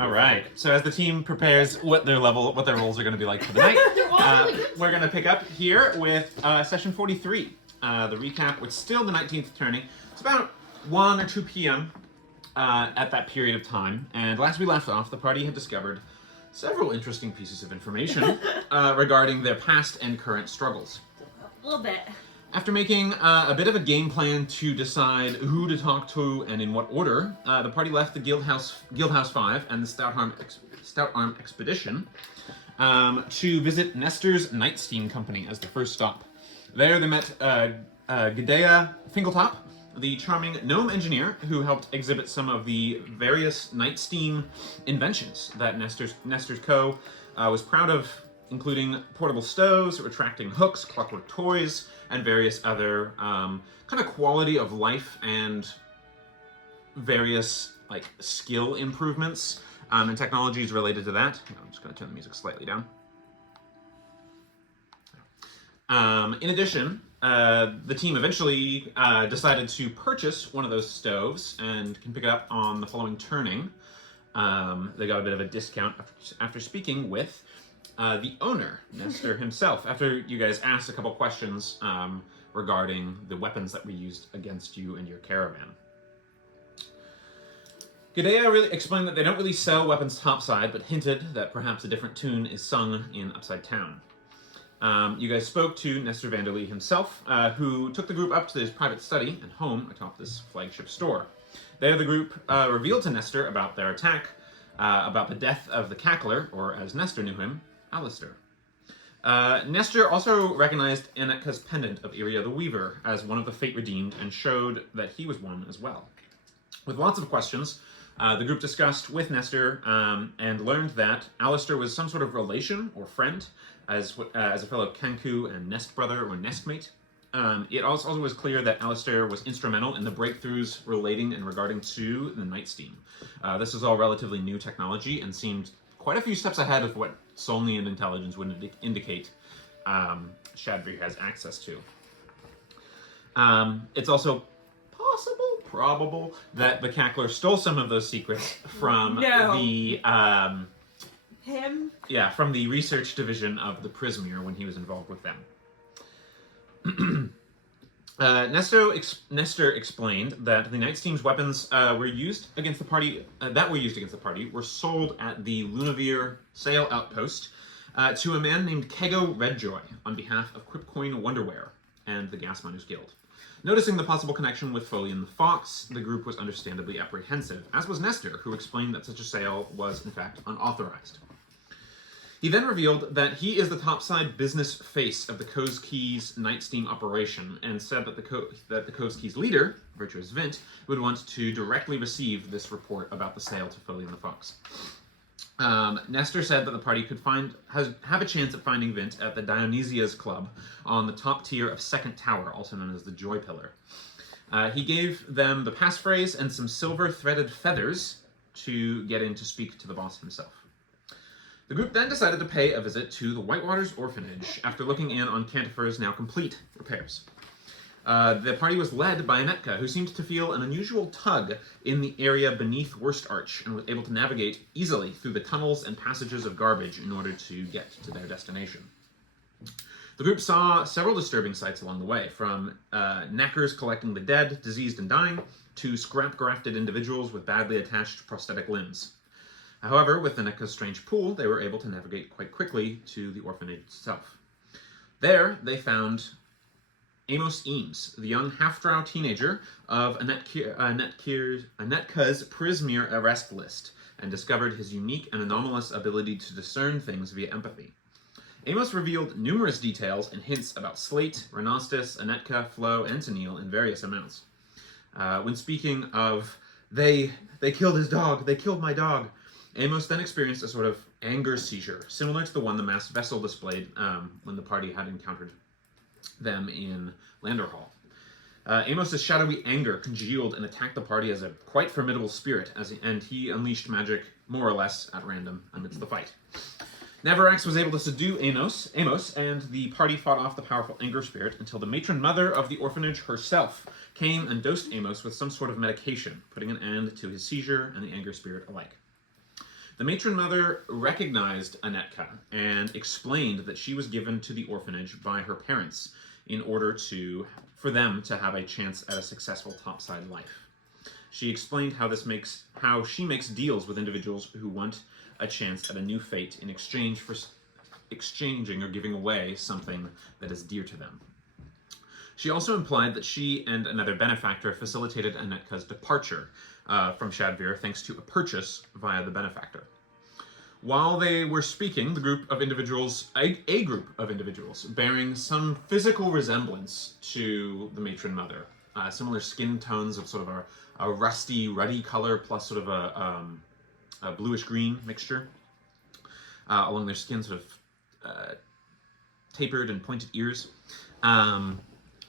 All right. So as the team prepares what their roles are going to be like for the night, we're going to pick up here with session 43. The recap. It's still the 19th turning. It's about 1 or 2 p.m. At that period of time. And last we left off, the party had discovered several interesting pieces of information regarding their past and current struggles. A little bit. After making a bit of a game plan to decide who to talk to and in what order, the party left the Guildhouse 5 and the Stout Arm Expedition to visit Nestor's Nightsteam Company as the first stop. There they met Gidea Fingeltop, the charming gnome engineer who helped exhibit some of the various Nightsteam inventions that Nestor's Co. Was proud of, including portable stoves, retracting hooks, clockwork toys, and various other kind of quality of life and various like skill improvements and technologies related to that. I'm just going to turn the music slightly down. In addition, the team eventually decided to purchase one of those stoves and can pick it up on the following turning. They got a bit of a discount after speaking with the owner, Nestor himself, after you guys asked a couple questions regarding the weapons that were used against you and your caravan. Gidea really explained that they don't really sell weapons topside, but hinted that perhaps a different tune is sung in Upside Town. You guys spoke to Nestor Vanderlee himself, who took the group up to his private study and home atop this flagship store. There the group revealed to Nestor about their attack, about the death of the Cackler, or as Nestor knew him, Alistair. Nestor also recognized Anika's pendant of Iria the Weaver as one of the Fate Redeemed and showed that he was one as well. With lots of questions, the group discussed with Nestor and learned that Alistair was some sort of relation or friend as a fellow Kenku and nest brother or nestmate. It also was clear that Alistair was instrumental in the breakthroughs relating and regarding to the Nightsteam. This was all relatively new technology and seemed quite a few steps ahead of what Solnian intelligence would indicate Shadri has access to. It's also probable, that the Cackler stole some of those secrets from Him? Yeah, from the research division of the Prismere when he was involved with them. Nestor explained that the Nightsteam's weapons were used against the party were sold at the Lunavir Sail Outpost to a man named Kego Redjoy on behalf of Quipcoin Wonderware and the Gasminers Guild. Noticing the possible connection with Folian the Fox, the group was understandably apprehensive, as was Nestor, who explained that such a sale was in fact unauthorized. He then revealed that he is the topside business face of the Kozkeys Nightsteam operation, and said that the Kozkeys leader, Virtuous Vint, would want to directly receive this report about the sale to Folian the Fox. Nestor said that the party could have a chance at finding Vint at the Dionisia's club on the top tier of Second Tower, also known as the Joy Pillar. He gave them the passphrase and some silver threaded feathers to get in to speak to the boss himself. The group then decided to pay a visit to the Whitewaters Orphanage after looking in on Cantifer's now complete repairs. The party was led by Anika, who seemed to feel an unusual tug in the area beneath Worst Arch and was able to navigate easily through the tunnels and passages of garbage in order to get to their destination. The group saw several disturbing sights along the way, from knackers collecting the dead, diseased and dying, to scrap-grafted individuals with badly attached prosthetic limbs. However, with Anika's strange pool, they were able to navigate quite quickly to the orphanage itself. There, they found Amos Eames, the young half-drow teenager of Anetka's Prismere arrest list, and discovered his unique and anomalous ability to discern things via empathy. Amos revealed numerous details and hints about Slate, Renostus, Anetka, Flo, and Tennille in various amounts. When speaking of, they killed his dog, they killed my dog, Amos then experienced a sort of anger seizure, similar to the one the masked vessel displayed when the party had encountered them in Landerhall. Amos's shadowy anger congealed and attacked the party as a quite formidable spirit, and he unleashed magic more or less at random amidst the fight. Navarax was able to subdue Amos, and the party fought off the powerful anger spirit until the matron mother of the orphanage herself came and dosed Amos with some sort of medication, putting an end to his seizure and the anger spirit alike. The matron mother recognized Anika and explained that she was given to the orphanage by her parents in order for them to have a chance at a successful topside life. She explained how she makes deals with individuals who want a chance at a new fate in exchange for exchanging or giving away something that is dear to them. She also implied that she and another benefactor facilitated Anetka's departure from Shadvir thanks to a purchase via the benefactor. While they were speaking, a group of individuals bearing some physical resemblance to the matron mother, similar skin tones of sort of a rusty, ruddy color plus sort of a bluish-green mixture along their skin, sort of tapered and pointed ears.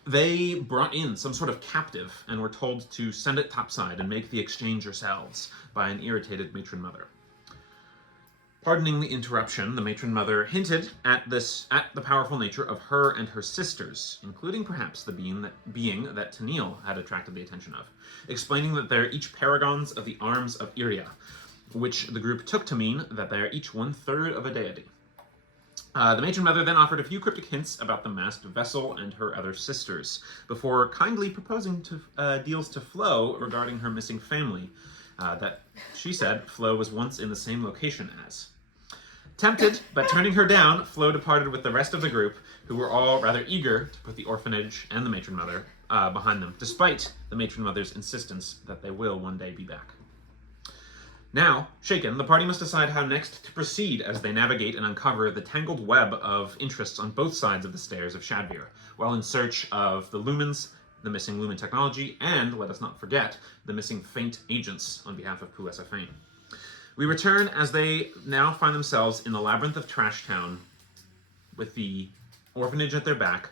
They brought in some sort of captive and were told to send it topside and make the exchange yourselves by an irritated matron mother. Pardoning the interruption, the matron mother hinted at the powerful nature of her and her sisters, including perhaps the being that Tennille had attracted the attention of, explaining that they're each paragons of the arms of Iria, which the group took to mean that they are each 1/3 of a deity. The matron mother then offered a few cryptic hints about the masked vessel and her other sisters, before kindly proposing deals to Flo regarding her missing family, that she said Flo was once in the same location as. Tempted, but turning her down, Flo departed with the rest of the group, who were all rather eager to put the orphanage and the matron mother behind them, despite the matron mother's insistence that they will one day be back. Now, shaken, the party must decide how next to proceed as they navigate and uncover the tangled web of interests on both sides of the stairs of Shadvir, while in search of the lumens, the missing lumen technology, and, let us not forget, the missing faint agents on behalf of Pulesa Fane. We return as they now find themselves in the labyrinth of Trashtown, with the orphanage at their back,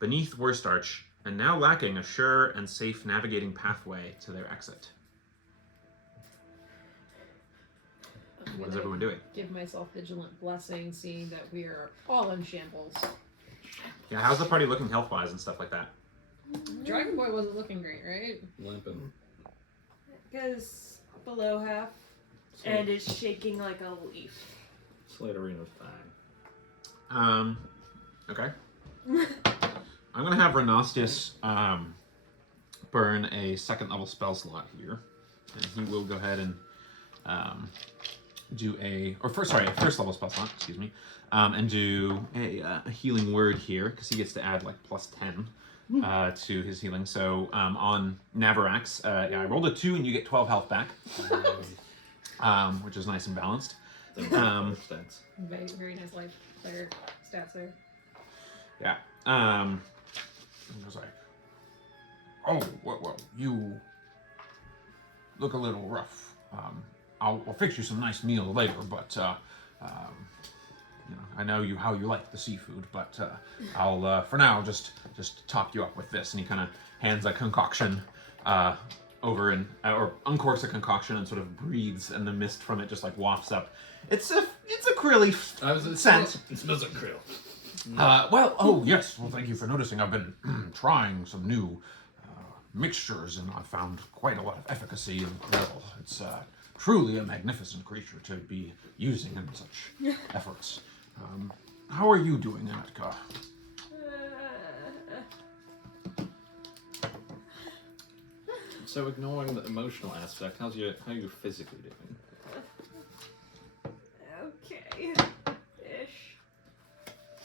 beneath Worst Arch, and now lacking a sure and safe navigating pathway to their exit. What is everyone doing? Give myself vigilant blessing, seeing that we are all in shambles. Yeah, how's the party looking health-wise and stuff like that? Dragon Boy wasn't looking great, right? Limping. Because below half. And is shaking like a leaf. Slaterina's dying. Okay. I'm gonna have Renastius burn a 2nd level spell slot here. And he will go ahead and do a first level spell slot, excuse me, and do a healing word here because he gets to add like +10 to his healing. So on Navarax, I rolled a 2 and you get 12 health back, which is nice and balanced. Stats. Very, very nice life player stats there. Yeah. I was like, oh, well, you look a little rough. I'll fix you some nice meal later, but I know how you like the seafood, but I'll for now just top you up with this. And he kind of hands a concoction over or uncorks a concoction and sort of breathes, and the mist from it just like wafts up. It's a krilly scent. It smells like krill. Oh yes. Well, thank you for noticing. I've been trying some new mixtures, and I've found quite a lot of efficacy in krill. It's truly a magnificent creature to be using in such efforts. How are you doing, Anika? So ignoring the emotional aspect, how are you physically doing? Okay. Ish.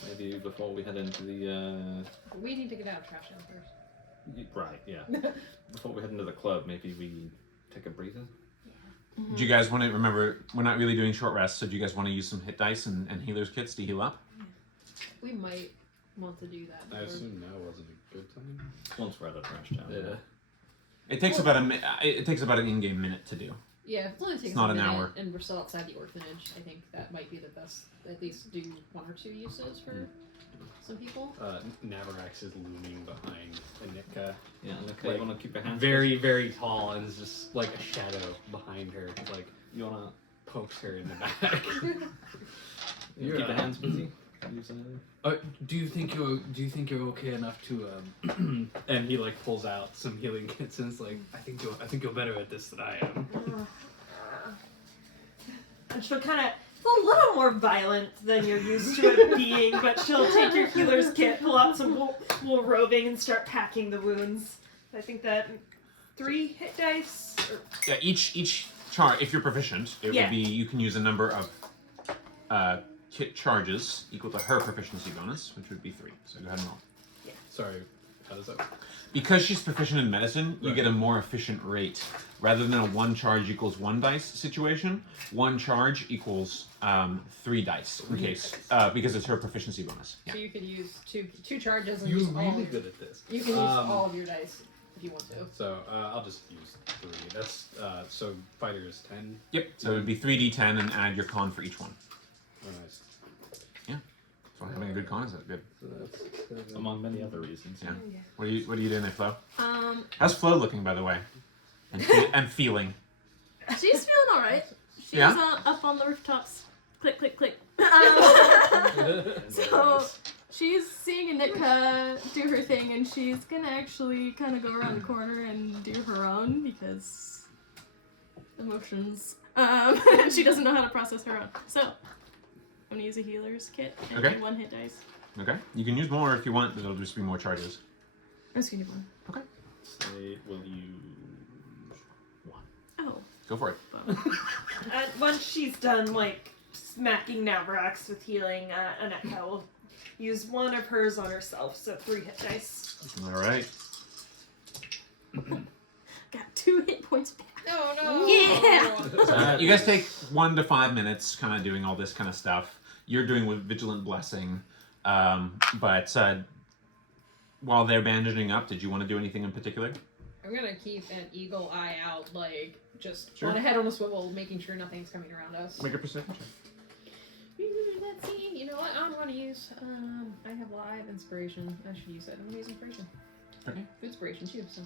Maybe before we head into the We need to get out of Trashtown first. right, yeah. Before we head into the club, maybe we take a breather? Do you guys want to remember? We're not really doing short rests, so do you guys want to use some hit dice and healers kits to heal up? We might want to do that. I assume now wasn't a good time. Once we're out of Trashtown. Yeah. It takes about an in-game minute to do. Yeah, it's only taking not a an minute, hour. and we're still outside the orphanage. I think that might be the best. At least do 1 or 2 uses for some people. Navarax is looming behind Anika. Yeah, okay, you want to keep your hands Very, very tall, and is just like a shadow behind her. Like, You want pokes her in the back. to keep your hands busy? Use anything? Do you think you're okay enough to and he like pulls out some healing kits and it's like, I think you're better at this than I am. and she'll kind of. It's a little more violent than you're used to it being, but she'll take your healer's kit, pull out some wool roving, and start packing the wounds. I think that 3 hit dice. Yeah, each charge, if you're proficient, it would be you can use a number of kit charges equal to her proficiency bonus, which would be 3. So go ahead and roll. Sorry, how does that work? Because she's proficient in medicine, you Right. get a more efficient rate. Rather than a 1 charge equals 1 dice situation, 1 charge equals 3 dice in case because it's her proficiency bonus. Yeah. So you could use two charges and You're use all. really good at this. You can use all of your dice if you want to. So I'll just use 3. That's so fighter is 10. Yep. So it would be 3d10 and add your con for each one. Oh, nice. So having a good con is that good? So that's Among many other reasons. Yeah. What are you doing there, Flo? Um, How's Flo looking, by the way? And feeling. she's feeling all right. She's Yeah? up on the rooftops. Click, click, click. so So she's seeing Anika do her thing, and she's gonna actually kind of go around the corner and do her own because emotions. She doesn't know how to process her own. So I'm gonna use a healer's kit and Okay. do 1 hit dice. Okay. You can use more if you want, but it'll just be more charges. I'm just gonna do 1. Say, will use 1. Oh. Go for it. Well. Once she's done, like, smacking Navrax with healing, Anika will use 1 of hers on herself, so 3 hit dice. All right. Got 2 hit points back. Oh no! Yeah! You guys take 1 to 5 minutes kind of doing all this kind of stuff. You're doing with Vigilant Blessing. But while they're bandaging up, did you want to do anything in particular? I'm gonna keep an eagle eye out, like just Sure. on a head on a swivel, making sure nothing's coming around us. Make a perception check. Let's see. You know what? I'm gonna use. I have live inspiration. I should use it. I'm gonna use inspiration. Okay. Inspiration too. So.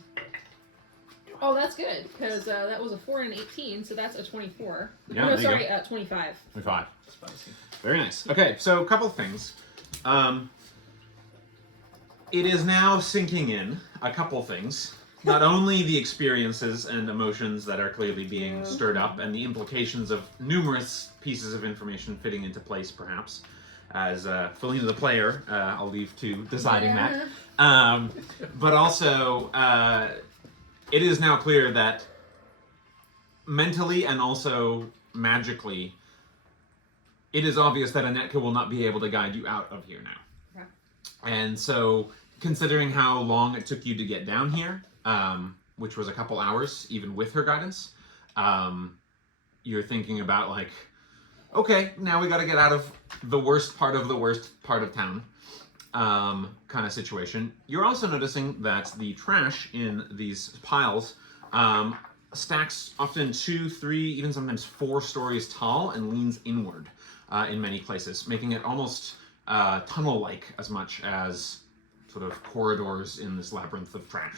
Oh, that's good because that was a 4 and an 18, so that's a 24. Yeah, No, there you sorry, 25. 25. Spicy. Very nice. Okay, so a couple things. It is now sinking in a couple things. Not only the experiences and emotions that are clearly being stirred up, and the implications of numerous pieces of information fitting into place, perhaps. As Felina the player, I'll leave to deciding that. But also, it is now clear that mentally and also magically, it is obvious that Anika will not be able to guide you out of here now. Okay. And so, considering how long it took you to get down here, which was a couple hours, even with her guidance, you're thinking about like, okay, now we got to get out of the worst part of town, kind of situation. You're also noticing that the trash in these piles stacks often 2, 3, even sometimes 4 stories tall and leans inward in many places, making it almost tunnel-like as much as sort of corridors in this labyrinth of trash.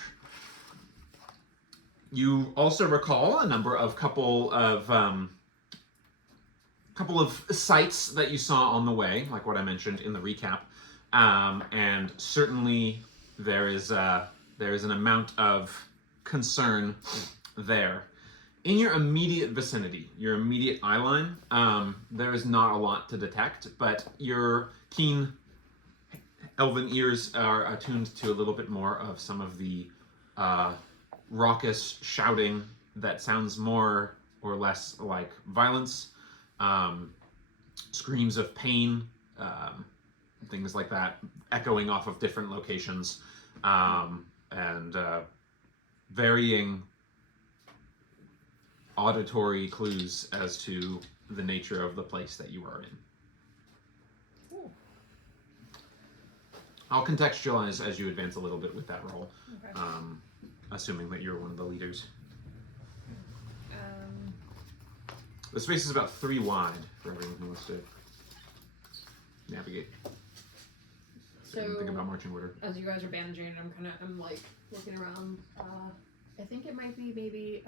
You also recall a number of couple of sites that you saw on the way, like what I mentioned in the recap, and certainly there is an amount of concern there. In your immediate vicinity, your immediate eyeline, there is not a lot to detect, but your keen elven ears are attuned to a little bit more of some of the raucous shouting that sounds more or less like violence, screams of pain, things like that, echoing off of different locations, and varying auditory clues as to the nature of the place that you are in. Cool. I'll contextualize as you advance a little bit with that roll, Okay. assuming that you're one of the leaders. Um, The space is about 3 wide for everyone who wants to navigate. So think about marching order. as you guys are bandaging, I'm like looking around. I think it might be maybe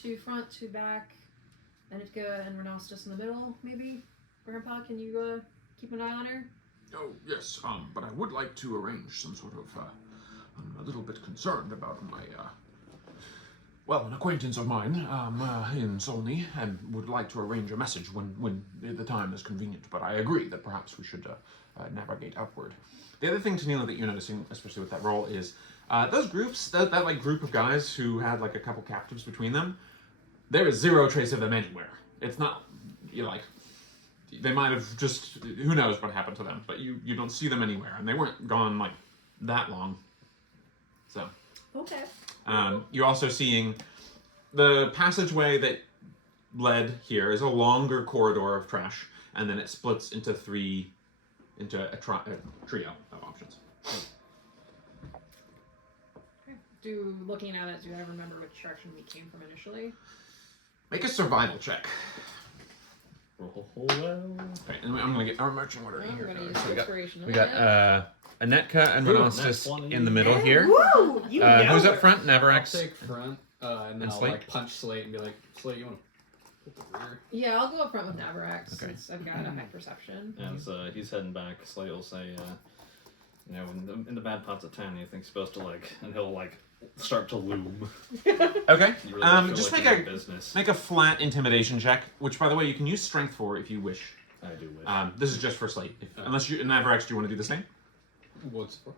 2 front, 2 back, Anika and Renastus in the middle, maybe. Grandpa, can you keep an eye on her? Oh, yes, but I would like to arrange some sort of, I'm a little bit concerned about my, well, an acquaintance of mine in Solney, and would like to arrange a message when the time is convenient. But I agree that perhaps we should navigate upward. The other thing, Tanila, that you're noticing, especially with that role, is those groups, that like group of guys who had like a couple captives between them. There is zero trace of them anywhere. It's not they might have just, who knows what happened to them, but you don't see them anywhere, and they weren't gone like that long. So. Okay. You're also seeing the passageway that led here is a longer corridor of trash, and then it splits into a trio of options. Looking at it, do I remember which direction we came from initially? Make a survival check. Roll well. Okay, and I'm gonna get our marching order I'm here. going to use So inspiration. We got Anetka and Ooh, Renostis that's one in the middle here. Woo! You know Who's up her. front? I'll Navarax. take front, and then And I'll Slate? like punch Slate and be like, Slate, you want to put the rear? Yeah, I'll go up front with Navarax Okay. since I've got a high perception. As he's heading back, Slate will say, in the bad parts of town, you think supposed to and he'll start to loom. Okay. You really feel Just like make you're in a business. make a flat intimidation check, which by the way you can use strength for if you wish. I do wish. This is just for Slate. Unless you, Navarax, do you want to do the same? What's for?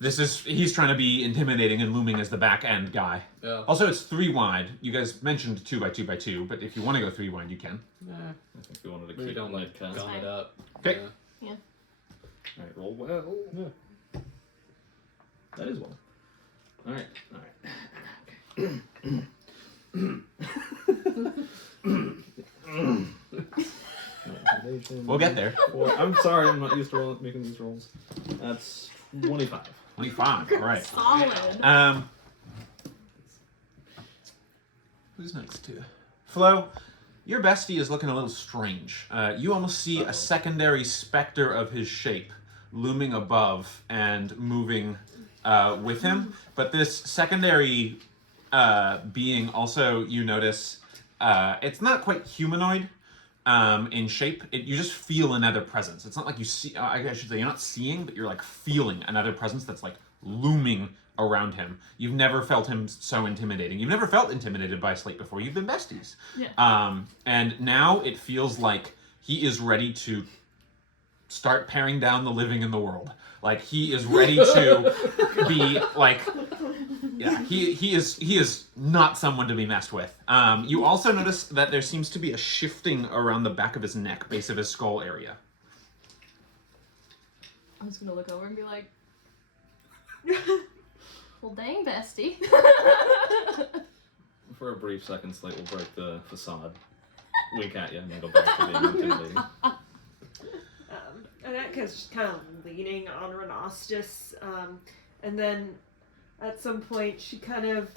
He's trying to be intimidating and looming as the back end guy. Yeah. Also, it's 3 wide. You guys mentioned 2 by 2 by 2, but if you want to go 3 wide, you can. Nah, I think we wanted to maybe keep don't light cut. gum it up. Okay. Yeah. Alright, roll well. Yeah. That is well. Alright, We'll get there. I'm sorry, I'm not used to making these rolls. That's 25. 25. All right. Solid. Who's next to Flo? Your bestie is looking a little strange. You almost see a secondary specter of his shape looming above and moving with him. But this secondary being also, you notice, it's not quite humanoid in shape. You just feel another presence. It's not like you see, I should say, you're not seeing, but you're like feeling another presence that's like looming around him. You've never felt him so intimidating. You've never felt intimidated by Slate before. You've been besties. Yeah. And now it feels like he is ready to start paring down the living in the world. Like he is ready to be like, yeah, he is not someone to be messed with. You also notice that there seems to be a shifting around the back of his neck, base of his skull area. I'm just gonna look over and be like, well, dang, bestie. For a brief second, Slate will break the facade, wink at you, and then go back to being intimidating. Anika's just kind of leaning on Renostis, and then at some point she kind of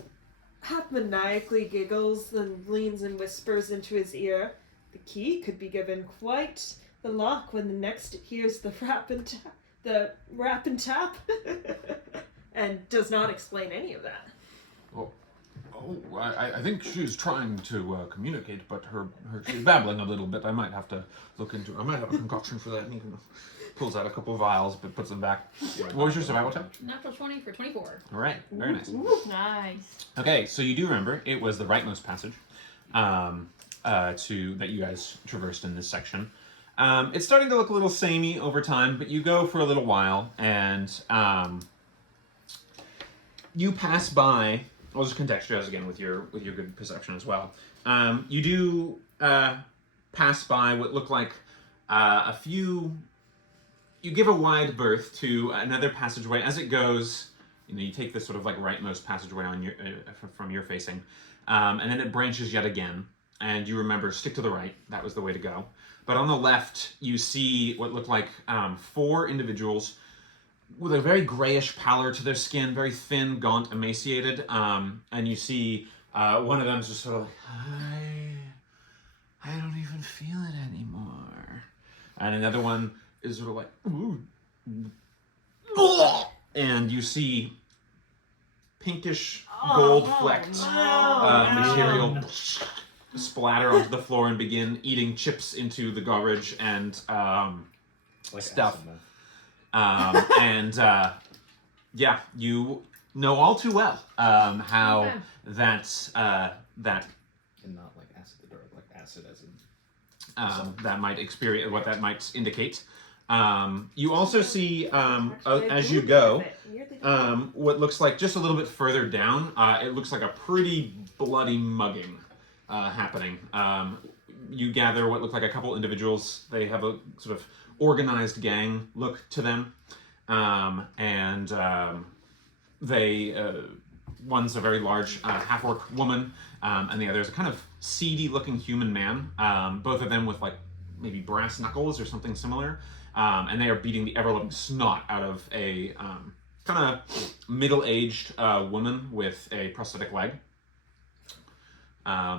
half maniacally giggles and leans and whispers into his ear. The key could be given quite the lock when the next it hears the rap and tap, and does not explain any of that. I think she's trying to communicate, but she's babbling a little bit. I might have to look into. I might have a concoction for that. And he pulls out a couple vials, but puts them back. What was your survival check? Natural 20 for 24. All right, very nice. Nice. Okay, so you do remember it was the rightmost passage that you guys traversed in this section. It's starting to look a little samey over time, but you go for a little while, and you pass by. I'll just contextualize again with your good perception as well. You do pass by what look like a few. You give a wide berth to another passageway. As it goes, you take this sort of like rightmost passageway on your from your facing, and then it branches yet again. And you remember, stick to the right. That was the way to go. But on the left, you see what look like 4 individuals with a very grayish pallor to their skin, very thin, gaunt, emaciated. And you see one of them is just sort of like, I don't even feel it anymore. And another one is sort of like, ooh. And you see pinkish, gold-flecked material splatter onto the floor and begin eating chips into the garbage and stuff. Yeah, you know all too well how Okay. that And not like acid, or like acid as in. that might experience what that might indicate. You also see Actually, I as do you agree go. with it. You're the What looks like just a little bit further down, it looks like a pretty bloody mugging happening. You gather what look like a couple individuals. They have a sort of organized gang look to them, and they one's a very large half-orc woman, and the other is a kind of seedy-looking human man. Both of them with like maybe brass knuckles or something similar, and they are beating the ever-loving snot out of a kind of middle-aged woman with a prosthetic leg.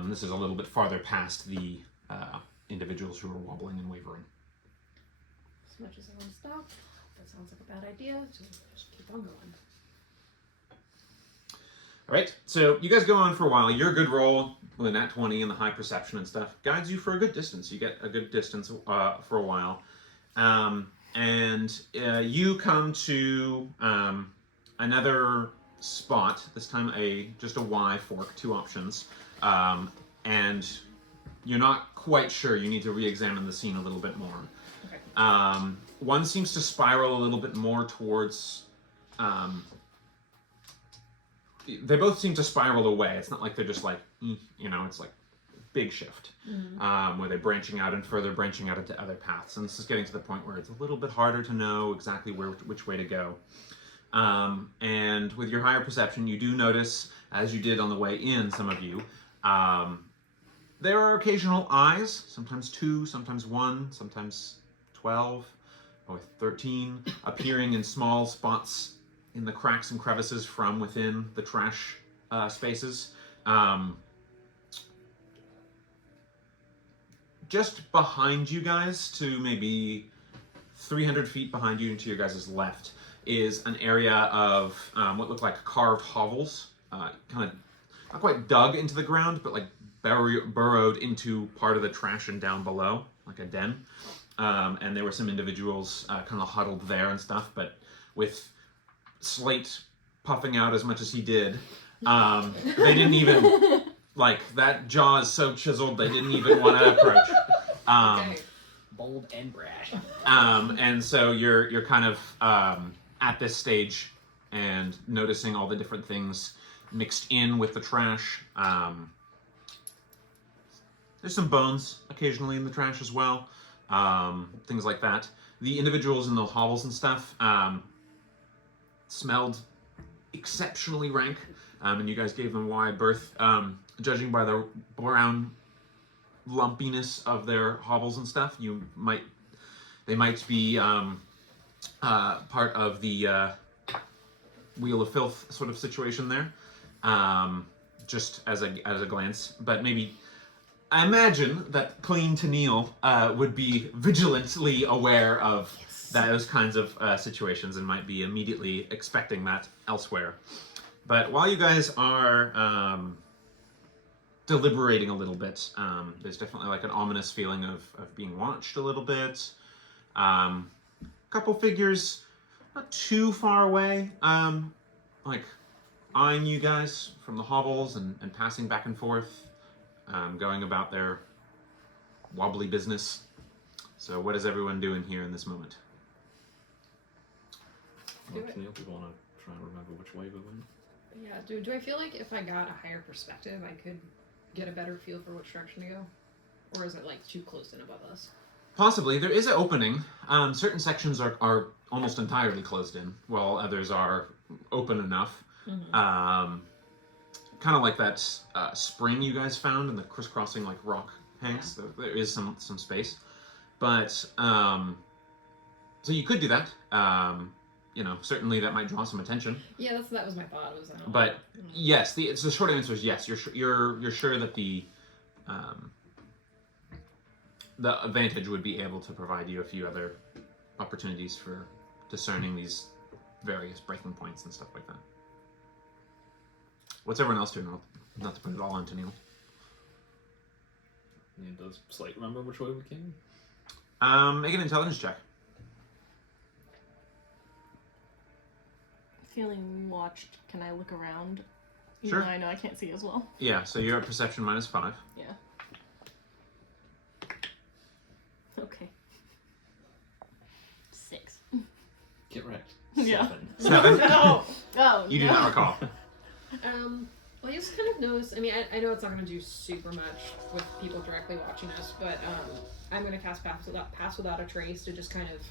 This is a little bit farther past the individuals who are wobbling and wavering. As much as I want to stop, that sounds like a bad idea. So just keep on going. All right, so you guys go on for a while. Your good roll with a nat 20 and the high perception and stuff guides you for a good distance. You get a good distance for a while. And you come to another spot, this time just a Y fork, 2 options. And you're not quite sure. You need to re-examine the scene a little bit more. Okay. One seems to spiral a little bit more towards... they both seem to spiral away. It's not like they're just like, it's like big shift. Where they're branching out and further branching out into other paths. And this is getting to the point where it's a little bit harder to know exactly which way to go. And with your higher perception, you do notice, as you did on the way in, some of you, there are occasional eyes, sometimes 2, sometimes 1, sometimes 12 or 13, appearing in small spots in the cracks and crevices from within the trash spaces. Just behind you guys, to maybe 300 feet behind you and to your guys' left, is an area of what look like carved hovels, kind of not quite dug into the ground, but like burrowed into part of the trash and down below, like a den. And there were some individuals kind of huddled there and stuff, but with Slate puffing out as much as he did, they didn't even, like, that jaw is so chiseled, they didn't even want to approach. Okay. Bold and brash. And so you're kind of at this stage and noticing all the different things mixed in with the trash. There's some bones occasionally in the trash as well. Things like that. The individuals in the hovels and stuff smelled exceptionally rank, and you guys gave them wide berth, judging by the brown lumpiness of their hovels and stuff. They might be part of the Wheel of Filth sort of situation there, just as a glance. But maybe I imagine that Clean Tennille would be vigilantly aware of those kinds of situations and might be immediately expecting that elsewhere. But while you guys are deliberating a little bit, there's definitely like an ominous feeling of being watched a little bit. Couple figures not too far away, like eyeing you guys from the hovels and passing back and forth, going about their wobbly business. So what is everyone doing here in this moment? Do it. Neil, do you want to try and remember which way we went? Yeah, do I feel like if I got a higher perspective, I could get a better feel for which direction to go? Or is it like too close in above us? Possibly. There is an opening. Certain sections are almost entirely closed in, while others are open enough. Mm-hmm. Kind of like that spring you guys found in the crisscrossing like rock hanks. Yeah. There is some space. But, so you could do that. Certainly that might draw some attention. Yeah, that was my thought. But yes, the short answer is yes. You're sure that the advantage would be able to provide you a few other opportunities for discerning these various breaking points and stuff like that. What's everyone else doing? Not to put it all on Neil. And does Slate remember which way we came? Make an intelligence check. feeling watched, can I look around? Sure. Even though I know I can't see as well. Yeah, so you're at perception -5. Yeah. Okay. 6. Get wrecked. Yeah. 7. 7? Oh, You do no. not recall. Well, you just kind of notice. I mean, I know it's not going to do super much with people directly watching us, but I'm going to cast Pass Without a Trace to just kind of,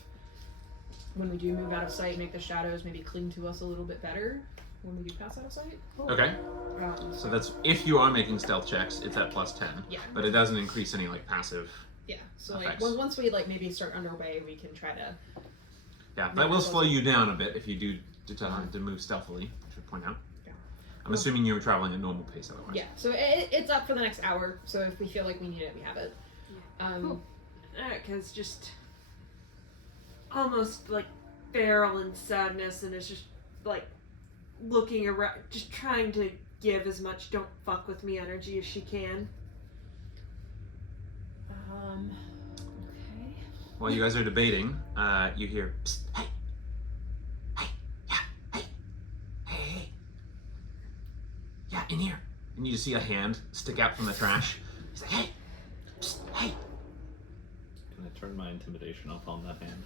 when we do move out of sight, make the shadows maybe cling to us a little bit better when we do pass out of sight. Okay. So that's if you are making stealth checks, it's at +10. Yeah. But it doesn't increase any like passive. Yeah. So like Effects. once we like maybe start underway, we can try to. Yeah, Yeah, that will that slow wasn't- you down a bit if you do to move stealthily. I should point out. Yeah. I'm assuming you were traveling at normal pace otherwise. Yeah. So it's up for the next hour. So if we feel like we need it, we have it. Because just almost like feral in sadness, and it's just like looking around, just trying to give as much "don't fuck with me" energy as she can. Okay. While you guys are debating, you hear, "Psst, hey, hey, yeah, hey, hey, yeah, in here." And you just see a hand stick out from the trash. He's like, "Hey, psst, hey." Can I turn my intimidation up on that hand?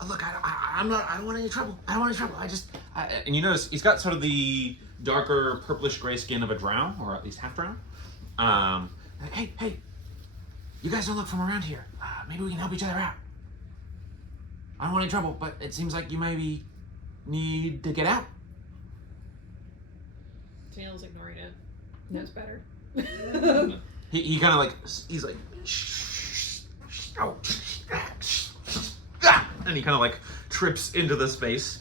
Oh, look, I don't want any trouble. I don't want any trouble. And you notice he's got sort of the darker purplish gray skin of a drow, or at least half drow. Like, hey, you guys don't look from around here. Maybe we can help each other out. I don't want any trouble, but it seems like you maybe need to get out. Tail's ignoring it. Knows better. He kind of like, he's like, oh, and he kind of like trips into the space.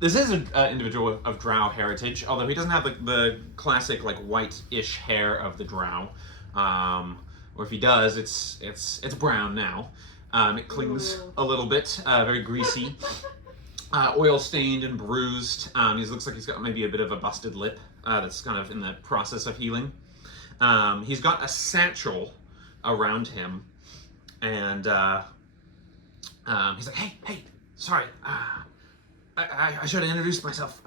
This is an individual of drow heritage, although he doesn't have the classic like white-ish hair of the drow. Or if he does, it's brown now. It clings a little bit, very greasy, oil stained and bruised. He looks like he's got maybe a bit of a busted lip that's kind of in the process of healing. He's got a satchel around him, and he's like, hey, sorry, I should have introduced myself.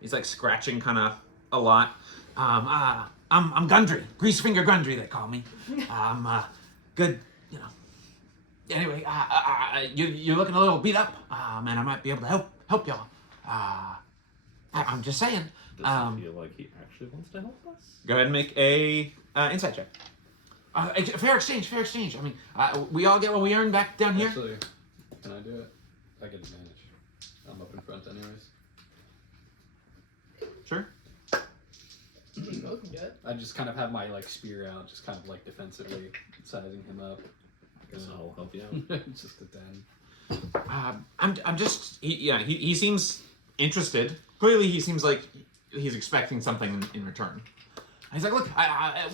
He's like scratching kind of a lot. I'm Gundry, Greasefinger Gundry, they call me. I'm good, you know. Anyway, you're looking a little beat up, and I might be able to help y'all. I'm just saying. Does he feel like he actually wants to help us? Go ahead and make a insight check. Fair exchange. I mean, we all get what we earn back down here. Actually, can I do it? I get advantage. I'm up in front anyways. Sure. You both can do it. I just kind of have my like spear out, just kind of like defensively sizing him up. I guess I'll help you out. Just a 10. I'm just he seems interested. Clearly, he seems like he's expecting something in return. He's like, look,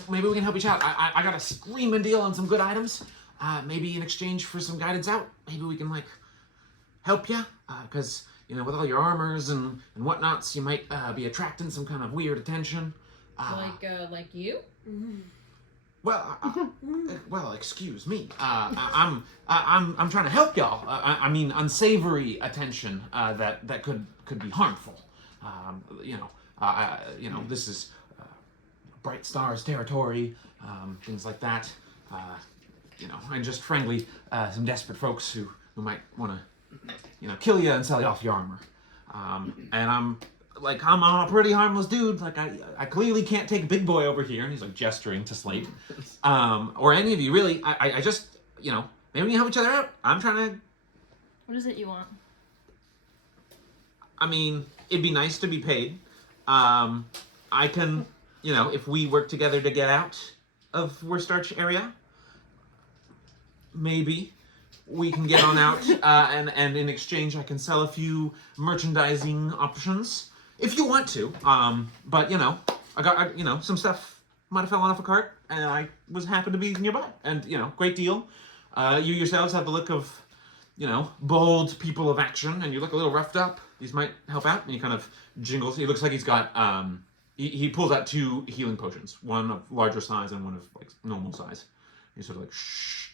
maybe we can help each out. I got a screaming deal on some good items. Maybe in exchange for some guidance out, maybe we can like help you. Because you know, with all your armors and whatnots, you might be attracting some kind of weird attention. Like you? Well, excuse me. I'm trying to help y'all. I mean, unsavory attention that could be harmful. You know, this is Bright Stars territory, things like that. You know, and just friendly, some desperate folks who might want to, you know, kill you and sell you off your armor. And I'm a pretty harmless dude. Like I clearly can't take Big Boy over here, and he's like gesturing to Slate, or any of you really. I just, you know, maybe we can help each other out. I'm trying to. What is it you want? I mean, it'd be nice to be paid. I can, you know, if we work together to get out of Worstarch area, maybe we can get on out, and in exchange I can sell a few merchandising options if you want to. But you know, I got you know, some stuff might have fallen off a cart, and I was happy to be nearby. And you know, great deal. You yourselves have the look of, you know, bold people of action, and you look a little roughed up. These might help out. And he kind of jingles. He looks like he's got he pulls out 2 healing potions, one of larger size and one of like normal size. He's sort of like, shh.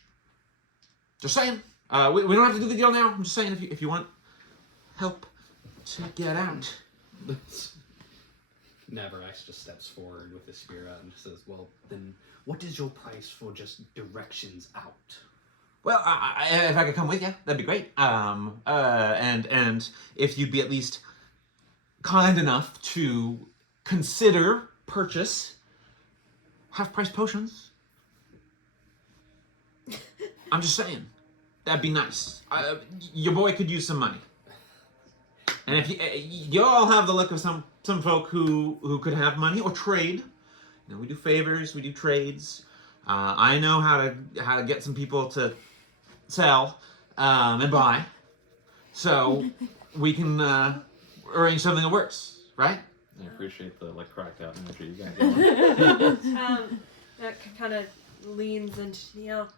Just saying. We don't have to do the deal now. I'm just saying if you want help to get out. Navarax just steps forward with his spear out and says, well, then what is your price for just directions out? Well, if I could come with you, that'd be great. And if you'd be at least kind enough to consider purchase half-price potions. I'm just saying, that'd be nice. Your boy could use some money. And if you all have the look of some folk who could have money or trade. You know, we do favors, we do trades. I know how to get some people to sell and buy, so we can arrange something that works, right? I appreciate the cracked out energy you got going. That kind of leans into Neil.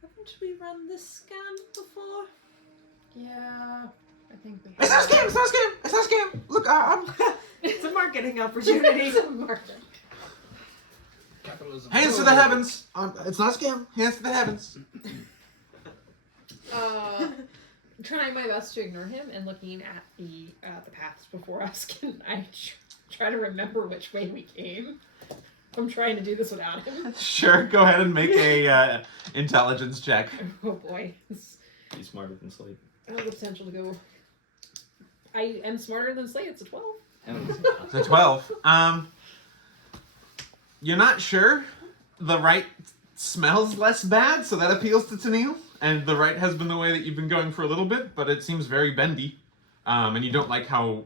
Haven't we run this scam before? Yeah, I think we It's not a scam. It's not a scam. It's not a scam. Look, It's a marketing opportunity. It's a market. Capitalism. hands to the heavens. It's not a scam. Hands to the heavens. Trying my best to ignore him and looking at the paths before us. Can I try to remember which way we came? I'm trying to do this without him. Sure. Go ahead and make a intelligence check. Oh boy, He's smarter than Slate. I have the potential to go. I am smarter than Slate. It's a 12. It's a 12. You're not sure. The right smells less bad, so that appeals to Tennille. And the right has been the way that you've been going for a little bit, but it seems very bendy. And you don't like how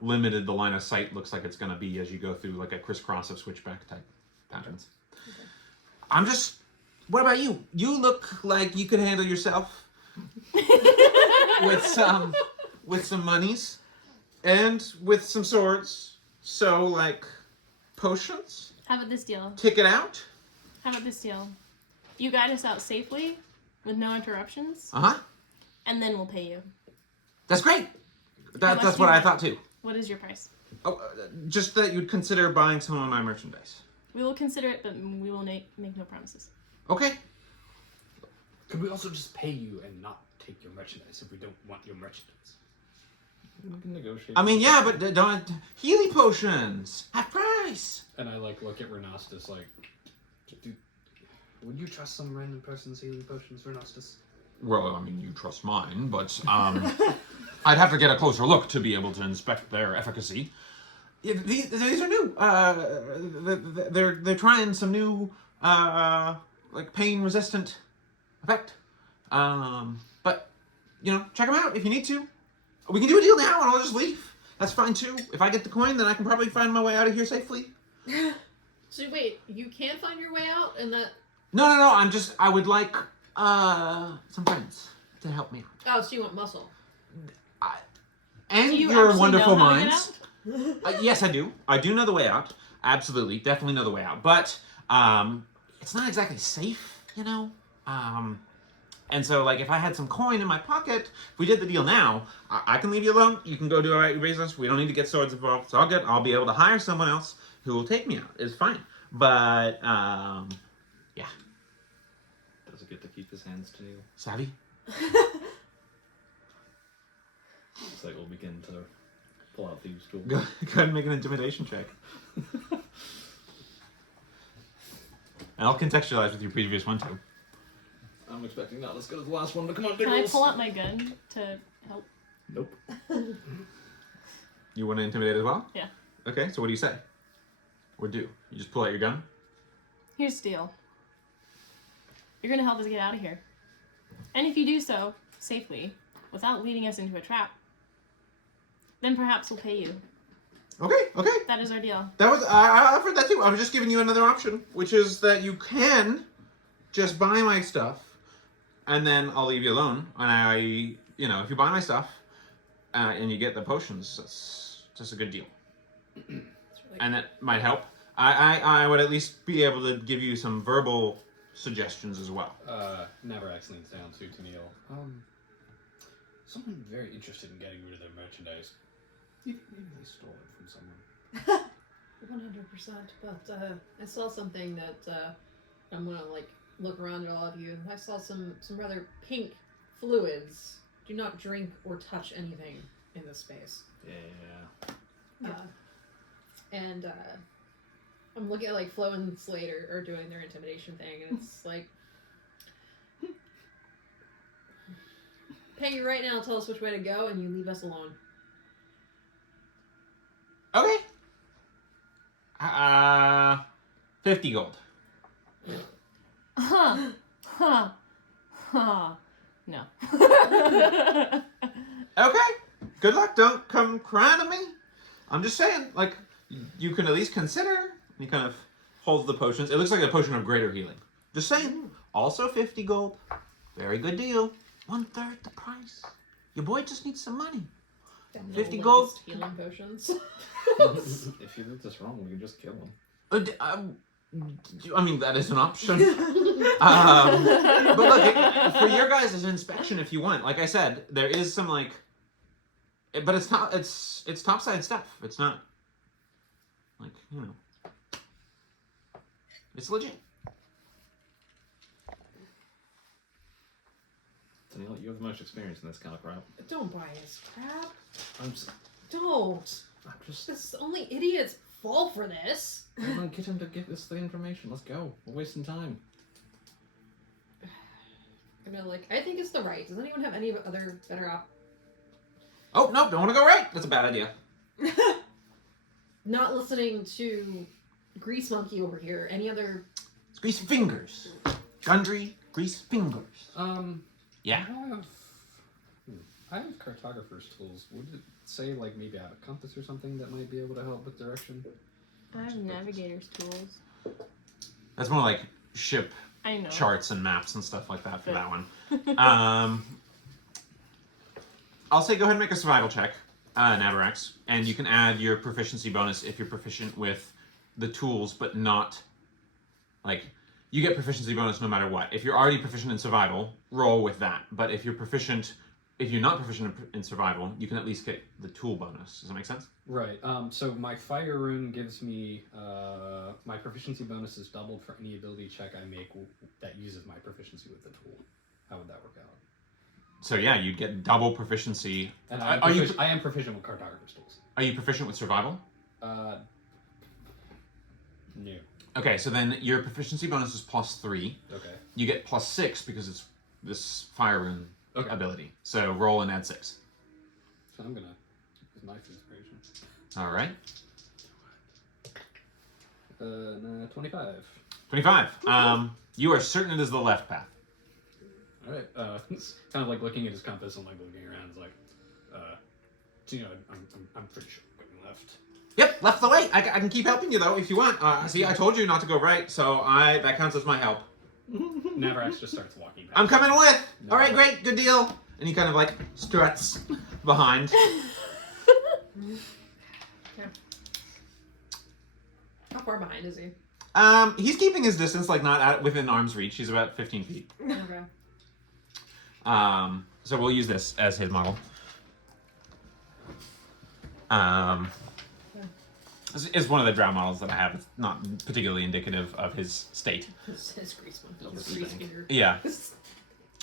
limited the line of sight looks like it's going to be as you go through like a crisscross of switchback type patterns. Okay. What about you? You look like you could handle yourself with some monies and with some swords. So like potions? How about this deal? Kick it out? How about this deal? You guide us out safely with no interruptions, Uh-huh. and then we'll pay you. That's great. much That's do what you I want? thought too. What is your price? Oh, just that you'd consider buying some of my merchandise. We will consider it, but we will make no promises. Okay. Could we also just pay you and not take your merchandise if we don't want your merchandise? We can negotiate. I mean, yeah, but don't Healy potions half price. And I look at Renastus would you trust some random person's healing potions, Renastus? Well, I mean, you trust mine, but I'd have to get a closer look to be able to inspect their efficacy. These are new. They're trying some new like pain resistant effect. But check them out if you need to. We can do a deal now, and I'll just leave. That's fine too. If I get the coin, then I can probably find my way out of here safely. So wait, you can find your way out, and that. No. I would like some friends to help me out. Oh, so you want muscle? And Do you your actually wonderful know how to get minds. Yes, I do. I do know the way out. Absolutely, definitely know the way out. But it's not exactly safe, And so, like, if I had some coin in my pocket, if we did the deal now, I can leave you alone. You can go do our business. We don't need to get swords involved. It's all good. I'll be able to hire someone else who will take me out. It's fine. But yeah. Does it get to keep his hands to you? Savvy? It's like we'll begin to pull out thieves' tools. Go ahead and make an intimidation check. And I'll contextualize with your previous one too. I'm expecting not as good as the last one, but come on, Can I Pickles. pull out my gun to help? Nope. You want to intimidate as well? Yeah. Okay, so what do you say? Or do? You just pull out your gun? Here's the deal. You're gonna help us get out of here. And if you do so safely, without leading us into a trap, then perhaps we'll pay you. Okay. That is our deal. I offered that too. I was just giving you another option, which is that you can just buy my stuff, and then I'll leave you alone. And if you buy my stuff, and you get the potions, that's just a good deal. And that might help. I would at least be able to give you some verbal suggestions as well. Navarax leans down to Tennille. Someone very interested in getting rid of their merchandise. Maybe they stole it from someone. 100%. But I saw something that I'm gonna look around at all of you. I saw some rather pink fluids do not drink or touch anything in this space. Yeah. And I'm looking at like Flo and Slade are doing their intimidation thing, and it's like, pay you right now, tell us which way to go, and you leave us alone. Okay. 50 gold. Huh. Huh. Huh. No. Okay. Good luck. Don't come crying to me. I'm just saying, like, you can at least consider. He kind of holds the potions. It looks like a potion of greater healing. Just saying. Also 50 gold. Very good deal. 1/3 the price. Your boy just needs some money. 50 gold. Healing potions. If you did this wrong, we could just kill him. I mean, that is an option. But look, for your guys' inspection, if you want, like I said, there is some like, but it's top, it's topside stuff. It's not like, you know, it's legit. Danielle, you have the most experience in this kind of crap. Don't buy his crap. I'm just. This only idiots fall for this. I'm gonna get him to give us the information. Let's go. We're wasting time. I'm gonna like, I think it's the right. Does anyone have any other better Oh no! Don't want to go right. That's a bad idea. Not listening to Grease Monkey over here. Any other? It's grease fingers. Gundry grease fingers. Yeah. I have cartographer's tools. Would it say like maybe I have a compass or something that might be able to help with direction? I have navigator's tools. That's more like ship I know. charts and maps and stuff like that for that one. I'll say go ahead and make a survival check, Navarax, and you can add your proficiency bonus if you're proficient with the tools, but not like you get proficiency bonus no matter what. If you're already proficient in survival, roll with that. But if you're not proficient in survival, you can at least get the tool bonus. Does that make sense? Right. So my fire rune gives me my proficiency bonus is doubled for any ability check I make that uses my proficiency with the tool. How would that work out? So yeah, you'd get double proficiency. And I am proficient with cartographer's tools. Are you proficient with survival? No. Okay, so then your proficiency bonus is +3. Okay. You get +6 because it's this fire rune Okay. ability. So roll and add 6. So I'm gonna use my inspiration. All right. 25. 25. You are certain it is the left path. All right. It's kind of like looking at his compass and like looking around. It's like, so, you know, I'm pretty sure I'm going left. Yep, left's the way. I can keep helping you though if you want. See, I told you not to go right, so that counts as my help. Navarax just starts walking back. I'm coming with. No. All right, great, good deal. And he kind of like struts behind. How far behind is he? He's keeping his distance, like not within arm's reach. He's about 15 feet. Okay. So we'll use this as his model. This is one of the drow models that I have. It's not particularly indicative of his state. His Grease Monkey. His Grease Finger. Yeah.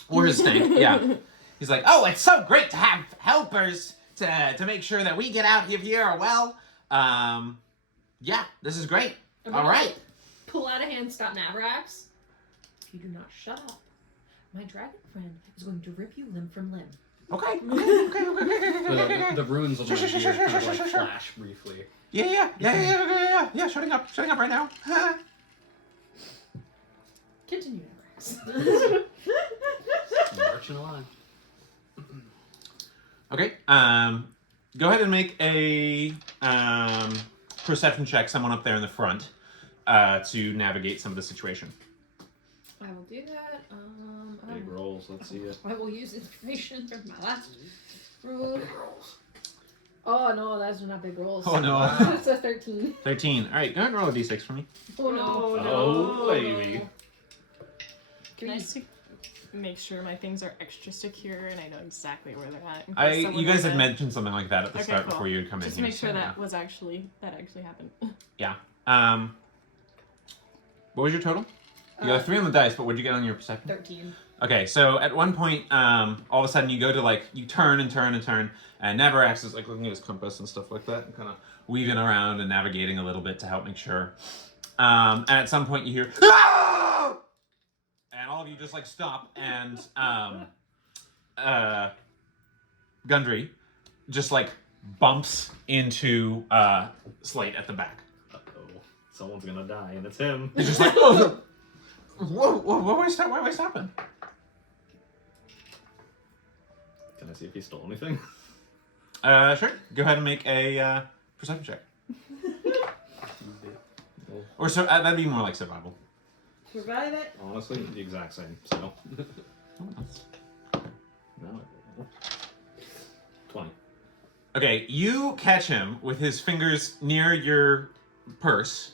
Or his stank, yeah. He's like, oh, it's so great to have helpers to make sure that we get out of here well. Yeah, this is great. I'm All gonna, right. like, pull out a hand, stop Navarax. If you do not shut up, my dragon friend is going to rip you limb from limb. Okay. The runes on my beard kind of like flash briefly. Yeah, shutting up right now. Continue, Navarax. Marching along. Okay, go ahead and make a perception check, someone up there in the front, to navigate some of the situation. I will do that. Big rolls. Let's see it. I will use inspiration from my last roll. Oh no, that's not big rolls. Oh no. It's a 13. 13. All right, go ahead and roll a d6 for me. Oh no. Oh, baby. Nice to make sure my things are extra secure and I know exactly where they're at. in case someone You guys was had in. mentioned something like that at the Okay, start cool. before you come Just in to here. make sure so, that actually happened. Yeah. What was your total? You got a 3 on the dice, but what'd you get on your perception? 13. Okay, so at one point, all of a sudden you go to like, you turn and turn and turn, and Navarax is like looking at his compass and stuff like that, and kind of weaving around and navigating a little bit to help make sure. And at some point you hear, "Ah!" And all of you just like stop, and Gundry just like bumps into Slate at the back. Uh-oh. Someone's gonna die, and it's him. He's just like, oh, whoa, why am I stopping? Can I see if he stole anything? Sure. Go ahead and make a perception check. Or so that'd be more like survival. Survive it. Honestly, the exact same. So. No. 20. Okay, you catch him with his fingers near your purse.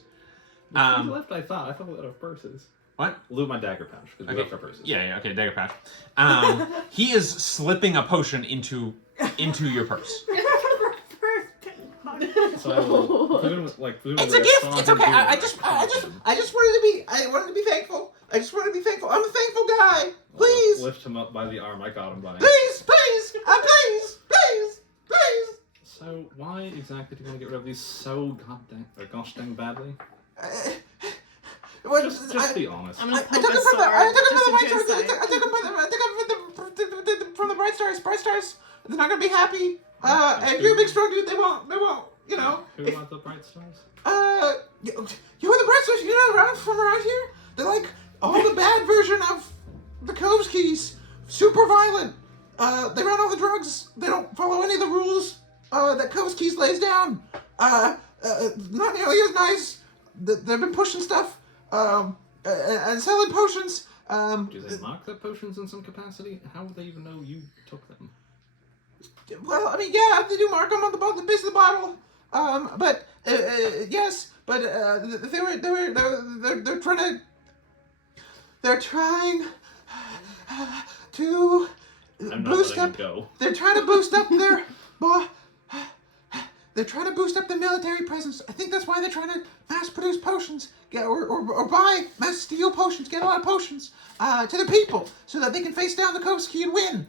We left, I thought we left our purses. What? Loot my dagger pouch, because we left our purses. Yeah, okay, dagger patch. He is slipping a potion into your purse. So I will put him, It's a gift. It's okay. I just wanted to be thankful. I just wanted to be thankful. I'm a thankful guy. Please, lift him up by the arm I got him by. please. So why exactly do you want to get rid of these so gosh dang badly? Just be honest. I'm gonna I poke took a it sword from the just into his side. I took it from the Bright Stars. Bright Stars, they're not gonna be happy. Okay. And you're a big strong dude. They won't. You know. Who if- want the bright stars? You are the Bright Stars. You're not from around here. They're like all the bad version of the Coves Keys. Super violent. They run all the drugs. They don't follow any of the rules that Coves Keys lays down. Not nearly as nice. They've been pushing stuff and selling potions. Do they mark their potions in some capacity? How would they even know you took them? Well, I mean, yeah, they do mark them on the base of the bottle. But yes, but they're trying to I'm not boost letting up. you go. They're trying to boost up their. They're trying to boost up the military presence. I think that's why they're trying to mass produce potions, or buy mass steal potions, get a lot of potions to the people, so that they can face down the Kovsky and win.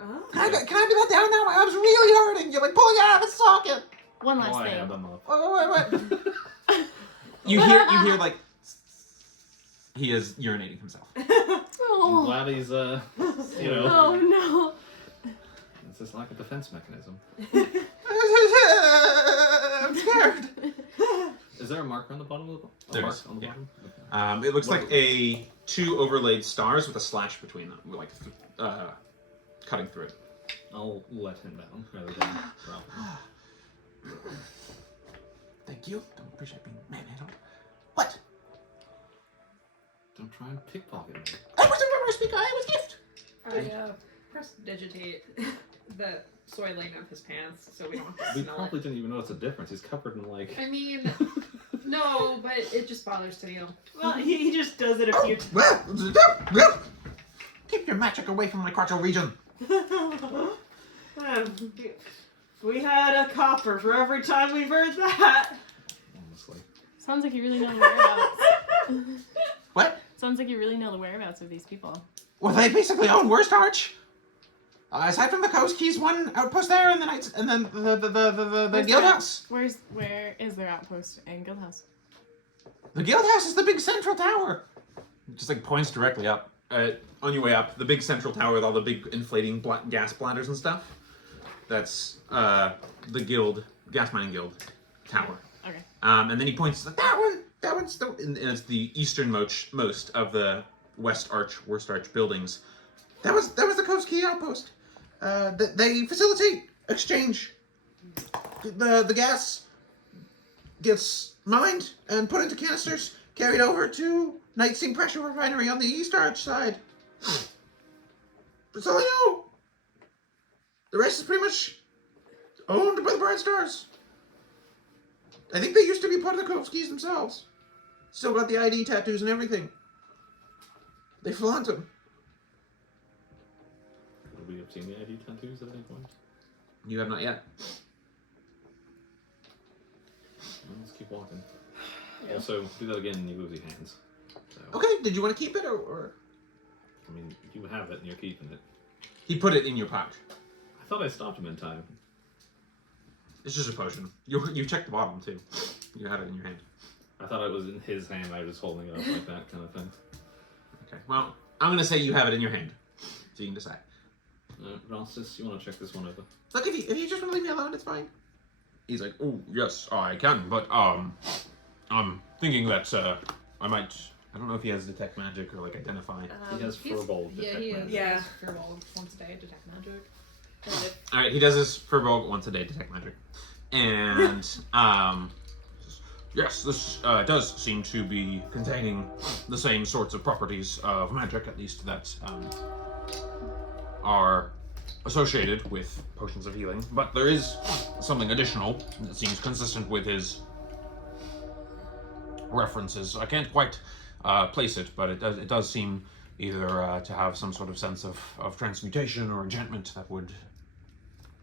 Oh. Can I be let down now? My arm's really hurting. You're like pulling it out of its socket. One last I thing. have them up. What? You hear like he is urinating himself. I'm Oh. glad he's you know. Oh no. It's just like a defense mechanism. I'm scared. Is there a marker on the bottom of the There mark is, on the yeah. bottom? It looks like two overlaid stars with a slash between them, like cutting through it. I'll let him down rather than drop him. Thank you. Don't appreciate being manhandled. What? Don't try and pickpocket me. I wasn't a speaker. I was gift. I prestidigitate the soy lane of his pants so we don't have to We smell probably didn't even notice a difference. He's covered in like. it. I mean, no, but it just bothers Tennille. Well, he just does it a few times. Well, keep your magic away from my crotchal region. We had a copper for every time we've heard that. Honestly. Sounds like you really know the whereabouts. What? Sounds like you really know the whereabouts of these people. Well, they basically own Worst Arch. Aside from the Coast Keys, one outpost there, and the Knights, and then the Where's Guild that? House. Where is their outpost and guild house? The Guild House is the big central tower. Just like points directly up. On your way up, the big central tower with all the big inflating gas bladders and stuff. That's the Guild, Gas Mining Guild tower. Okay. And then he points to that one. That one's and it's the easternmost of the Worst Arch buildings. That was the Coast Key outpost. They facilitate exchange. The gas gets mined and put into canisters, carried over to Night Steam Pressure Refinery on the East Arch side. That's all I know. The rest is pretty much owned by the Bright Stars. I think they used to be part of the Kovskis themselves. Still got the ID tattoos and everything. They flaunt them. Would we have seen the ID tattoos at any point? You have not yet. Well, let's keep walking. Also, do that again and you lose your hands. So. Okay, did you want to keep it or? I mean, you have it and you're keeping it. He put it in your pouch. I thought I stopped him in time. It's just a potion. You checked the bottom too. You had it in your hand. I thought it was in his hand. I was holding it up like that kind of thing. Okay. Well, I'm gonna say you have it in your hand, so you can decide. Rossis, you want to check this one over? Look, if you just want to leave me alone, it's fine. He's like, oh yes, I can, but I'm thinking that I might. I don't know if he has detect magic or like identify. He has Furbolg Yeah, detect he magic. is. Yeah. Furbolg once a day, detect magic. All right, he does his Furbolg once a day detect magic, and yes, this does seem to be containing the same sorts of properties of magic, at least that are associated with potions of healing. But there is something additional that seems consistent with his references. I can't quite place it, but it does seem either to have some sort of sense of transmutation or enchantment that would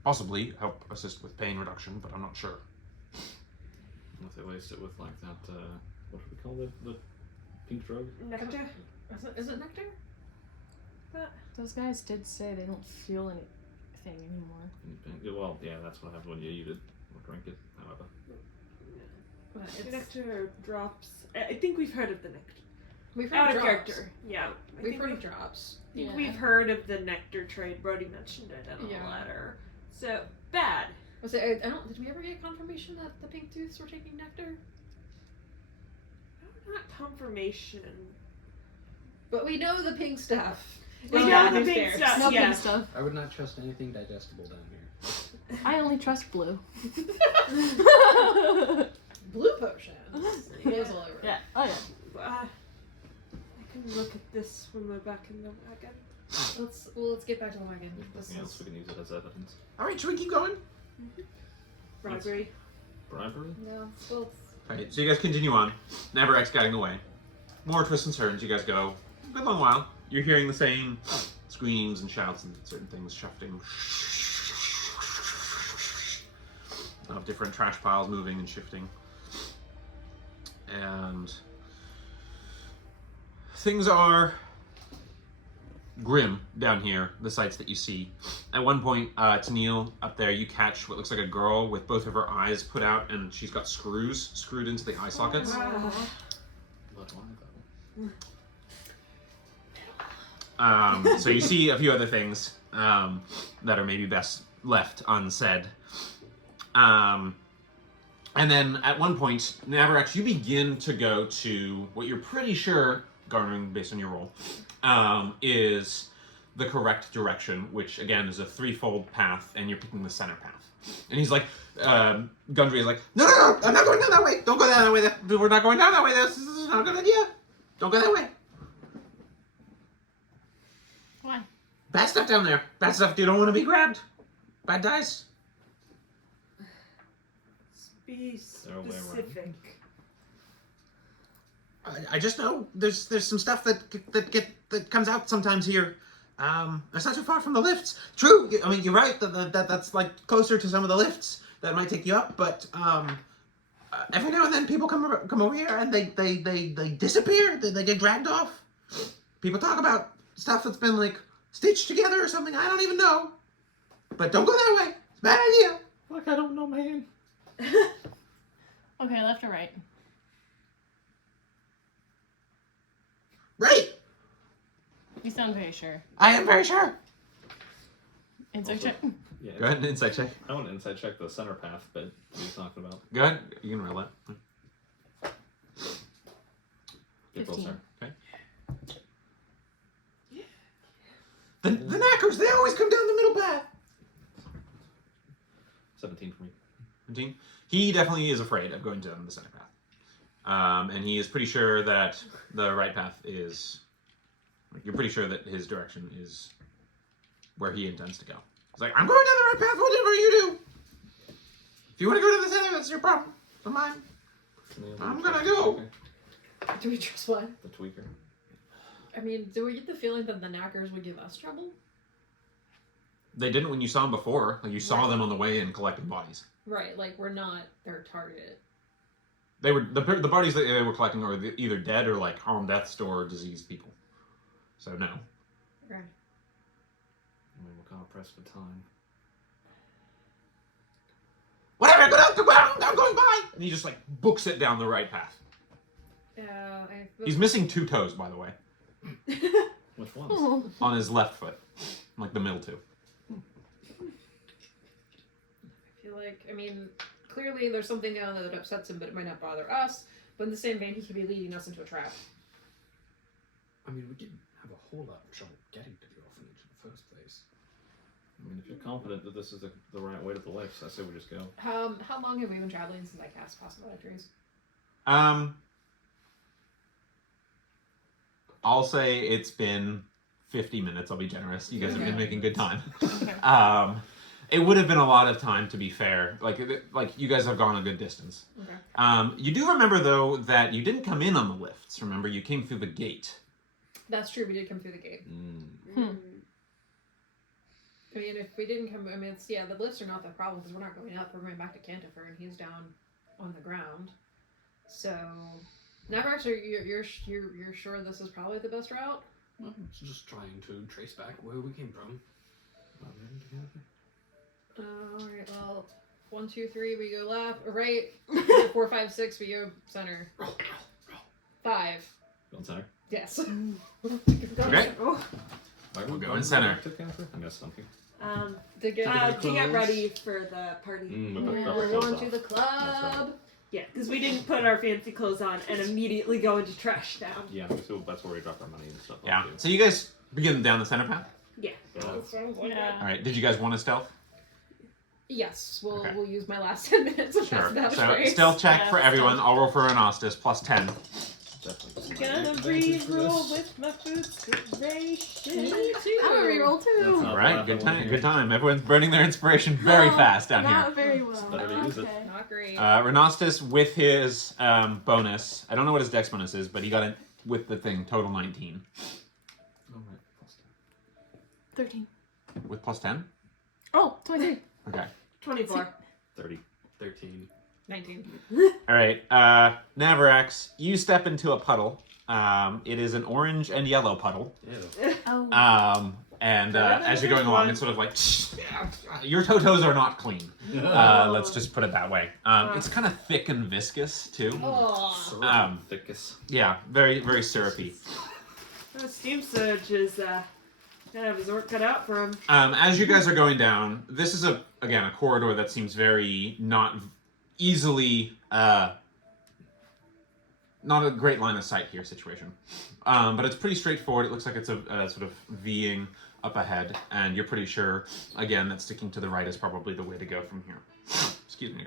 possibly help assist with pain reduction, but I'm not sure. If they laced it with like that, what do we call the pink drug? Nectar? Is it nectar? Those guys did say they don't feel anything anymore. Well, yeah, that's what happens when you eat it or drink it, however. It's, Nectar drops. I think we've heard of the nectar. we've heard Out of of drops. character. Yeah. I We've think heard of drops. I think Yeah. we've heard of the nectar trade. Brody mentioned it in a Yeah. letter. So, bad. Was it? I don't. Did we ever get confirmation that the pink tooths were taking nectar? Not confirmation. But we know the pink stuff. We is know bad the news pink bears. stuff. No yeah. pink stuff. I would not trust anything digestible down here. I only trust blue. Blue potions. Nails all over. Yeah. Oh yeah. I can look at this when we're back in the wagon. Let's get back to the wagon. This Anything else is, we can use it as evidence? All right, should we keep going? Bribery. Bribery? no. Well, All right, so you guys continue on. Navarrex guiding the way. More twists and turns. You guys go a good long while. You're hearing the same screams and shouts and certain things shifting. Of different trash piles moving and shifting. And things are grim down here, the sights that you see. At one point, Tennille, up there, you catch what looks like a girl with both of her eyes put out, and she's got screws screwed into the eye sockets. What one though? So you see a few other things that are maybe best left unsaid. And then at one point, Navarrex, you begin to go to what you're pretty sure, garnering based on your roll, is the correct direction, which again is a threefold path, and you're picking the center path. And he's like, Gundry is like, no, I'm not going down that way. Don't go down that way. We're not going down that way. This is not a good idea. Don't go that way. Why? Bad stuff down there. Bad stuff. You don't want to be grabbed. Bad dice. Be There a way around? specific. I just know there's some stuff that comes out sometimes here. It's not too far from the lifts. True. I mean, you're right. That's like closer to some of the lifts that might take you up. But every now and then, people come over here and they disappear. They get dragged off. People talk about stuff that's been like stitched together or something. I don't even know. But don't go that way. It's a bad idea. Like I don't know, man. Okay, left or right? Right. You sound very sure. I am very sure. Insight Also- check. Yeah. Go ahead and insight check. I want to insight check the center path that he was talking about. Go ahead. You can roll that. Get 15. closer. Okay. The knackers, they always come down the middle path. 17 for me. 17. He definitely is afraid of going down the center path. And he is pretty sure that the right path is... Like, you're pretty sure that his direction is where he intends to go. He's like, I'm going down the right path, whatever you do. If you want to go to the center, that's your problem. It's not mine. I'm gonna go. do we trust what? The tweaker. I mean, do we get the feeling that the knackers would give us trouble? They didn't when you saw them before. Like, you saw Right. them on the way in collecting bodies. Right, like we're not their target. They were the bodies that they were collecting were either dead or like on death's door diseased people. So no. Okay. I mean, we're kind of pressed for time. Whatever, go down, I'm going by! And he just like books it down the right path. He's missing 2 toes, by the way, Which ones? Oh. on his left foot. Like the middle 2. I feel like, I mean, clearly there's something down there that upsets him, but it might not bother us. But in the same vein, he could be leading us into a trap. I mean, we didn't have a whole lot of trouble getting to the orphanage in the first place. I mean, if you're confident that this is the right way to the lifts, I say we just go. How long have we been traveling since I cast Possible Entries? I'll say it's been 50 minutes. I'll be generous. You guys have been Okay. making good time. Okay. It would have been a lot of time, to be fair. Like you guys have gone a good distance. Okay. You do remember, though, that you didn't come in on the lifts. Remember, you came through the gate. That's true, we did come through the gate. Mm. I mean, if we didn't come, I mean, it's, yeah, the lifts are not the problem because we're not going up. We're going back to Cantifer, and he's down on the ground. So, Navrax, you're sure this is probably the best route? Well, it's just trying to trace back where we came from. All right. Well, 1, 2, 3, we go left, or right. 4, 5, 6, we go center. 5. Go in center. Yes. Okay. Oh. We'll go in center. I guess something. To get, To get ready for the party. we're going to the club. Yeah, because we didn't put our fancy clothes on and immediately go into Trashtown. Yeah, so that's where we drop our money and stuff. Yeah. off, too. So you guys begin down the center path. Yeah. Yeah. All right. Did you guys want to stealth? Yes, Okay. we'll use my last 10 minutes of Sure. that So phrase. stealth check Yeah, for everyone. stealth. I'll roll for Anastas, plus 10. Definitely. Gonna re-roll with my boots. They should. Me too. I'm a reroll too. That's not All right. bad. Good time. Good time. Everyone's burning their inspiration very No, fast down here. Not very well. Better to use it. Okay. Not great. Renastus with his bonus. I don't know what his dex bonus is, but he got it with the thing. Total 19 Oh, right. Plus 13. with plus 10. Oh, 23. Okay. 24. 30. 13. 19. All right. Navarax, you step into a puddle. It is an orange and yellow puddle. Yeah. Oh. And as you're going along, it's sort of like your toes are not clean. Let's just put it that way. It's kind of thick and viscous too. Oh. Thickest. Yeah, very very syrupy. Steam Surge is kind of his work cut out for him. As you guys are going down, this is a corridor that seems very not easily not a great line of sight here situation. But it's pretty straightforward. It looks like it's a sort of V-ing up ahead, and you're pretty sure, again, that sticking to the right is probably the way to go from here. Excuse me.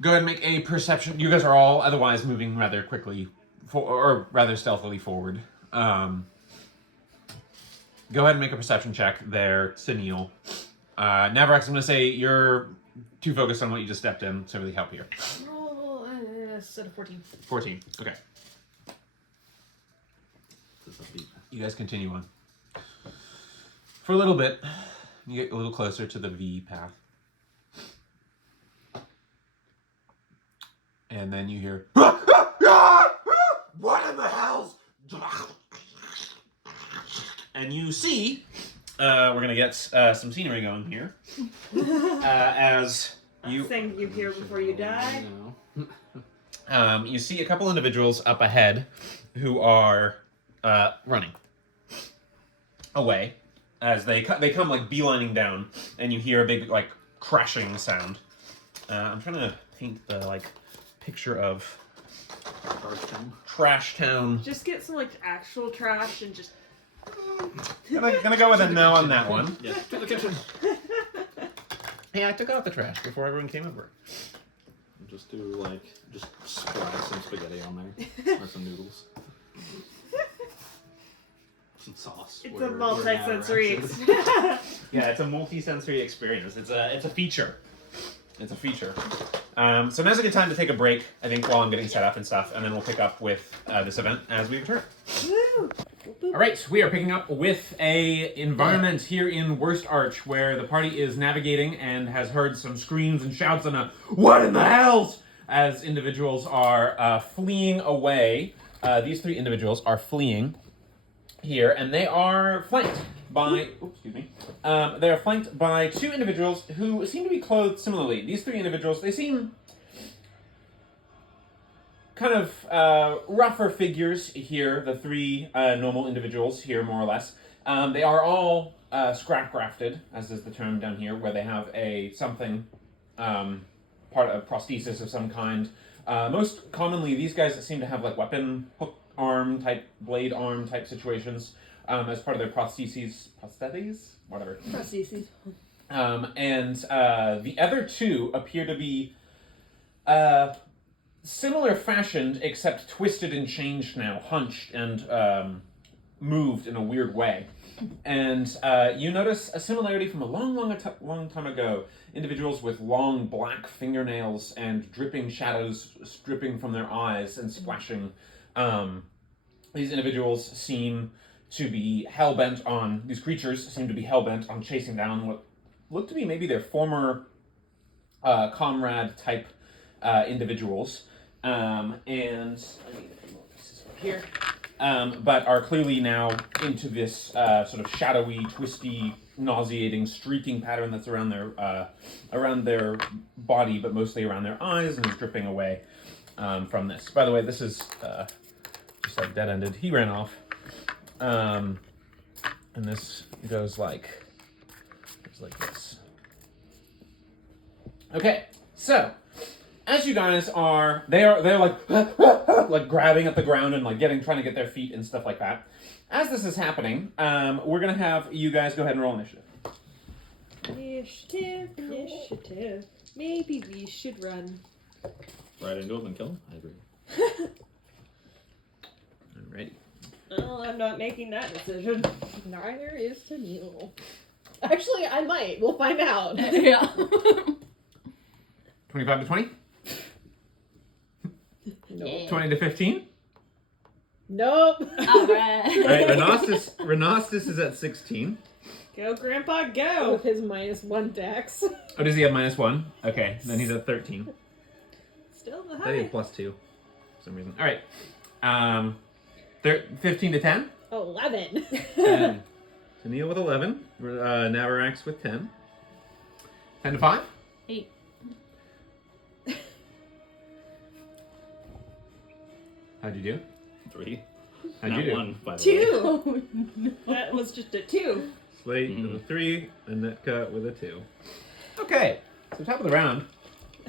Go ahead and make a perception. You guys are all otherwise moving rather quickly, or rather stealthily forward. Go ahead and make a perception check there, Neil. Navrax, I'm going to say you're too focused on what you just stepped in to really help here. Roll set of 14. 14. Okay. This is a beat. You guys continue on. For a little bit, you get a little closer to the V path. And then you hear, what in the hell's... And you see, we're going to get some scenery going here. As you... Thing you hear before you die. You see a couple individuals up ahead who are running away as they come like beelining down, and you hear a big like crashing sound. I'm trying to paint the like picture of Trashtown. Just get some like actual trash and just. Gonna go with a no on that one. Yeah, to the kitchen. Hey, I took out the trash before everyone came over. Just splash some spaghetti on there. Or some noodles. Some sauce. It's where- a where multi-sensory Navarax is. experience. Yeah, it's a multi-sensory experience. It's a feature. It's a feature. So now's a good time to take a break, I think, while I'm getting set up and stuff, and then we'll pick up with this event as we return. Woo! All right, we are picking up with a environment here in Worst Arch where the party is navigating and has heard some screams and shouts and a "What in the hell's as individuals are fleeing away. These three individuals are fleeing here, and they are flanked by. Oops, excuse me. They are flanked by two individuals who seem to be clothed similarly. These three individuals, they seem kind of rougher figures here. The three normal individuals here, more or less. They are all scrap grafted, as is the term down here, where they have a something. Part of prosthesis of some kind. Most commonly, these guys seem to have like weapon hook arm type, blade arm type situations as part of their prostheses, whatever. Prostheses. And the other two appear to be similar fashioned, except twisted and changed now, hunched and moved in a weird way. And you notice a similarity from a long time ago. Individuals with long black fingernails and dripping shadows dripping from their eyes and splashing. These individuals seem to be hell-bent on, these creatures seem to be hell-bent on chasing down what look to be maybe their former comrade type individuals. And I need a few more pieces over here. But are clearly now into this sort of shadowy, twisty, nauseating, streaking pattern that's around their body, but mostly around their eyes, and is dripping away from this. By the way, this is just like dead-ended. He ran off, and this goes like this. Okay, so. As you guys are, they're like like grabbing at the ground and like trying to get their feet and stuff like that. As this is happening, we're gonna have you guys go ahead and roll initiative. Initiative. Maybe we should run. Right into him and kill him? I agree. Alrighty. Well, I'm not making that decision. Neither is Tennille. Actually, I might. We'll find out. Yeah. 25 to 20? Nope. 20 to 15? Nope. Alright. Alright, Renostus is at 16. Go, Grandpa, go! With his -1 dex. Oh, does he have -1? Okay, then he's at 13. Still the I thought he had high. +2 for some reason. Alright. 15 to 10? 11. 10. Tennille with 11. Navarax with 10. 10 to 5? 8. How'd you do? 3. How'd Not you do? 1, by the way. 2! Oh, no. That was just a 2. Slate with a 3, and Netka with a 2. Okay, so top of the round.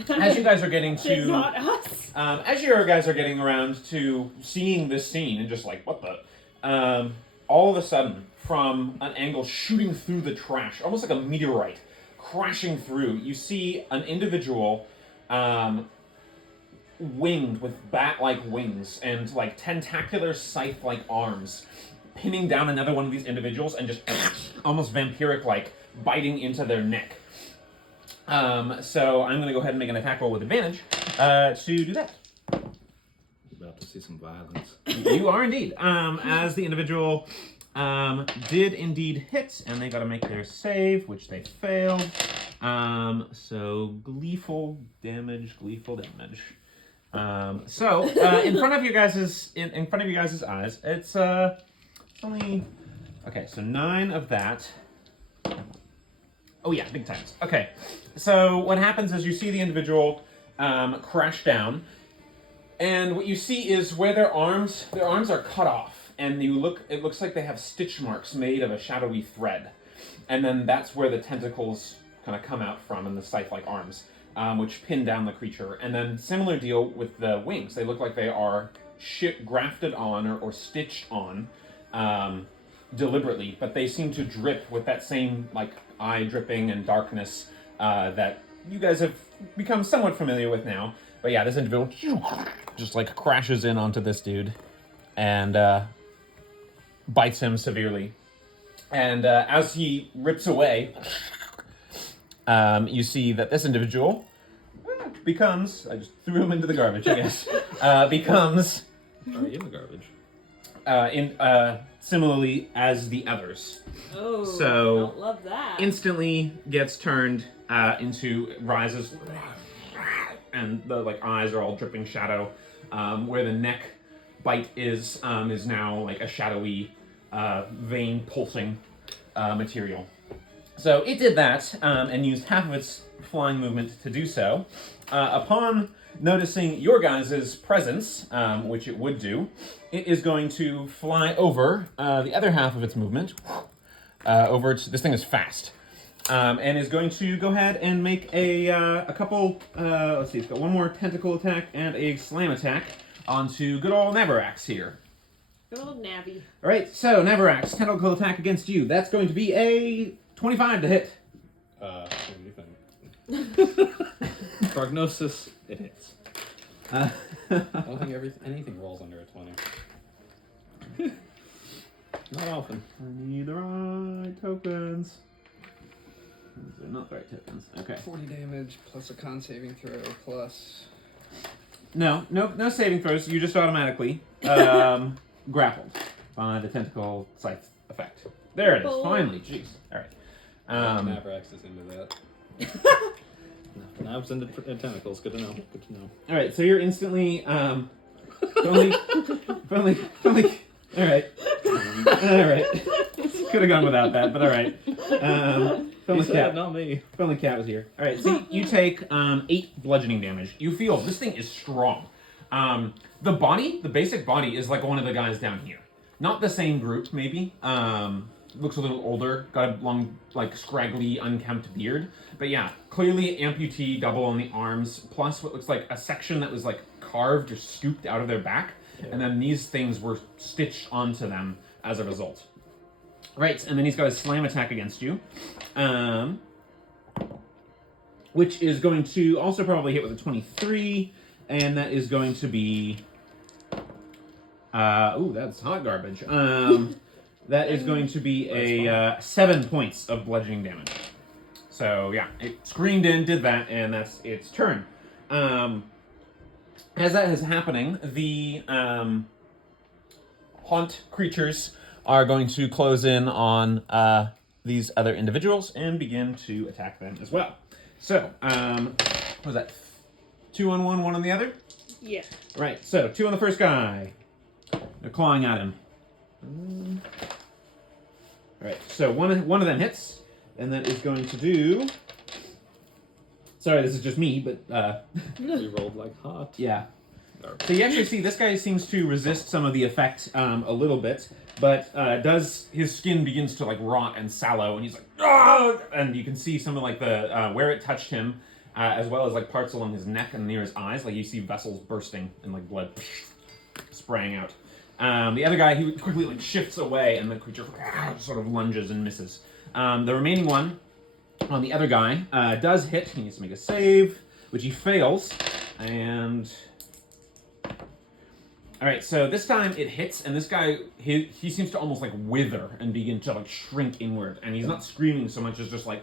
As you guys are getting Did to, not us. as you guys are getting around to seeing this scene and just like what the, all of a sudden from an angle shooting through the trash, almost like a meteorite crashing through, you see an individual, winged with bat-like wings and like tentacular scythe-like arms, pinning down another one of these individuals and just almost vampiric-like biting into their neck. So I'm going to go ahead and make an attack roll with advantage to do that. About to see some violence. You are indeed. As the individual did indeed hit, and they got to make their save, which they failed. So gleeful damage. So in front of you guys' in front of you guys' eyes, it's only okay. So 9 of that. Oh yeah, big times. Okay, so what happens is you see the individual crash down, and what you see is where their arms are cut off, and it looks like they have stitch marks made of a shadowy thread, and then that's where the tentacles kind of come out from, and the scythe-like arms, which pin down the creature. And then similar deal with the wings. They look like they are grafted on or stitched on deliberately, but they seem to drip with that same like eye dripping and darkness that you guys have become somewhat familiar with now. But yeah, this individual just like crashes in onto this dude and bites him severely. And as he rips away, you see that this individual becomes, I just threw him into the garbage, I guess, becomes Already in the garbage. Similarly as the others. Oh, So, don't love that. Instantly gets turned rises and the like eyes are all dripping shadow. Where the neck bite is now like a shadowy vein pulsing material. So it did that and used half of its flying movement to do so. Upon noticing your guys' presence, which it would do, it is going to fly over the other half of its movement over to, this thing is fast, and is going to go ahead and make a couple, let's see, it's got one more tentacle attack and a slam attack onto good old Navarax here. Good old Navi. Alright, so Navarax, tentacle attack against you. That's going to be a 25 to hit. What do you think? Prognosis, it hits. I don't think anything rolls under a 20. Not often. I need the right tokens. Those are not the right tokens. Okay. 40 damage plus a con saving throw plus... No saving throws. You just automatically grappled by the tentacle scythe effect. There it is. Finally. Jeez. All right. Navrax is into that. Knives into tentacles. Good to know. Good to know. All right. So you're instantly only. All right. All right. Could have gone without that, but all right. He said, not me. If only Cat was here. All right, so you take 8 bludgeoning damage. You feel this thing is strong. The body, the basic body, is like one of the guys down here. Not the same group, maybe. Looks a little older. Got a long, like scraggly, unkempt beard. But yeah, clearly amputee, double on the arms, plus what looks like a section that was like carved or scooped out of their back, and then these things were stitched onto them as a result. Right, and then he's got a slam attack against you, which is going to also probably hit with a 23, and that is going to be, ooh, that's hot garbage. That is going to be a 7 points of bludgeoning damage. So yeah, it screamed in, did that, and that's its turn. As that is happening, the haunt creatures are going to close in on these other individuals and begin to attack them as well. So, what was that? 2 on one, 1 on the other? Yeah. Right, so 2 on the first guy. They're clawing at him. Alright, so one of them hits, and that is going to do... Sorry, this is just me, but... We rolled like hot. Yeah. So you actually see this guy seems to resist some of the effect a little bit, but his skin begins to like rot and sallow, and he's like, ah! And you can see some of like the where it touched him, as well as like parts along his neck and near his eyes. Like you see vessels bursting and like blood spraying out. The other guy, he quickly like shifts away, and the creature sort of lunges and misses. The remaining one on the other guy does hit. He needs to make a save, which he fails, and. All right, so this time it hits, and this guy, he seems to almost like wither and begin to like shrink inward, and he's not screaming so much as just like,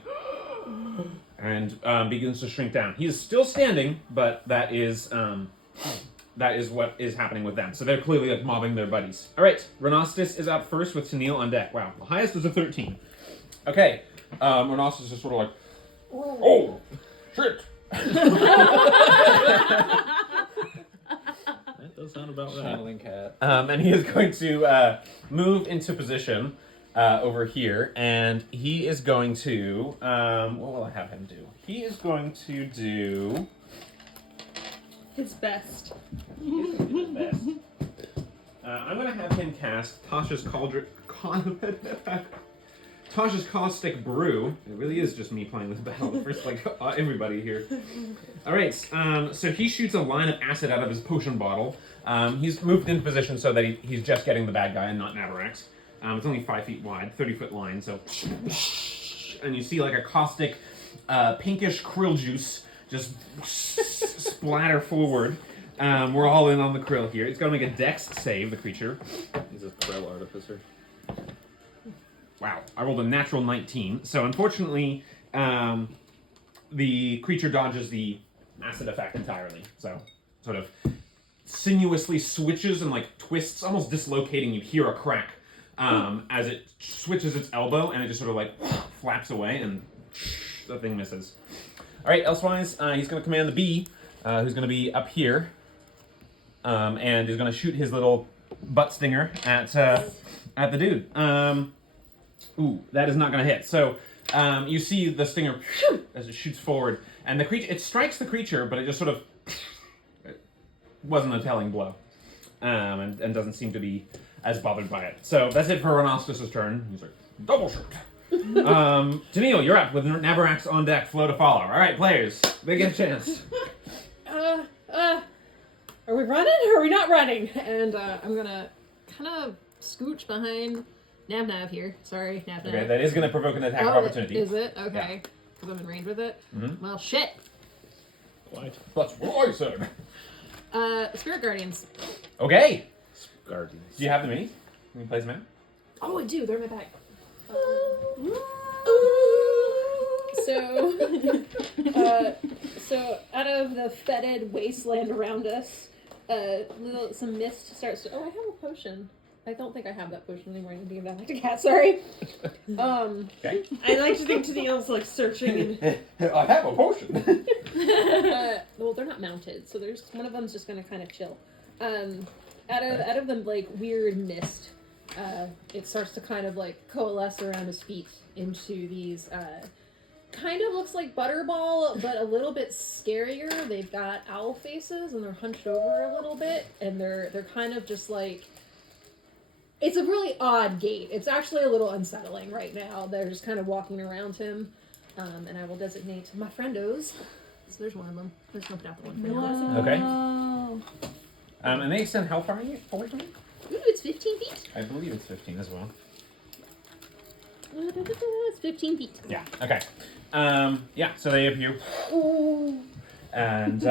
and begins to shrink down. He is still standing, but that is what is happening with them. So they're clearly like mobbing their buddies. All right, Renostis is up first with Tennille on deck. Wow, the highest was a 13. Okay, Renostis is sort of like, oh, shit. That does sound about right. Channeling cat. And he is going to move into position over here, and he is going to, what will I have him do? He is going to do... His best. his best. I'm going to have him cast Tasha's Tasha's Caustic Brew. It really is just me playing this battle. First, like, everybody here. Alright, so he shoots a line of acid out of his potion bottle. He's moved into position so that he's just getting the bad guy and not Navarax. It's only 5 feet wide, 30-foot line, so... And you see, like, a caustic, pinkish krill juice just splatter forward. We're all in on the krill here. It's got to make a dex save, the creature. He's a krill artificer. Wow, I rolled a natural 19. So unfortunately, the creature dodges the acid effect entirely. So sort of sinuously switches and like twists, almost dislocating. You hear a crack as it switches its elbow, and it just sort of like flaps away, and the thing misses. All right, elsewise, he's going to command the bee who's going to be up here, and is going to shoot his little butt stinger at the dude. Ooh, that is not going to hit. So you see the stinger as it shoots forward, and the creature, it strikes the creature, but it just sort of it wasn't a telling blow, and doesn't seem to be as bothered by it. So that's it for Renoscus's turn. He's like, double shot. Tennille, you're up with Navarax on deck, flow to follow. All right, players, they get a chance. Are we running or are we not running? And I'm gonna kind of scooch behind Nav here. Sorry, Nav. Okay, that is going to provoke an attack of opportunity. Is it? Okay. Because I'm in range with it? Mhm. Well, shit. What? That's what I said. Spirit Guardians. Okay. Guardians. Do you have the minis? Can you play some out? Oh, I do. They're in my bag. So out of the fetid wasteland around us, some mist starts to. Oh, I have a potion. I don't think I have that potion anymore. I need to give that back to Cat. Sorry. Okay. I like to think Tennille's like searching and I have a potion. Well, they're not mounted, so there's one of them's just gonna kind of chill. Out of the like weird mist, it starts to kind of like coalesce around his feet into these kind of looks like Butterball, but a little bit scarier. They've got owl faces and they're hunched over a little bit, and they're kind of just like. It's a really odd gait. It's actually a little unsettling right now. They're just kind of walking around him, and I will designate my friendos. So there's one of them. There's no out the one friend. Okay. Whoa. And they extend how far away from you? Ooh, it's 15 feet. I believe it's 15 as well. It's 15 feet. Yeah. Okay. Yeah. So they appear. Ooh. And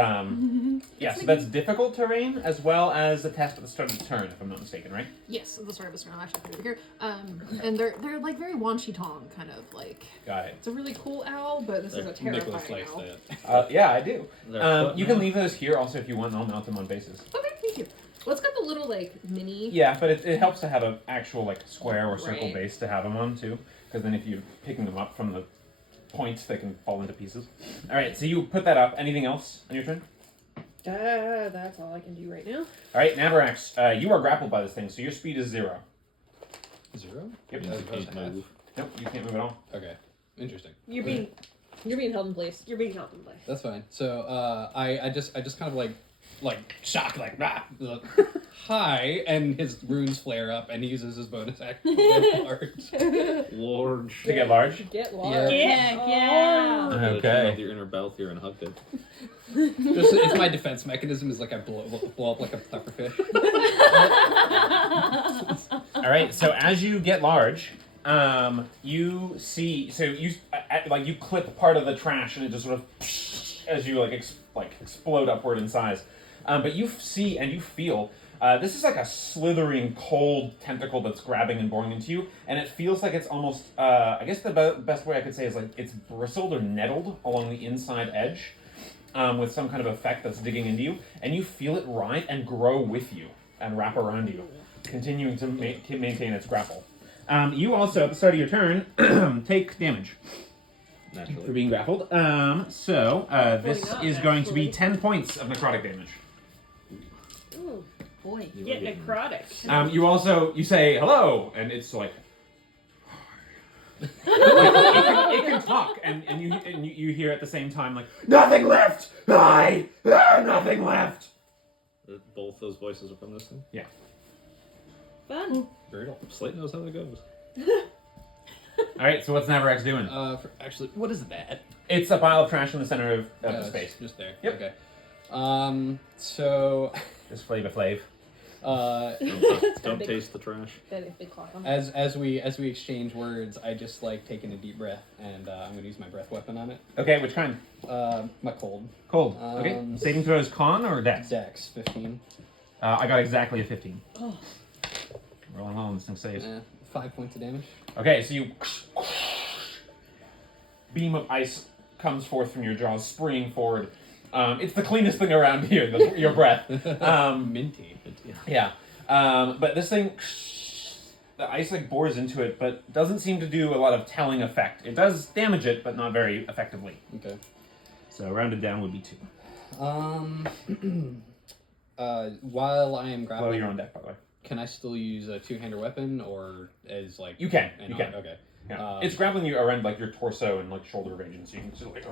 yeah, so that's difficult terrain as well as a test at the start of the turn, if I'm not mistaken, right? Yes, the start of this round. Actually, put it over here. And they're like very Wan Shi Tong kind of like. Got it. It's a really cool owl, but this is a terrifying Nicholas likes owl. that. Yeah, I do. They're You can leave those here also if you want. I'll mount them on bases. Okay, thank you. Well, it's got the little like mini. Yeah, but it helps to have an actual like square or circle Right. base to have them on too, because then if you're picking them up from the points, they can fall into pieces. All right, so you put that up. Anything else on your turn? That's all I can do right now. All right, Navarax, you are grappled by this thing, so your speed is 0. 0? Yep. As opposed to half. Nope, you can't move at all. Okay, interesting. You're being held in place. you're being held in place. That's fine. So I just kind of like shock like hi, and his runes flare up, and he uses his bonus action to get large. Lord. To get large. Get large. Heck yeah. Okay. Your inner Balthier and hugged it. It's my defense mechanism is like I blow up like a pufferfish. All right, so as you get large, you see, so you clip part of the trash, and it just sort of as you explode upward in size. But you see and you feel this is like a slithering, cold tentacle that's grabbing and boring into you, and it feels like it's almost, I guess the best way I could say is like it's bristled or nettled along the inside edge with some kind of effect that's digging into you, and you feel it writhe and grow with you and wrap around you, continuing to maintain its grapple. You also, at the start of your turn, take damage for Naturally. being grappled. This not, is going to be actually. 10 points of necrotic damage. Ooh, boy. You Get were getting- necrotic. You say hello, and it's like, it can talk, and you hear at the same time like nothing left. Nothing left. Both those voices are from this thing? Fun. Brutal. Slate knows how that goes. All right, so what's Navarax doing? Actually, what is that? It's a pile of trash in the center of the It's space. just there. Yep. Okay. So Just Flavor Flav. Don't taste the trash. Big clock on it. as we exchange words, I just like taking a deep breath, and I'm gonna use my breath weapon on it. Okay, which kind? My cold. Cold. Okay. Saving throw is con or dex? Dex 15. I got exactly a 15. Oh. Rolling well on this thing saves. 5 points of damage. Okay, so you beam of ice comes forth from your jaws, springing forward. It's the cleanest thing around here. Your breath. Minty. Yeah. But this thing, the ice like bores into it, but doesn't seem to do a lot of telling effect. It does damage it, but not very effectively. Okay. So rounded down would be 2. While I am Well, grappling, you're on deck, by the way. can I still use a two-hander weapon, or is like You can. an You can. Okay. Yeah. It's grappling you around like your torso and like shoulder region, so you can still like.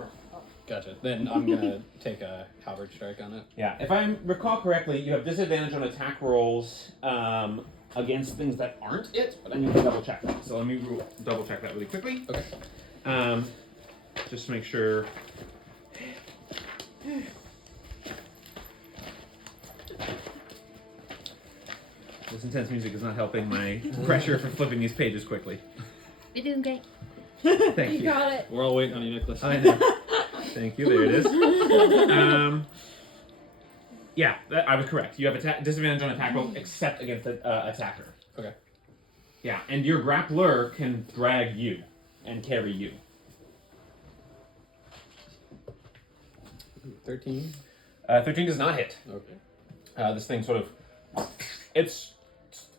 Gotcha. Then I'm gonna take a halberd strike on it. Yeah. If I recall correctly, you have disadvantage on attack rolls against things that aren't it, but I need to double check that. So let me double check that really quickly. Okay. Just to make sure. This intense music is not helping my pressure for flipping these pages quickly. You're doing great. Thank you. You got it. We're all waiting on you, Nicholas. I know. Thank you. There it is. Yeah, I was correct. You have disadvantage on attack rolls except against the attacker. Okay. Yeah, and your grappler can drag you and carry you. 13. 13 does not hit. Okay. This thing sort of... It's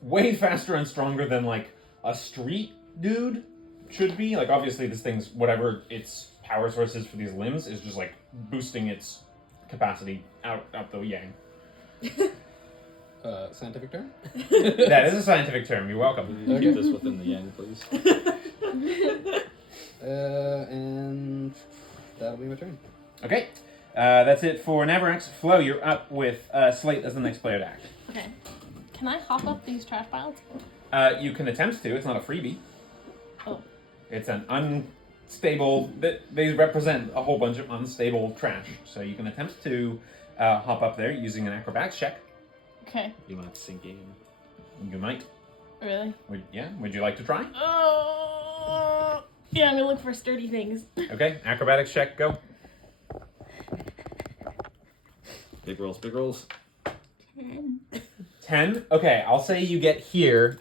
way faster and stronger than, like, a street dude should be. Like, obviously this thing's... Whatever its power source is for these limbs is just, like, boosting its capacity out the yang. Scientific term? That is a scientific term. You're welcome. Can you keep this within the yang, please? And that'll be my turn. Okay. That's it for Navarax. Flo, you're up with Slate as the next player to act. Okay. Can I hop up these trash piles? You can attempt to. It's not a freebie. Oh. It's an unstable... They represent a whole bunch of unstable trash. So you can attempt to hop up there using an acrobatics check. Okay. You might sink in. You might. Really? Would you like to try? Oh. Yeah, I'm gonna look for sturdy things. Okay, acrobatics check, go. Big rolls, big rolls. 10? Okay, I'll say you get here,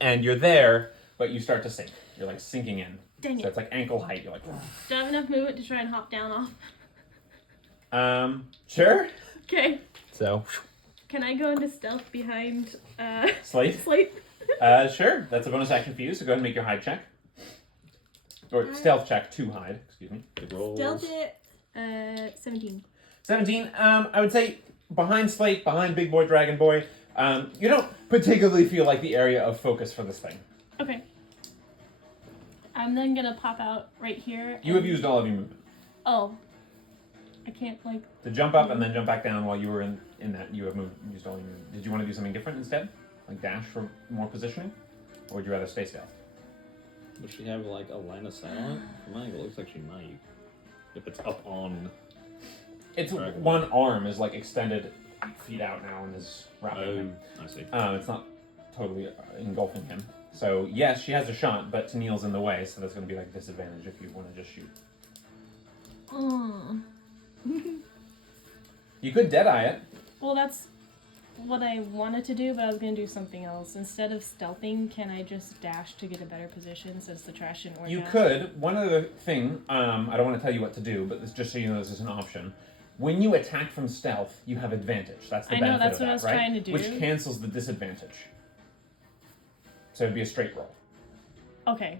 and you're there, but you start to sink. You're like sinking in. Dang So it. it's like ankle height. You're like... Do I have enough movement to try and hop down off? Sure. Okay. So, Can I go into stealth behind Slate? Slate? Sure. That's a bonus action for you, so go ahead and make your hide check. Or stealth check to hide, excuse me. Big rolls. Stealth it. 17. 17, I would say behind Slate, behind Big Boy Dragon Boy, you don't particularly feel like the area of focus for this thing. Okay. I'm then gonna pop out right here. You have used all of your movement. Oh. I can't, like... To jump up and then jump back down while you were in that, you have used all your movement. Did you want to do something different instead? Like dash for more positioning? Or would you rather stay stealth? Would she have like a line of sight on it? From my angle, it looks like she might. If it's up on. It's Dragon. one arm is like extended 8 feet out now and is wrapping him. I see. It's not totally engulfing him. So yes, she has a shot, but Tennille's in the way, so that's going to be like disadvantage if you want to just shoot. You could deadeye it. Well, that's what I wanted to do, but I was gonna do something else. Instead of stealthing, can I just dash to get a better position since the trash didn't work You out? could. One other thing, I don't want to tell you what to do, but this, just so you know, this is an option. When you attack from stealth, you have advantage. That's the I benefit know, that's of what that, I was right? trying to do. Which cancels the disadvantage. So it'd be a straight roll. Okay.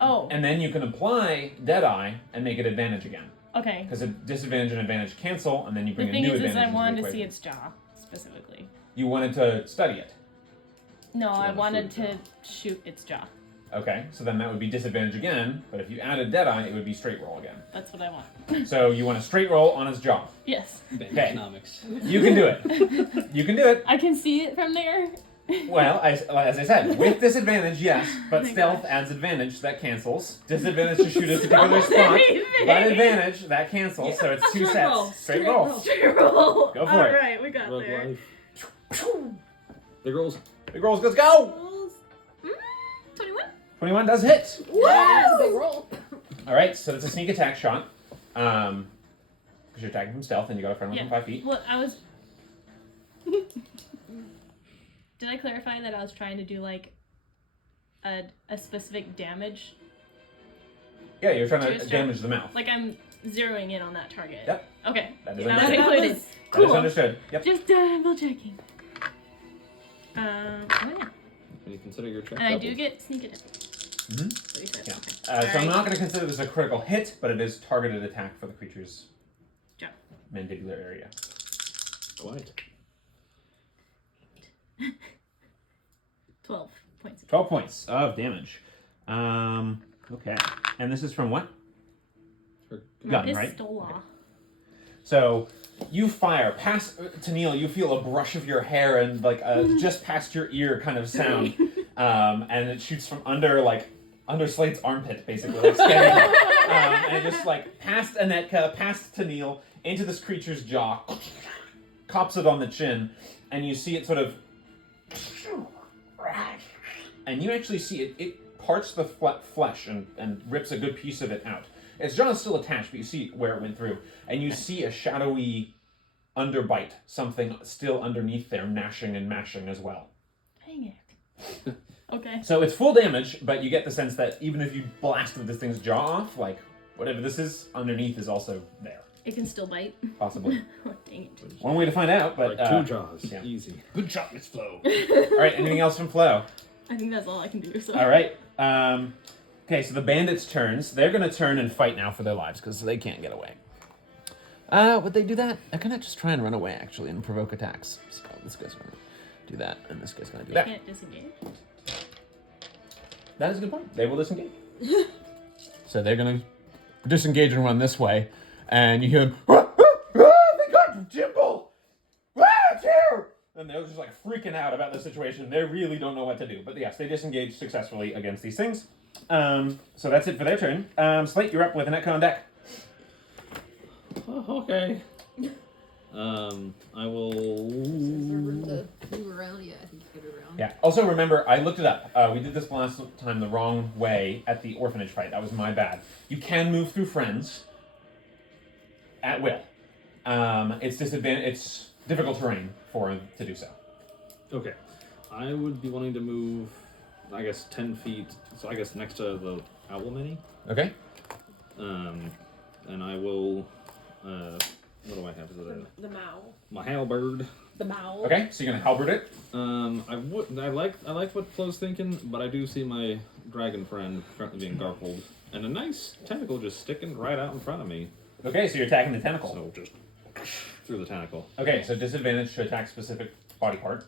Oh, And then you can apply Deadeye and make it advantage again. okay. Because a disadvantage and advantage cancel, and then you The bring a thing new is advantage I into the wanted to see equation. its jaw, specifically. You wanted to study it. No, So I on a wanted food to shoot its jaw. Okay, so then that would be disadvantage again, but if you added Deadeye, it would be straight roll again. That's what I want. So you want a straight roll on his jaw. Yes. Okay. Economics. You can do it. You can do it. I can see it from there. Well, as I said, with disadvantage, yes, but Oh my stealth gosh. adds advantage, that cancels. Disadvantage to shoot a particular spot, but advantage, that cancels, so it's two Straight sets. roll. Straight roll. Straight roll. Go for it. Alright, we got Rogue there. life. Big rolls. Big rolls, let's go! 21? 21 does hit. Yeah, that's a big roll. Alright, so it's a sneak attack shot. Because you're attacking from stealth and you got a friend within Yeah. 5 feet. Well, I was... Did I clarify that I was trying to do, like, a specific damage? Yeah, you're trying To to a strike. damage the mouth. Like, I'm zeroing in on that target. Yep. Okay. That is That was understood. included. That is Cool. understood. Yep. Just double checking. Oh yeah. When you consider your check And I doubled. do get sneak attack. Mhm. So you said, Yeah. okay. So I'm Alright. not going to consider this a critical hit, but it is targeted attack for the creature's Jaw. mandibular area. Quite. 12 points. 12 points of damage. Okay. And this is from what? Her Gun, right? Pistola. Okay. So you fire past Tennille. You feel a brush of your hair and like just past your ear kind of sound, and it shoots from under Slade's armpit, basically, like steady. And it just like past Anika, past Tennille, into this creature's jaw, cops it on the chin, and you see it sort of, and you actually see it parts the flesh and rips a good piece of it out. Its jaw is still attached, but you see where it went through. And you see a shadowy underbite, something still underneath there, gnashing and mashing as well. Dang it. Okay. So it's full damage, but you get the sense that even if you blasted this thing's jaw off, like, whatever this is, underneath is also there. It can still bite. Possibly. Oh, dang it. One way to find out, but... like 2 jaws. yeah. Easy. Good job, Miss Flo. Alright, anything else from Flo? I think that's all I can do. So. Alright. Okay, so the bandits' turns. They're going to turn and fight now for their lives, because they can't get away. Would they do that? They're going to just try and run away, actually, and provoke attacks. So this guy's going to do that, and this guy's going to do They that. can't disengage. That is a good point. They will disengage. So they're going to disengage and run this way, and you hear them, they got Jimble! It's here! And they're just like freaking out about the situation. They really don't know what to do. But yes, they disengage successfully against these things. So that's it for their turn. Slate, you're up with an Echo on deck. Oh, okay. I will. Room to move around. Yeah, I think you get around. Yeah. Also remember, I looked it up. We did this last time the wrong way at the orphanage fight. That was my bad. You can move through friends at will. It's difficult terrain to do so. Okay. I would be wanting to move, I guess, 10 feet. So I guess next to the owl mini. Okay. And I will. What do I have? Is it The Mao. my halberd? The Mao. Okay, so you're gonna halberd it. I like what Flo's thinking, but I do see my dragon friend currently being garbled, and a nice tentacle just sticking right out in front of me. Okay, so you're attacking the tentacle. So just through the tentacle. Okay, so disadvantage to attack specific body part.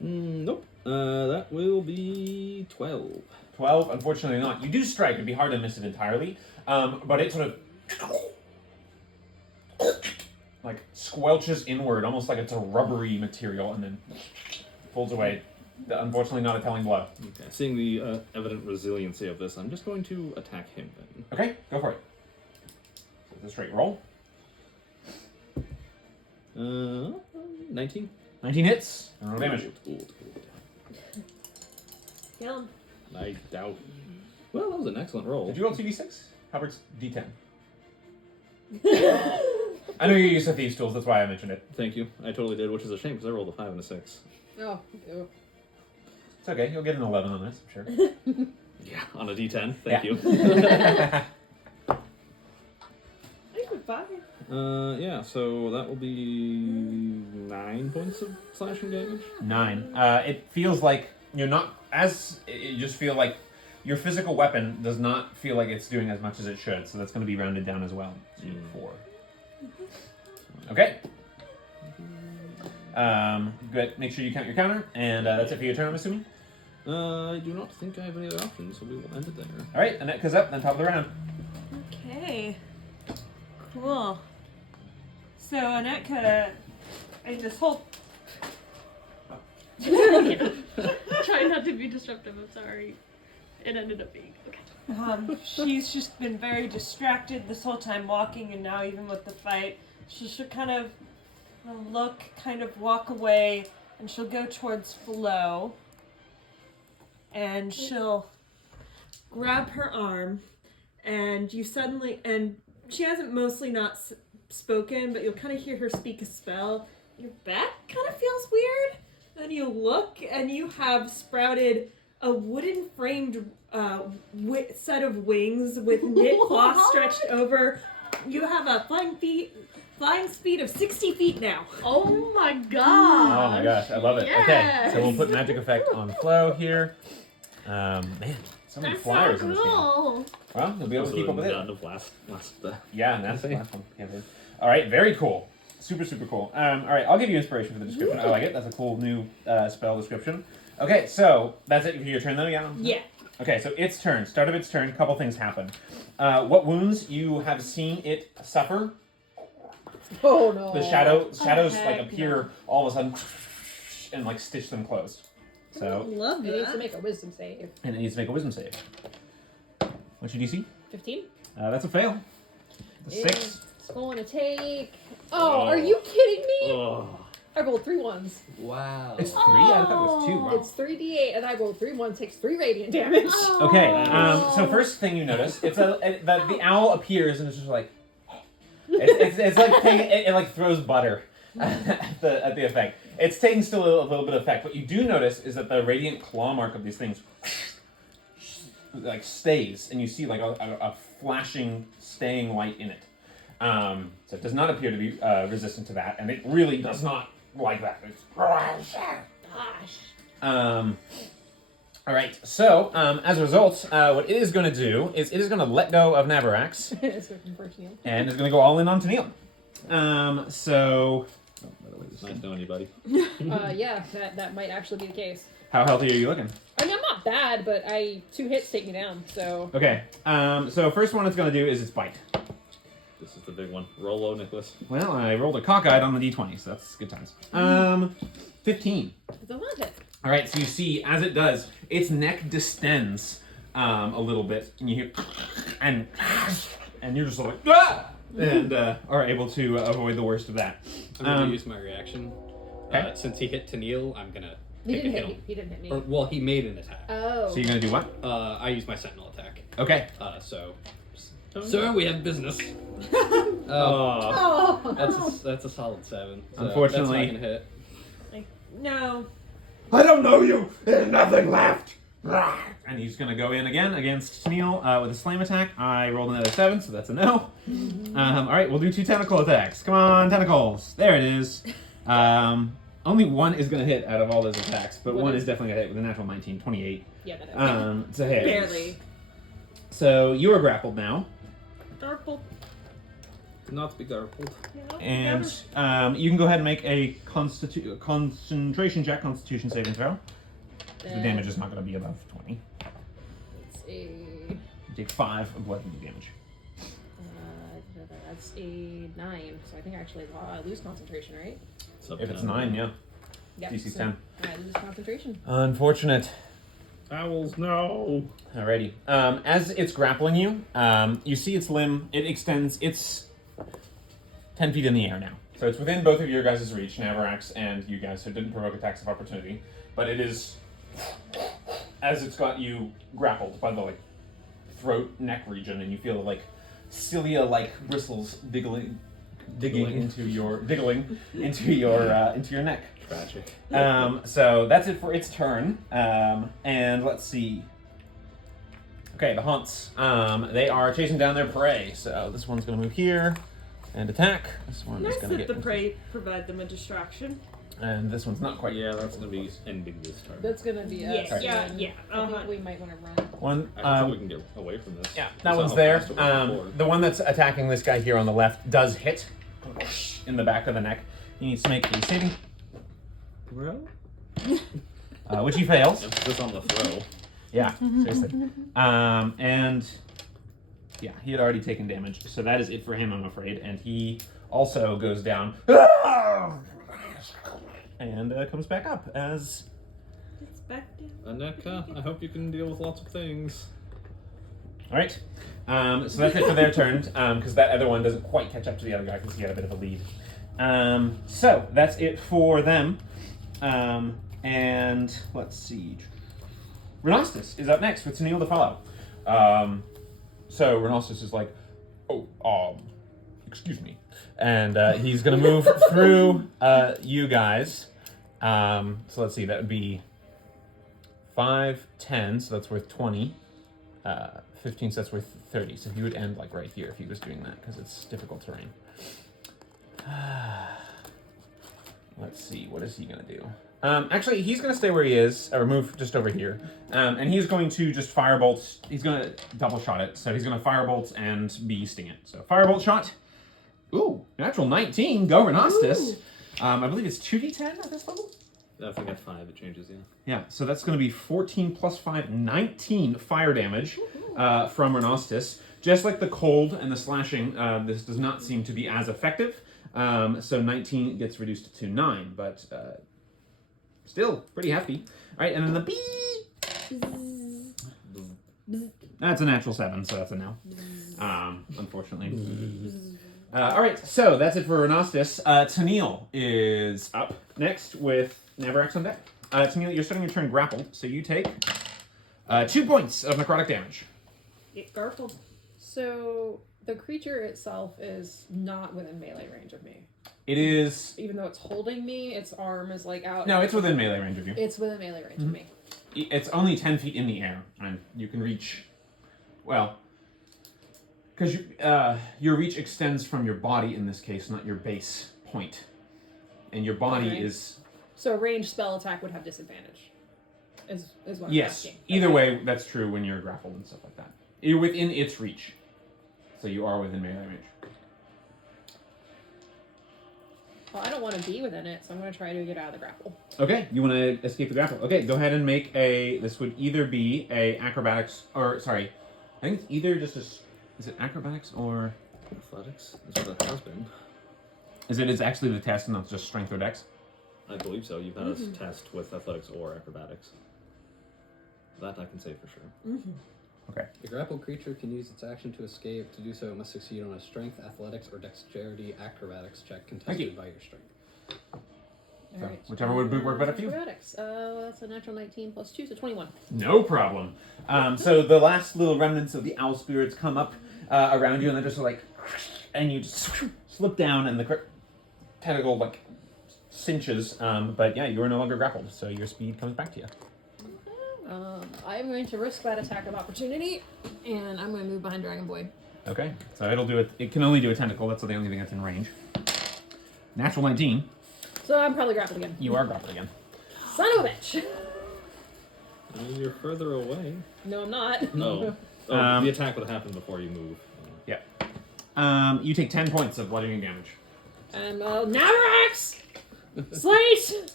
Nope. That will be 12. 12, unfortunately not. You do strike, it'd be hard to miss it entirely. But it sort of like squelches inward, almost like it's a rubbery material, and then pulls away. Unfortunately not a telling blow. Okay. Seeing the evident resiliency of this, I'm just going to attack him then. Okay, go for it. So it's a straight roll. 19. 19 hits. No damage. Good. Kill him. I doubt. Well, that was an excellent roll. Did you roll 2d6? Hubbard's d10. I know you're used to thieves' tools, that's why I mentioned it. Thank you. I totally did, which is a shame because I rolled a 5 and a 6. Oh, ew. It's okay, you'll get an 11 on this, I'm sure. Yeah, on a D10. Thank you. I would buy. Yeah. So that will be 9 points of slashing damage. 9. It feels like you're not you just feel like your physical weapon does not feel like it's doing as much as it should, so that's going to be rounded down as well. 4. Okay. Good. Make sure you count your counter, and that's it for your turn, I'm assuming. I do not think I have any other options, so we will end it there. All right, Anetka's up, then top of the round. Okay. Cool. So Anika, in this whole Try not to be disruptive, I'm sorry. It ended up being okay. she's just been very distracted this whole time walking, and now even with the fight, she'll kind of look, kind of walk away, and she'll go towards Flo, and she'll grab her arm, and she hasn't mostly not spoken, but you'll kind of hear her speak a spell. Your back kind of feels weird. Then you look, and you have sprouted a wooden framed set of wings with knit cloth stretched over. You have a flying speed of 60 feet now. Oh my god! Oh my gosh, I love it. Yes. Okay, so we'll put magic effect on Flo here. Man, So many That's flyers so in this game. cool. Well, you'll be able to keep up with it. Of last Yeah, and that's the last one. Yeah, dude. All right, very cool. Super, super cool. All right, I'll give you inspiration for the description. I like it. That's a cool new spell description. Okay, so that's it for your turn, though. Yeah. Yeah. Okay, so its turn. Start of its turn. Couple things happen. What wounds you have seen it suffer? Oh no. The shadows like heck appear all of a sudden and like stitch them closed. So Love It needs to that. make a wisdom save. and it needs to make a wisdom save. What's your DC? 15. That's a fail. The 6. It's going to take. Oh, are you kidding me? Oh. I rolled 3 ones. Wow. It's 3. I thought it was 2. Wow. It's 3d8, and I rolled 3 ones. Takes 3 radiant damage. Okay. So first thing you notice, it's the owl appears and it's just like it's like it like throws butter at the effect. It's taking still a little bit of effect. What you do notice is that the radiant claw mark of these things like stays, and you see like a flashing, staying light in it. So it does not appear to be resistant to that, and it really does not like that. It's all right. So as a result, what it is going to do is it is going to let go of Navarax, It's working for Neil. and it's going to go all in on Tennille. So Oh, by the way, it's nice knowing you, buddy. Yeah, that might actually be the case. how healthy are you looking? I mean, I'm not bad, but 2 hits take me down, so. Okay. So first one it's going to do is its bite. This is the big one. Roll low, Nicholas. Well, I rolled a cockeyed on the d20, so that's good times. 15. It's a lot hit. All right, so you see, as it does, its neck distends a little bit, and you hear, and you're just like, ah! And are able to avoid the worst of that. I'm gonna use my reaction. Okay. Since he hit Tennille, I'm gonna He take a didn't hit hit me. him. He didn't hit me. Or, well, he made an attack. Oh. So you're gonna do what? I use my sentinel attack. Okay. So, sir, we have business. Oh. Oh. That's a solid 7. So Unfortunately- that's not gonna hit. No. I don't know you. There's nothing left. And he's gonna go in again against Tennille with a slam attack. I rolled another 7, so that's a no. All right, we'll do 2 tentacle attacks. Come on, tentacles. There it is. Only 1 is gonna hit out of all those attacks, but What 1 is- is definitely gonna hit with a natural 19, 28. Yeah, that is. It's a hit. Barely. So you are grappled now, Purple. Not be garbled. and you can go ahead and make a concentration check, Constitution saving throw. The damage is not going to be above 20. Let's see. You take 5 of bludgeoning damage. That's a 9, so I think actually I lose concentration, right? If it's 9, yeah. Yeah. DC's so 10. I lose concentration. Unfortunate. Owls, no. Alrighty. As it's grappling you, you see its limb. It extends. It's 10 feet in the air now. So it's within both of your guys' reach, Navarax and you guys, so it didn't provoke attacks of opportunity. But it is, as it's got you grappled by the like throat, neck region, and you feel like cilia-like bristles digging into your neck. Tragic. So that's it for its turn. And let's see. Okay, the haunts. They are chasing down their prey. So this one's going to move here and attack. This one Nice is going to that get. the prey provide them a distraction. And this one's not quite. Yeah, that's gonna be ending this turn. That's gonna be us. Yeah, then. yeah. I think we might want to run. One. I think we can get away from this. Yeah, That's that how one's there. fast it was before. The one that's attacking this guy here on the left does hit in the back of the neck. He needs to make a saving, which he fails. Emphasis on the throw. Yeah, seriously. And yeah, he had already taken damage, so that is it for him, I'm afraid. And he also goes down and comes back up as. It's back down. Anika, I hope you can deal with lots of things. All right. So that's it for their turn, because that other one doesn't quite catch up to the other guy because he had a bit of a lead. So that's it for them. And let's see. Renostus is up next with Tennille to follow. So Renostus is like, excuse me. And he's going to move through you guys. So let's see, that would be 5, 10, so that's worth 20. 15, so that's worth 30. So he would end like right here if he was doing that, because it's difficult terrain. Let's see, what is he going to do? Actually, he's going to stay where he is, or move just over here. And he's going to just firebolt. He's going to double shot it. So he's going to firebolt and beasting it. So firebolt shot. Ooh, natural 19. Go Renastus. I believe it's 2d10 at this level. I think at 5 it changes, yeah. Yeah, so that's going to be 14 plus 5, 19 fire damage from Renastus. Just like the cold and the slashing, this does not seem to be as effective. So 19 gets reduced to 9, but still pretty hefty. All right, and then the bee. That's a natural 7, so that's a no. Unfortunately. All right, so that's it for Renastus. Tennille is up next with Navarax on deck. Tennille, you're starting your turn grappled, so you take 2 points of necrotic damage. Get garfled. So the creature itself is not within melee range of me. It is. Even though it's holding me, its arm is like out. No, it's within melee range of you. It's within melee range of me. It's only 10 feet in the air, and you can reach. Well, because your reach extends from your body in this case, not your base point, and your body Okay. is. So a ranged spell attack would have disadvantage. Is what I'm Yes. asking. Either Okay. way, that's true when you're grappled and stuff like that. You're within its reach, so you are within melee range. Well, I don't want to be within it, so I'm going to try to get out of the grapple. Okay, you want to escape the grapple. Okay, go ahead and make a. This would either be a acrobatics or sorry, I think it's either just a. Is it acrobatics or? Athletics is what it has been. Is it? It's actually the test, and not just strength or dex. I believe so. You've had a test with athletics or acrobatics. That I can say for sure. Okay. The grappled creature can use its action to escape. To do so, it must succeed on a strength, athletics, or dexterity acrobatics check contested by your strength. All right. whichever would work better for you. Acrobatics. That's a natural 19 plus 2, so 21. No problem. So the last little remnants of the owl spirits come up around you, and they're just like, and you just slip down, and the tentacle like cinches. But yeah, you are no longer grappled, so your speed comes back to you. I'm going to risk that attack of opportunity, and I'm going to move behind Dragon Boy. Okay, so it'll do it. It can only do a tentacle. That's the only thing that's in range. Natural 19. So I'm probably grappled again. You are grappled again. Son of a bitch! You're further away. No, I'm not. No. The attack would happen before you move. Yeah. You take 10 points of bludgeoning damage. And Navarax! Slate!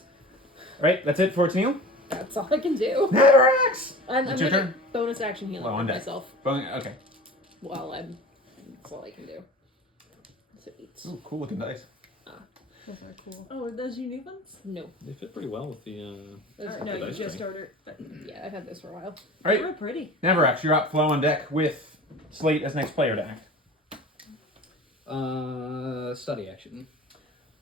Right, that's it for Tennille. That's all I can do. Navarax! I'm It's your gonna turn. bonus action healing Well, on on deck. myself. Okay. Well, that's all I can do. So 8. Ooh, cool looking dice. Those are cool. Oh, are those your new ones? No. They fit pretty well with the. Those No, are you dice just tray. ordered. But yeah, I've had this for a while. All right, they were pretty. Navarax, you're up. Flow on deck with Slate as next player to act. Study action.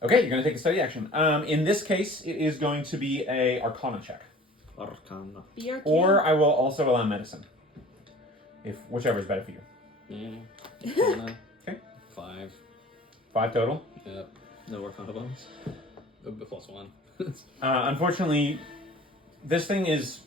Okay, you're going to take a study action. In this case, it is going to be a Arcana check. Arcana. BRQ. Or I will also allow medicine. Whichever is better for you. Yeah. Arcana. Okay. 5. 5 total. Yep. No Arcana bonus. Plus 1. Unfortunately, this thing is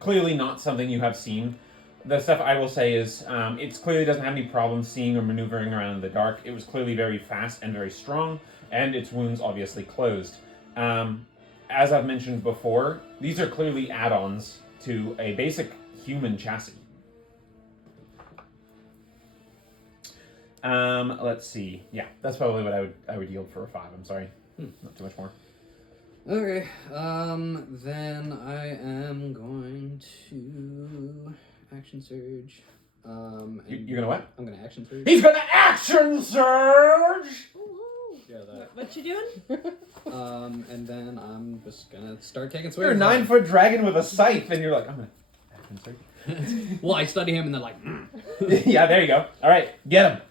clearly not something you have seen. The stuff I will say is it clearly doesn't have any problems seeing or maneuvering around in the dark. It was clearly very fast and very strong, and its wounds obviously closed. As I've mentioned before, these are clearly add-ons to a basic human chassis. Let's see. Yeah, that's probably what I would yield for a 5. I'm sorry. Not too much more. Okay. Then I am going to action surge. And You're gonna what? I'm gonna action surge. He's gonna action surge! Yeah, that. What you doing? And then I'm just gonna start taking swings. You're a 9-foot dragon with a scythe, and you're like, I'm gonna action surge. Well, I study him and then Yeah, there you go. All right, get him.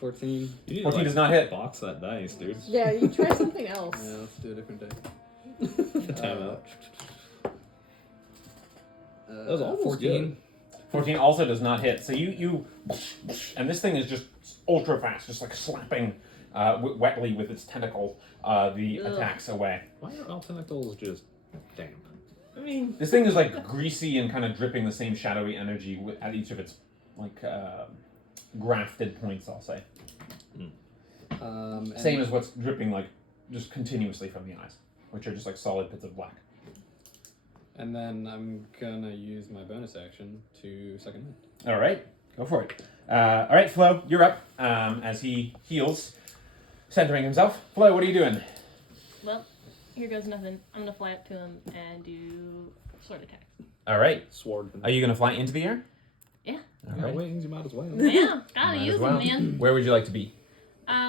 14. You need 14 to, does not hit. Box that dice, dude. Yeah, you try something else. Yeah, let's do a different day. Time out. That was almost 14. 14 also does not hit. So you and this thing is just ultra fast, just like slapping wetly with its tentacle the attacks away. Why are all tentacles just damp? I mean, This thing is like greasy and kind of dripping the same shadowy energy at each of its like grafted points, I'll say. And Same as what's dripping like just continuously from the eyes. which are just like solid pits of black. And then I'm gonna use my bonus action to second wind. All right, go for it. All right, Flo, you're up as he heals, centering himself. Flo, what are you doing? Well, here goes nothing. I'm gonna fly up to him and do sword attack. All right. Sword. Are you going to fly into the air? Yeah. All Got right. wings, you might as well. Yeah, gotta Might as use well. them, man. Where would you like to be? Like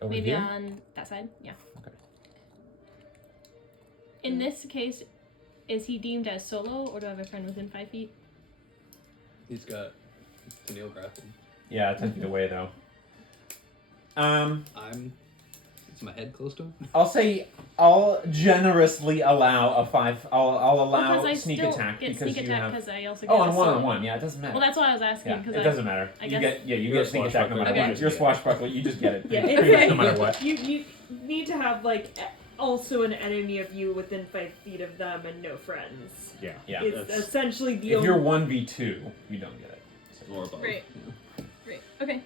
over Maybe here? on that side. Yeah. Okay. In this case, is he deemed as solo, or do I have a friend within 5 feet? He's got Tennille grappled. Yeah, 10 feet away though. Is my head close to him? I'll generously allow a 5. I'll allow Because I sneak still attack get because sneak you attack have. because I also get Oh, a on solo. 1-on-1. Yeah, it doesn't matter. Well, that's why I was asking. Yeah, Because it doesn't matter. I You guess- get you You're a get sneak attack no matter swashbuckler. what. You're a swashbuckler. You just get it. Yeah, Pretty it's much like no matter what. you need to have like also an enemy of you within 5 feet of them and no friends. Yeah. Yeah. It's essentially the If only. you're 1v2, you don't get it. Or above. Right. Great. Okay.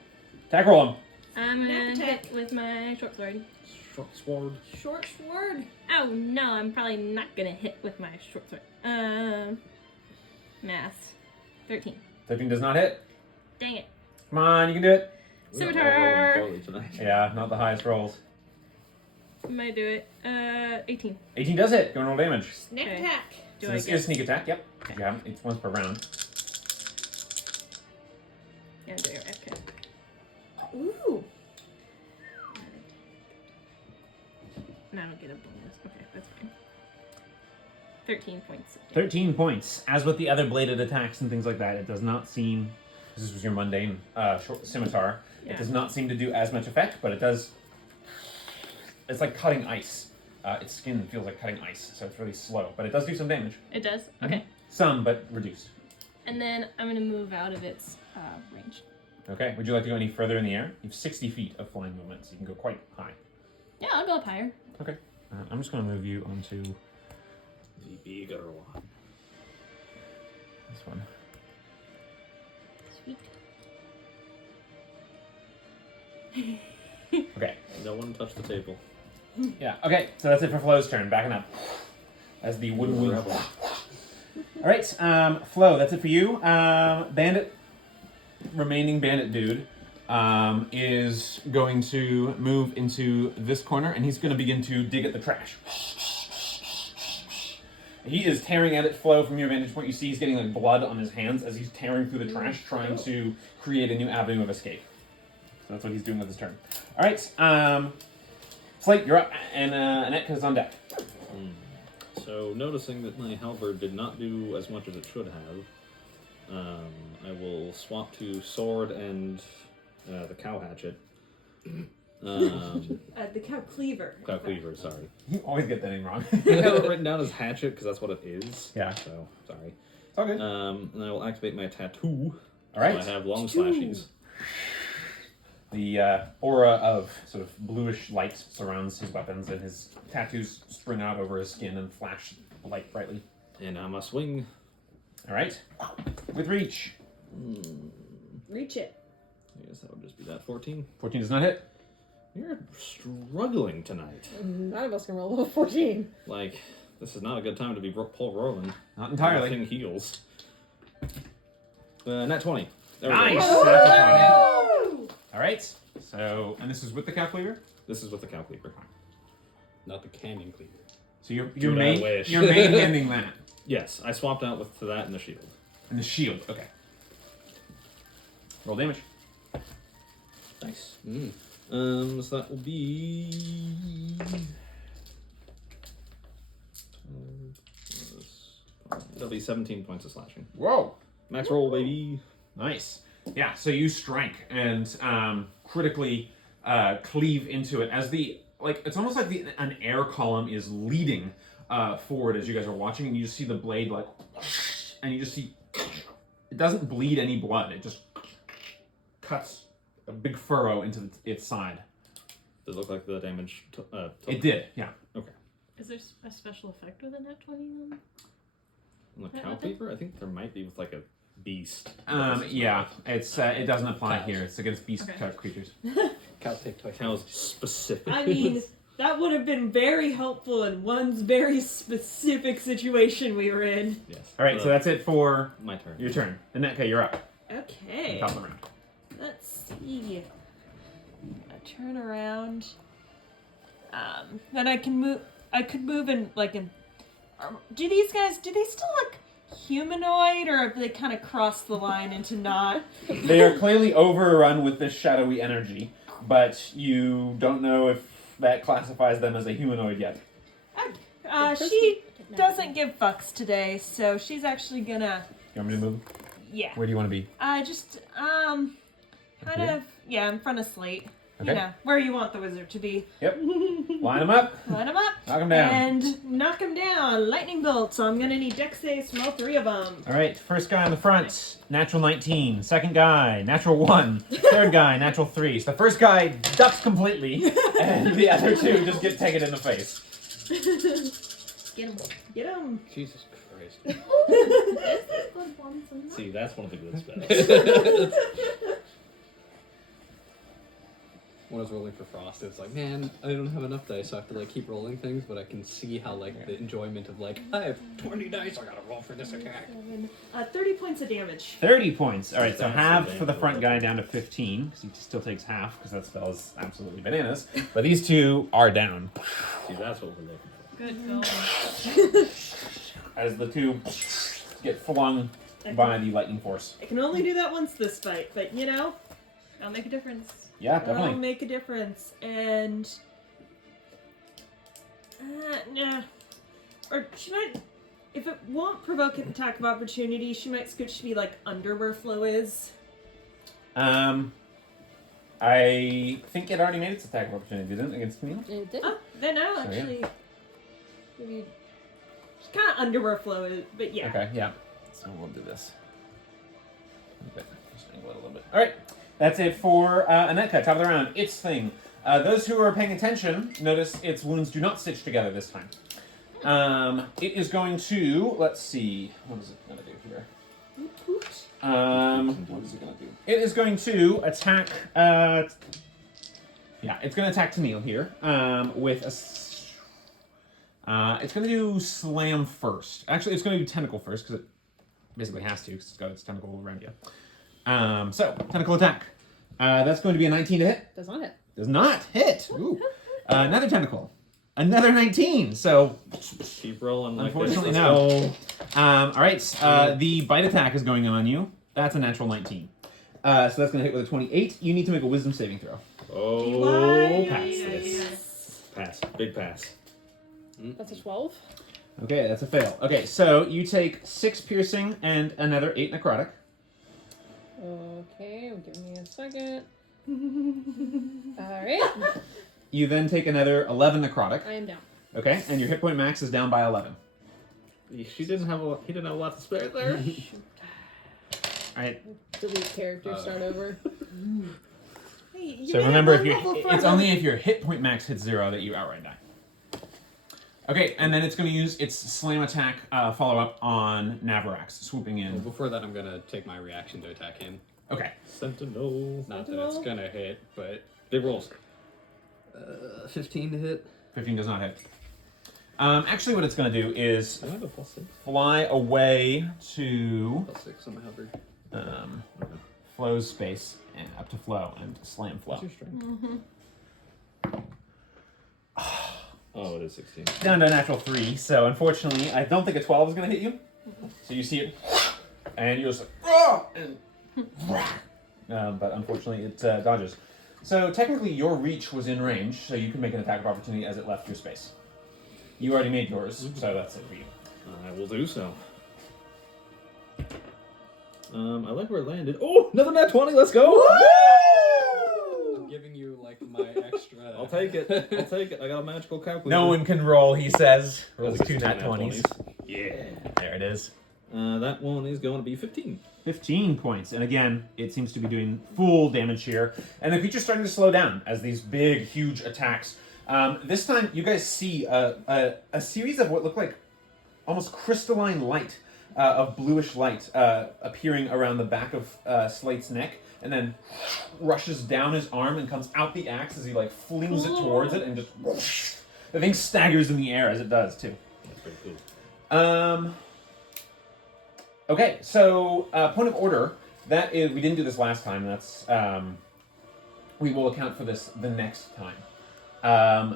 Attack roll him. I'm gonna Attack. hit with my short sword. Short sword. Short sword. Oh no, I'm probably not gonna hit with my short sword. Math. 13. 13 does not hit. Dang it. Come on, you can do it. We are all Scimitar. rolling poorly tonight. Yeah, not the highest rolls. Might do it. 18. 18 does hit. Go and roll damage. Snap Okay. attack. Do So I this get? is sneak attack. Yep. You have it's once per round. Yeah, do it. Okay. Ooh. And I don't get a bonus. Okay, that's fine. 13 points. 13 points. As with the other bladed attacks and things like that, it does not seem. This was your mundane short scimitar. Yeah. It does not seem to do as much effect, but it does. It's like cutting ice. Its skin feels like cutting ice, so it's really slow, but it does do some damage. It does? Okay. Some, but reduced. And then I'm going to move out of its range. Okay. Would you like to go any further in the air? You have 60 feet of flying movement, so you can go quite high. Yeah, I'll go up higher. Okay. I'm just going to move you onto The bigger one. this one. Sweet. Okay. No one touched the table. Yeah. Okay. So that's it for Flo's turn. Backing up. As the wooden wings. Rebel. All right, Flo, that's it for you. Remaining bandit dude, is going to move into this corner, and he's going to begin to dig at the trash. He is tearing at it. Flo, from your vantage point, you see he's getting like blood on his hands as he's tearing through the trash, trying to create a new avenue of escape. So that's what he's doing with his turn. All right, Slate, you're up, and Anetka's on deck. So, noticing that my halberd did not do as much as it should have, I will swap to sword and the cow hatchet. The cow cleaver. Cow cleaver, sorry. You always get that name wrong. I have it written down as hatchet because that's what it is. Yeah. So, sorry. It's all good. And I will activate my tattoo. All right. So I have long slashies. The aura of sort of bluish light surrounds his weapons, and his tattoos spring out over his skin and flash light brightly. And I'm a swing. All right, with reach. Reach it. I guess that would just be that 14. 14 does not hit. You're struggling tonight. None of us can roll level 14. Like, this is not a good time to be Paul rolling. Not entirely. Nothing heals. Nat 20. There we Nice. go. That's a 20. All right. So, and this is with the cow cleaver. This is with the cow cleaver. Not the canyon cleaver. So you're Dude, I wish. you're main-handing that Yes, I swapped out with that and the shield. and the shield. Okay. Roll damage. Nice. So that will be. That'll be 17 points of slashing. Whoa. Max roll, baby. Nice. Yeah, so you strike and critically cleave into it as it's almost like an air column is leading forward as you guys are watching, and you just see the blade and you just see it doesn't bleed any blood. It just cuts a big furrow into its side. Does it look like the damage? It did, yeah. Okay. Is there a special effect with a nat 20 then? On the cow cleaver, I think there might be with like a beast. Yeah, it doesn't apply Cows. here. It's against beast Okay. type creatures. Cows take twice. Cows specific. I mean, That would have been very helpful in one very specific situation we were in. Yes. All right, so that's it for my turn. your turn. Anika, you're up. Okay. Top of the round. Let's see. I turn around. Then I can move. I could move in like in. Do these guys? Do they still look humanoid, or have they kind of crossed the line into not? They are clearly overrun with this shadowy energy, but you don't know if that classifies them as a humanoid yet. She doesn't give fucks today, so she's actually gonna. You want me to move? Yeah. Where do you want to be? Just kind of in front of Slate. Okay. You know, where you want the wizard to be. Yep. Line them up. Line him up. Knock 'em down. And knock him down. Lightning bolt. So I'm gonna need dex saves from all 3 of them. All right, first guy on the front, natural 19. Second guy, natural 1. Third guy, natural 3. So the first guy ducks completely, and the other 2 just get taken in the face. Get him. Get him. Jesus Christ. See, that's one of the good spells. When I was rolling for Frost, it's like, man, I don't have enough dice, so I have to like keep rolling things, but I can see how like the enjoyment of like, I have 20 dice, I gotta roll for this attack. 30 points of damage. 30 points. All right, so That's half the for the front guy down to 15, because he still takes half, because that spell is absolutely bananas. But these 2 are down. See, that's what we're looking for. Good film. As the 2 get flung by the lightning force. I can only do that once this fight, but you know, I'll make a difference. Yeah, that'll definitely. make a difference. And nah. Or she might, if it won't provoke an attack of opportunity, she might scooch to be like under where Flo is. I think it already made its attack of opportunity, didn't it, against Camille? It did. Oh, then no, So, yeah. actually. Maybe she's kind of under where Flo is, but yeah. Okay, yeah. So we'll do this. Just angle it a little bit. All right, that's it for Anika. Top of the round. Its thing. Those who are paying attention notice its wounds do not stitch together this time. It is going to. Let's see. What is it going to do here? What is it going to do? It is going to attack. Yeah, it's going to attack Tennille here with a. It's going to do Slam first. Actually, it's going to do Tentacle first because it basically has to because it's got its tentacle around you. So, Tentacle attack. That's going to be a 19 to hit. Does not hit. Does not hit. Ooh. Another Tentacle. Another 19. So, Keep rolling like unfortunately, this. no. All right. The bite attack is going on you. That's a natural 19. So that's going to hit with a 28. You need to make a wisdom saving throw. Oh, pass Nice. this. Pass. Big pass. That's a 12. Okay, that's a fail. Okay, so you take 6 piercing and another 8 necrotic. Okay, give me a second. Alright. You then take another 11 necrotic. I am down. Okay, and your hit point max is down by 11. He didn't have a lot to spare there. Alright, Delete character, start over. Hey, you so made remember, it if you, level for it's her. only if your hit point max hits 0 that you outright die. Okay, and then it's going to use its slam attack follow-up on Navarax, swooping Well, in. before that, I'm gonna take my reaction to attack him. Okay, Sentinel. Not that it's gonna hit, but Big rolls. 15 to hit. 15 does not hit. Actually, what it's going to do is Do I have a +6? fly away to +6 on my hover. Flo's space, and up to Flo, and slam Flo. What's your strength? Oh, it is 16. Down to a natural 3, so unfortunately, I don't think a 12 is going to hit you. So you see it, and you're just like, "Ah!" and but unfortunately, it dodges. So technically, your reach was in range, so you can make an attack of opportunity as it left your space. You already made yours, so that's it for you. I will do so. I like where it landed. Oh, another nat 20. Let's go. I'm giving you like my extra. I'll take it. I'll take it. I got a magical calculator. No one can roll, he says. Rolls That's 2 nat 2 20s. Yeah. There it is. That one is going to be 15. 15 points. And again, it seems to be doing full damage here. And the creature's starting to slow down as these big, huge attacks. This time, you guys see a series of what look like almost crystalline light, of bluish light, appearing around the back of Slate's neck, and then rushes down his arm and comes out the axe as he like flings it towards it and just the thing staggers in the air as it does too. That's pretty cool. Okay, so point of order. That is, we didn't do this last time. That's we will account for this the next time.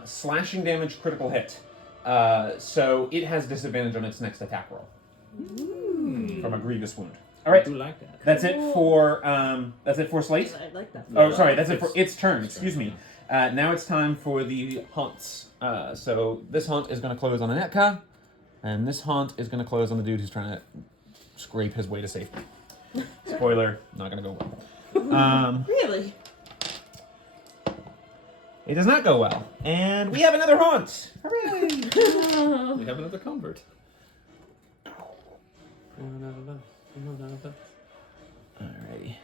Slashing damage, critical hit. So it has disadvantage on its next attack roll from a grievous wound. All right, I do like that. that's it for Slate. I like that. Oh, sorry, that's it for its turn. Excuse me. Now it's time for the haunts. So this haunt is going to close on Anika, and this haunt is going to close on the dude who's trying to scrape his way to safety. Spoiler, not going to go well. Really? It does not go well, and we have another haunt. Hooray! We have another convert. Alrighty.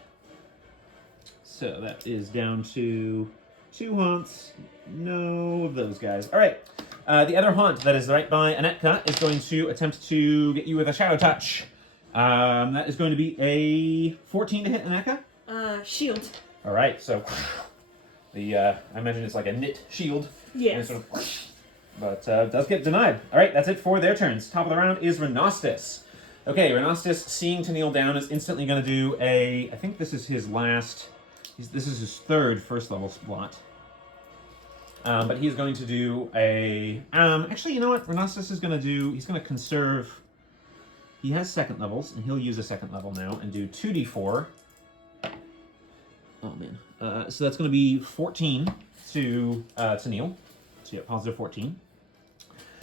So that is down to 2 haunts. No of those guys. Alright. The other haunt that is right by Anika is going to attempt to get you with a shadow touch. That is going to be a 14 to hit Anika. Shield. Alright, so I imagine it's like a knit shield. Yes. And it sort of, but does get denied. Alright, that's it for their turns. Top of the round is Renostis. Okay, Renostis, seeing to kneel down, is instantly going to do a... I think this is his last... This is his third first level slot. But he's going to do a... actually, you know what? Renostis is going to do... He's going to conserve... He has second levels, and he'll use a second level now and do 2d4. Oh, man. So that's going to be 14 to kneel. So yeah, positive 14.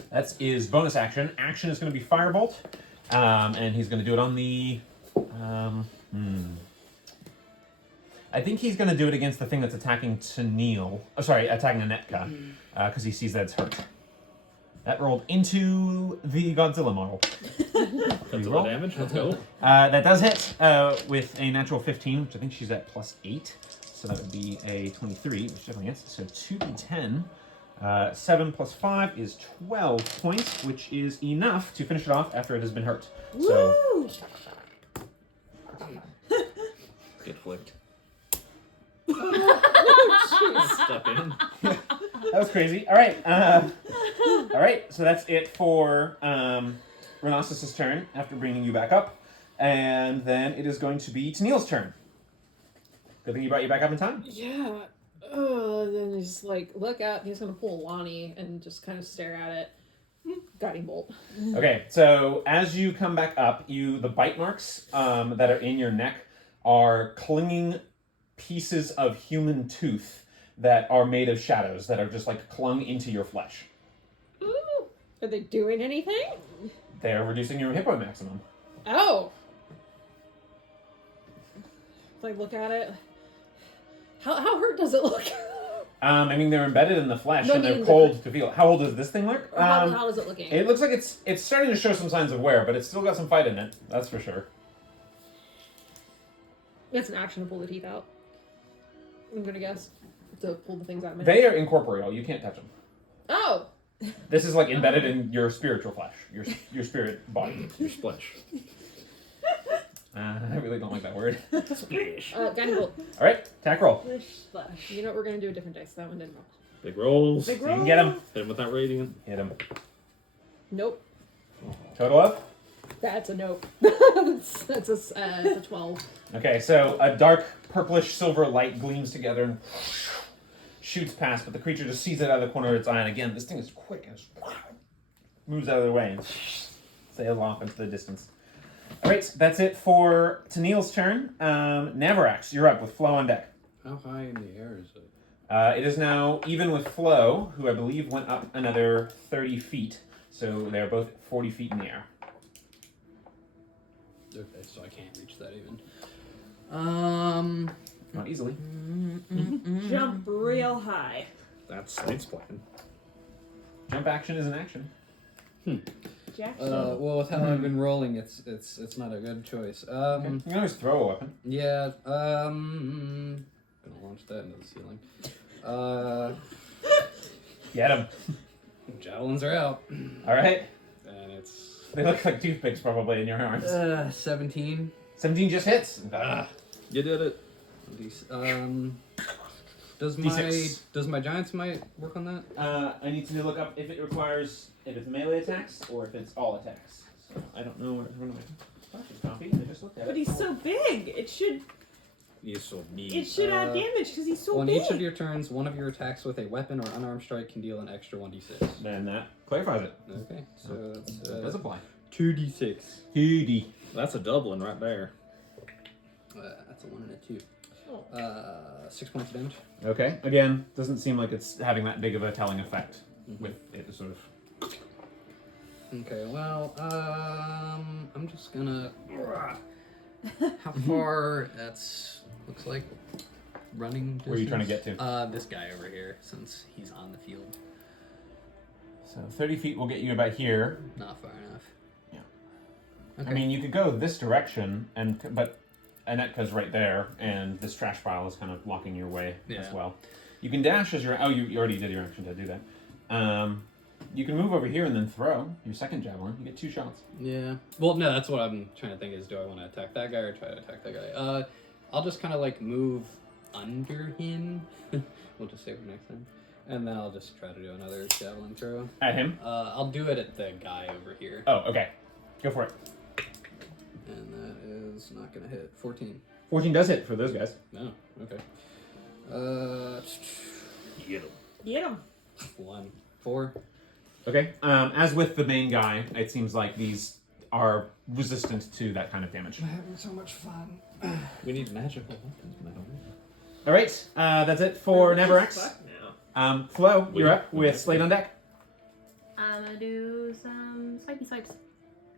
That's his bonus action. Action is going to be Firebolt. And he's going to do it on the... I think he's going to do it against the thing that's attacking Tennille. Oh, sorry, attacking Anika. Because he sees that it's hurt. That rolled into the Godzilla model. Godzilla damage, let's go. That does hit with a natural 15, which I think she's at +8. So that would be a 23, which definitely hits. So 2d10. 7 plus 5 is 12 points, which is enough to finish it off after it has been hurt. So, Woo! Get flicked. Oh, Step in. that was crazy. All right. All right. So that's it for Renostis' turn after bringing you back up. And then it is going to be Tennille's turn. Good thing he brought you back up in time. Yeah. Then he's like, look out. He's gonna pull Lonnie and just kind of stare at it. Guiding bolt. Okay, so as you come back up, the bite marks that are in your neck are clinging pieces of human tooth that are made of shadows that are just like clung into your flesh. Ooh. Are they doing anything? They are reducing your hit point maximum. Oh. Like, look at it. How hurt does it look? I mean, they're embedded in the flesh No, and they're meaning cold to feel. How old does this thing look? How is it looking? It looks like it's starting to show some signs of wear, but it's still got some fight in it. That's for sure. It's an action to pull the teeth out. I'm gonna guess. To pull the things out. They are incorporeal. You can't touch them. Oh. This is like embedded in your spiritual flesh, your spirit body. Your splash. I really don't like that word. Guiding bolt. All right, attack roll. Splish, splash. You know what? We're gonna do a different dice. That one didn't roll. Big rolls. Big You can get him. Hit him with that radiant. Hit him. Nope. Total of? That's a nope. that's a 12. Okay, so a dark purplish silver light gleams together and shoots past, but the creature just sees it out of the corner of its eye, and again, this thing is quick and just moves out of the way and sails off into the distance. All right, that's it for Tennille's turn. Navarax, you're up with Flo on deck. How high in the air is it? It is now even with Flo, who I believe went up another 30 feet, so they're both 40 feet in the air. Okay, so I can't reach that even. Not easily. Jump real high. That's Slate's plan. Jump action is an action. Jackson. Well, with how I've been rolling, it's not a good choice. Okay. You can always throw a weapon. Yeah. Gonna launch that into the ceiling. Get him. Javelins are out, All right. and it's They look like toothpicks probably in your arms. 17. 17 just hits. You did it. Does D6. my giant's might work on that? I need to look up if it requires if it's melee attacks or if it's all attacks. So I don't know what my Flash's copy. I just looked at But it. he's so big. It should add damage because he's so On big. each of your turns, one of your attacks with a weapon or unarmed strike can deal an extra 1d6. Then that clarifies it. Okay, so that's It does apply. 2d6. 2D. That's a doubling right there. that's a 1 and a 2. 6 points of damage. Okay. Again, doesn't seem like it's having that big of a telling effect with it sort of. Okay, well, I'm just gonna. How far? That's looks like running distance. Where are you trying to get to? This guy over here, since he's on the field. So 30 feet will get you about here. Not far enough. Yeah. Okay. I mean, you could go this direction, but Anetka's right there, and this trash pile is kind of blocking your way as Yeah. well. You can dash as your. Oh, you already did your action to do that. You can move over here and then throw your second javelin. You get 2 shots. Yeah. Well, no, that's what I'm trying to think is, do I want to attack that guy or try to attack that guy? I'll just kind of like move under him. We'll just save for next time. And then I'll just try to do another javelin throw. At him? I'll do it at the guy over here. Oh, okay. Go for it. And that is not going to hit. 14. 14 does hit for those guys. No. Okay. Get him. Get him. 1. 4. Okay. As with the main guy, it seems like these are resistant to that kind of damage. I'm having so much fun. We need magical weapons, man. All right. That's it for Neverex. Fuck now. Flo, you're up with Slate on deck. I'm gonna do some swipey swipes.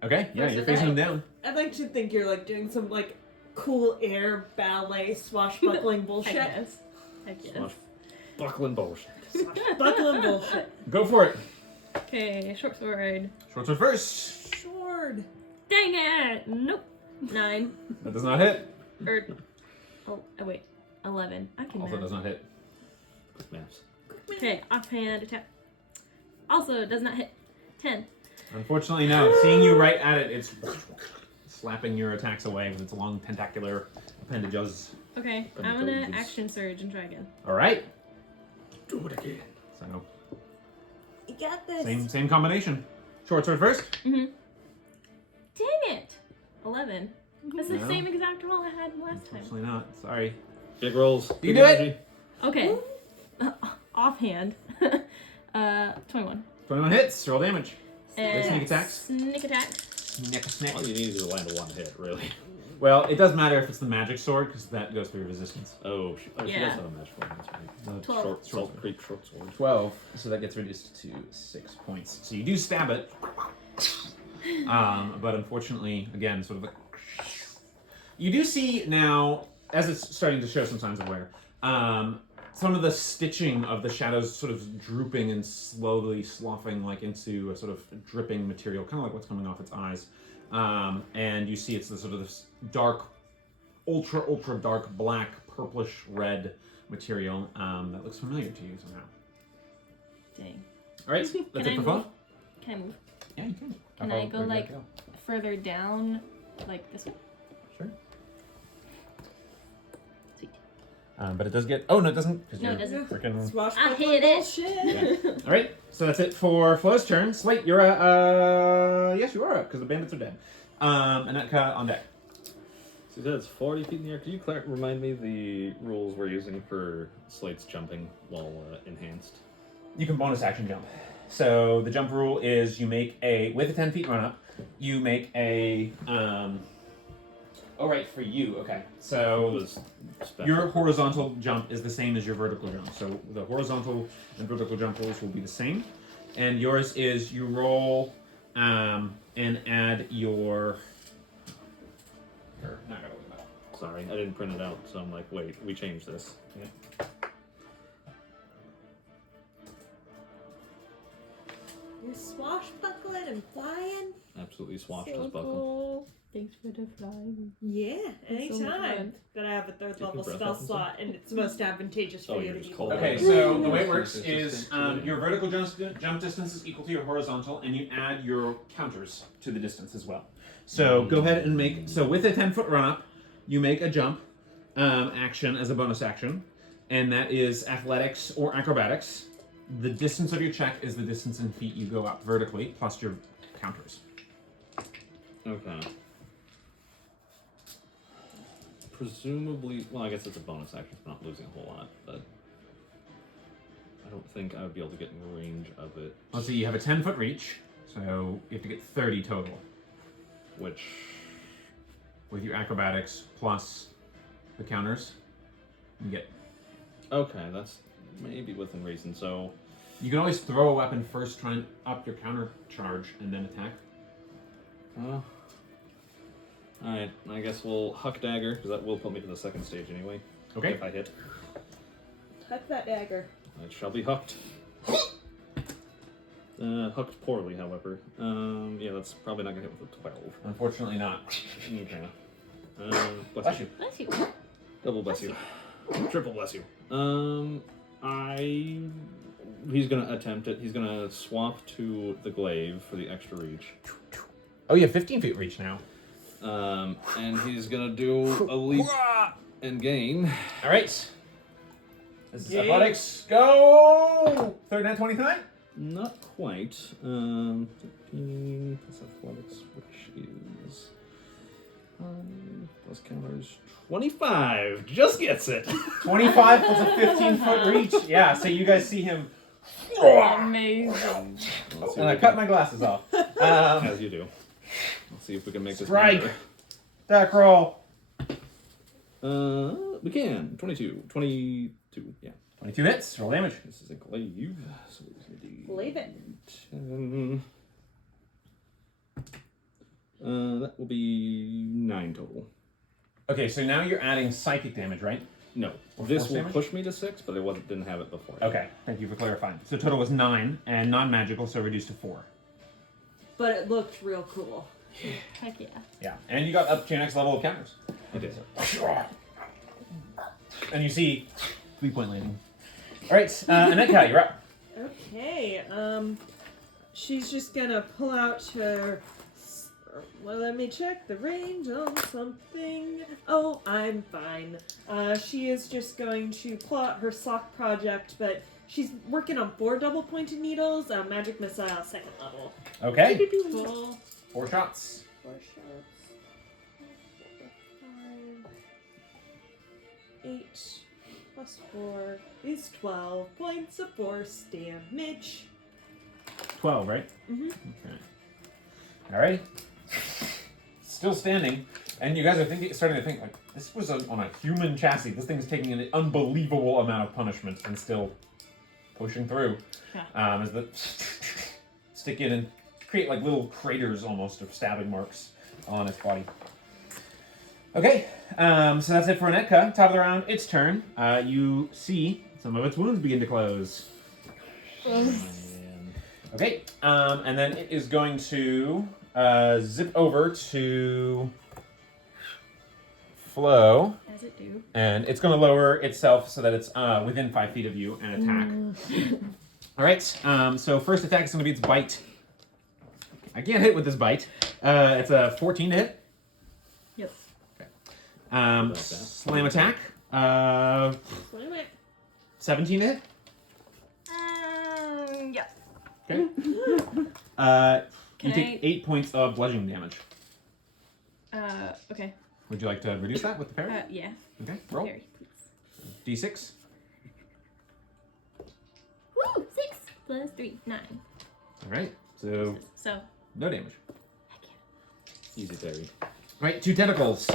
Okay. Yeah, First you're of facing all- him down. I'd like to think you're like doing some like cool air ballet swashbuckling bullshit. Heck yes. Buckling bullshit. Swashbuckling bullshit. Go for it. Okay, short sword. Short sword first. Sword. Dang it! Nope. 9. That does not hit. Oh, wait. 11. I can Also math. does not hit. Quick maps. Okay, offhand attack. Also does not hit. 10. Unfortunately, no. Seeing you right at it, it's slapping your attacks away with its long tentacular appendages. Okay, I'm gonna action surge and try again. All right. Do it again. So You got this. same combination. Short sword first. Mm-hmm. Dang it! 11. That's the No. same exact roll I had last time. Unfortunately not. Sorry. Big rolls. You big do it? energy. Okay. Offhand. 21. 21 hits. Roll damage. And sneak attacks? Sneak attack. Snick. All you need is to land a one hit, really. Well, it does matter if it's the magic sword because that goes through resistance. Oh, she Yeah. does have a magic one. That's right. The 12. Short, Salt Creek short sword. 12, so that gets reduced to 6 points. So you do stab it, but unfortunately, again, sort of you do see now, as it's starting to show some signs of wear, some of the stitching of the shadows sort of drooping and slowly sloughing like into a sort of dripping material, kind of like what's coming off its eyes. And you see it's the sort of this dark, ultra dark black, purplish red material that looks familiar to you somehow. Dang. All right, that's it for fun. Can I move? Yeah, you can. Can I go like further down, like this way? Sure. Sweet. But it does get. Oh no, it doesn't. 'Cause No, it you're doesn't. Freaking. Swashbuckling I hit it. bullshit. All right, so that's it for Flo's turn. Slate, you're yes, you are up because the bandits are dead. Anika on deck. So you said it's 40 feet in the air. Could you remind me the rules we're using for Slate's jumping while enhanced? You can bonus action jump. So the jump rule is you make with a 10 feet run up, you make a. Oh right, for you. Okay, so your horizontal jump is the same as your vertical jump. So the horizontal and vertical jump rules will be the same, and yours is you roll and add your. Not gonna look it up. Sorry, I didn't print it out, so I'm like, wait, we changed this. Yeah. You're swashbuckling and flying? Absolutely swashed So his buckle. cool. Thanks for the flying. Yeah, That's so much anytime fun. that I have a third Take your level breath spell up and slot and it's most advantageous for Oh, you you're to just be cold. Okay, flying. so the way it works It's is resistant to your vertical jump distance is equal to your horizontal, and you add your counters to the distance as well. So go ahead and make. So with a 10-foot run up, you make a jump action as a bonus action, and that is athletics or acrobatics. The distance of your check is the distance in feet you go up vertically, plus your counters. Okay. Presumably, well, I guess it's a bonus action for not losing a whole lot, but I don't think I would be able to get in range of it. Let's see, you have a 10-foot reach, so you have to get 30 total. Which, With your acrobatics plus the counters, you get. okay, that's maybe within reason. So, You can always throw a weapon first, try and up your counter charge, and then attack. alright, I guess we'll Huck Dagger, because that will put me to the second stage anyway. Okay. If I hit. Huck that dagger. It shall be hucked. Hucked poorly, however. Yeah, that's probably not gonna hit with a 12. Unfortunately, not. Okay. Bless you. Bless you. Double bless you. Triple bless you. He's gonna attempt it. He's gonna swap to the glaive for the extra reach. Oh, you have 15 feet reach now. And he's gonna do a leap and gain. All right. This is Yay. athletics. Go! Third net 20 tonight? Not quite. 15 plus athletics, which is plus counters. 25. Just gets it. 25 plus a 15-foot reach. Yeah, so you guys see him. Amazing. Let's see And I if we cut my glasses off. can- as you do. Let's see if we can make Strike. this Attack roll. better. We can. 22. 22. Yeah. 22 hits. Roll damage. This is a glaive. So we're gonna do Glaive it. 10. That will be 9 total. Okay, so now you're adding psychic damage, right? No, Or this force will damage? push me to 6, but it didn't have it before. Okay, thank you for clarifying. So total was 9, and non-magical, so reduced to 4. But it looked real cool. Heck yeah. Yeah, and you got up to your next level of counters. I did. And you see 3-point landing. All right, Anika, you're up. Okay, she's just gonna pull out her. Well, let me check the range on something. Oh, I'm fine. She is just going to pull out her sock project, but she's working on 4 double-pointed needles. Magic missile, 2nd level. Okay, Cool. 4 shots. 4 shots. 5, 8 plus 4 is 12 points of force damage. 12, right? Mhm. Okay. All right. Still standing, and you guys are starting to think like this was on a human chassis. This thing is taking an unbelievable amount of punishment and still pushing through. Yeah. As the stick in and create like little craters almost of stabbing marks on its body. Okay, so that's it for Anika. Top of the round, its turn. You see some of its wounds begin to close. Okay, and then it is going to zip over to Flo, As it do. and it's going to lower itself so that it's within 5 feet of you and attack. All right, so first attack is going to be its bite. I can't hit with this bite. It's a 14 to hit. Yes. Slam attack. Slam it. 17 to hit. Yeah. Okay. You Can take 8 points of bludgeoning damage. Okay. Would you like to reduce that with the parry? Yeah. Okay, roll. Parry, please. D6. Woo! 6 plus 3, 9. All right, so So, no damage. heck Easy parry. Right, 2 tentacles.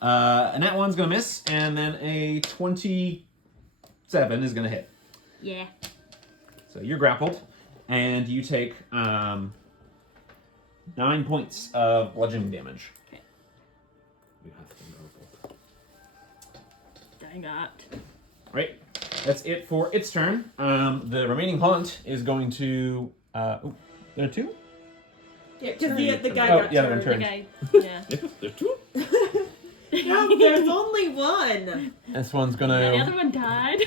And that one's gonna miss, and then a 27 is gonna hit. yeah. So you're grappled, and you take 9 points of bludgeoning damage. You have to know. I got. Right, that's it for its turn. The remaining haunt is going to. Oh, there are 2. Yeah, because the guy Oh, got yeah, then turned. turn. The guy. Yeah. There's 2? No, there's only one. This one's The gonna other one died.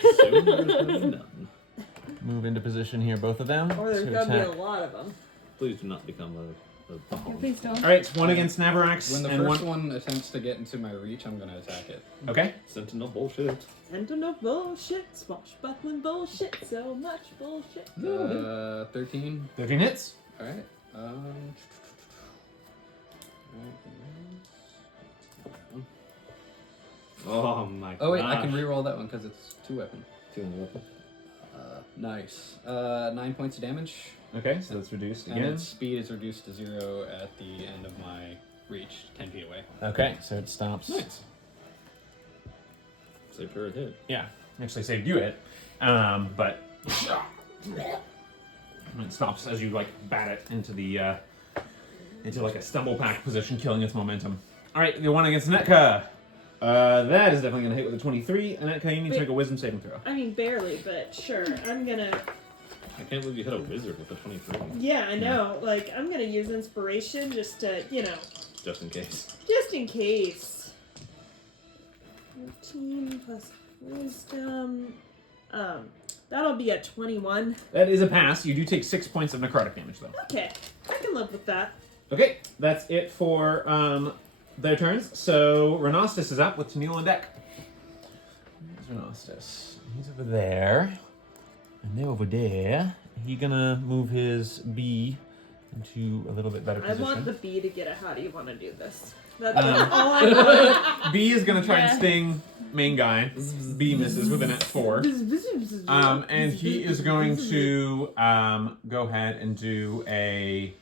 move into position here, both of them. Or there's to gonna be a attack. lot of them. Please do not become Yeah, please don't. All right, it's one against Navarax When the and first one. one attempts to get into my reach, I'm gonna attack it. Okay. Sentinel bullshit. Sentinel bullshit, swashbuckling bullshit, so much bullshit. 13. 13 hits. All right. Oh my god. Oh wait, I can reroll that one because it's 2 weapon. 2 in the weapon. Nice. 9 points of damage, Okay, so it's reduced and again. its speed is reduced to 0 at the end of my reach, 10 feet away. Okay, so it stops. Nice. Saved her a hit. Yeah, actually saved you it, but it stops as you like bat it into the into like a stumble pack position, killing its momentum. All right, the one against Anika. That is definitely gonna hit with a 23. Anika, you need to make a Wisdom saving throw. I mean, barely, but sure. I'm gonna. I can't believe you hit a wizard with a 23. Yeah, I know. Like, I'm gonna use inspiration just to, Just in case. just in case. 14 plus wisdom. That'll be a 21. That is a pass. You do take 6 points of necrotic damage though. Okay, I can live with that. Okay, that's it for their turns. So Renostis is up with Tennille on deck. Where's Renostis? He's over there. And they're over there. He's gonna move his bee into a little bit better I position. want the bee to get a how do you want to do this? That's Um, all I want. Bee is gonna try and Yeah. sting main guy. Bee misses with a net 4. And he is going to go ahead and do a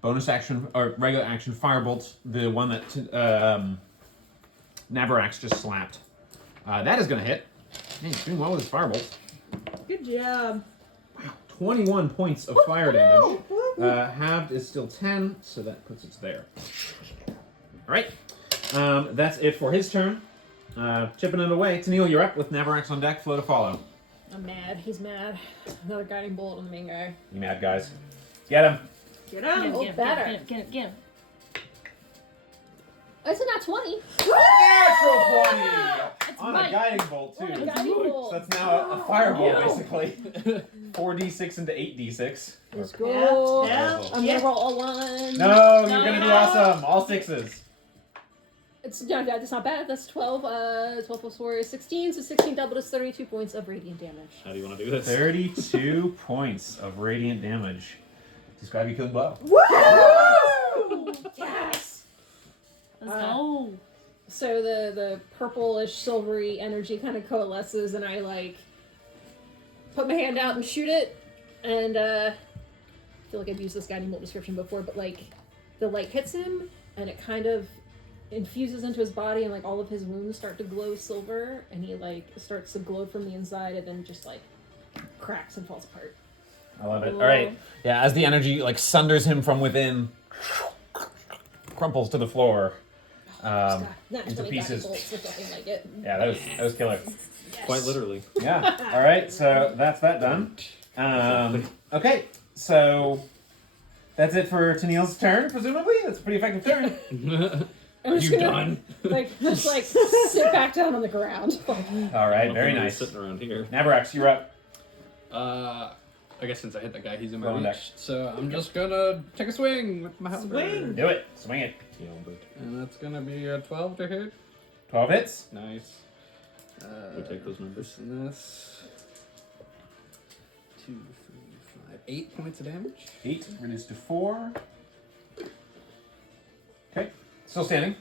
bonus action or regular action firebolt, the one that Navarax just slapped. That is going to hit. Man, he's doing well with his firebolt. Good job. 21 points of fire damage. Halved is still 10, so that puts it there. All right, that's it for his turn. Chipping it away. Tennille, you're up with Navarax on deck. Flow to follow. I'm mad. He's mad. Another guiding bolt on the main guy. You mad guys? Get him. Get Get out. him, Oh, get him, better. get him, get him, get him. It's a nat 20. Natural 20 It's on right. a guiding bolt too. On a guiding bolt. So that's now a fireball Yeah. basically. 4d6 into 8d6. Let's go. Yeah. I'm gonna roll a 1. No, you're No, gonna do no. awesome. All 6s. It's not bad. That's 12. 12 plus 4 is 16. So 16 doubled is 32 points of radiant damage. How do you want to do this? 32 points of radiant damage. Describe your killing blow. Woo! Yes. Let's go. So the purplish silvery energy kind of coalesces, and I like put my hand out and shoot it, and I feel like I've used this guiding bolt description before, but like the light hits him, and it kind of infuses into his body, and like all of his wounds start to glow silver, and he like starts to glow from the inside, and then just like cracks and falls apart. I love it. All right. Yeah, as the energy like sunders him from within, crumples to the floor. Not into 20 pieces. guiding bolts, if nothing like it. Yeah, that was killer. Quite literally. Yeah. All right. So that's that done. Okay. So that's it for Tennille's turn. Presumably, that's a pretty effective turn. I'm just You gonna, done? just sit back down on the ground. All right. Nothing Very really nice. Sitting around here. Navarax, you're up. I guess since I hit that guy, he's in my Go on deck. reach. So I'm just gonna take a swing with my halberd. Swing. Do it. Swing it. And that's gonna be a 12 to hit. 12 hits. Nice. We'll take those numbers. This and this. 2, 3, 5, 8 points of damage. 8 reduced to 4. Okay. Still standing,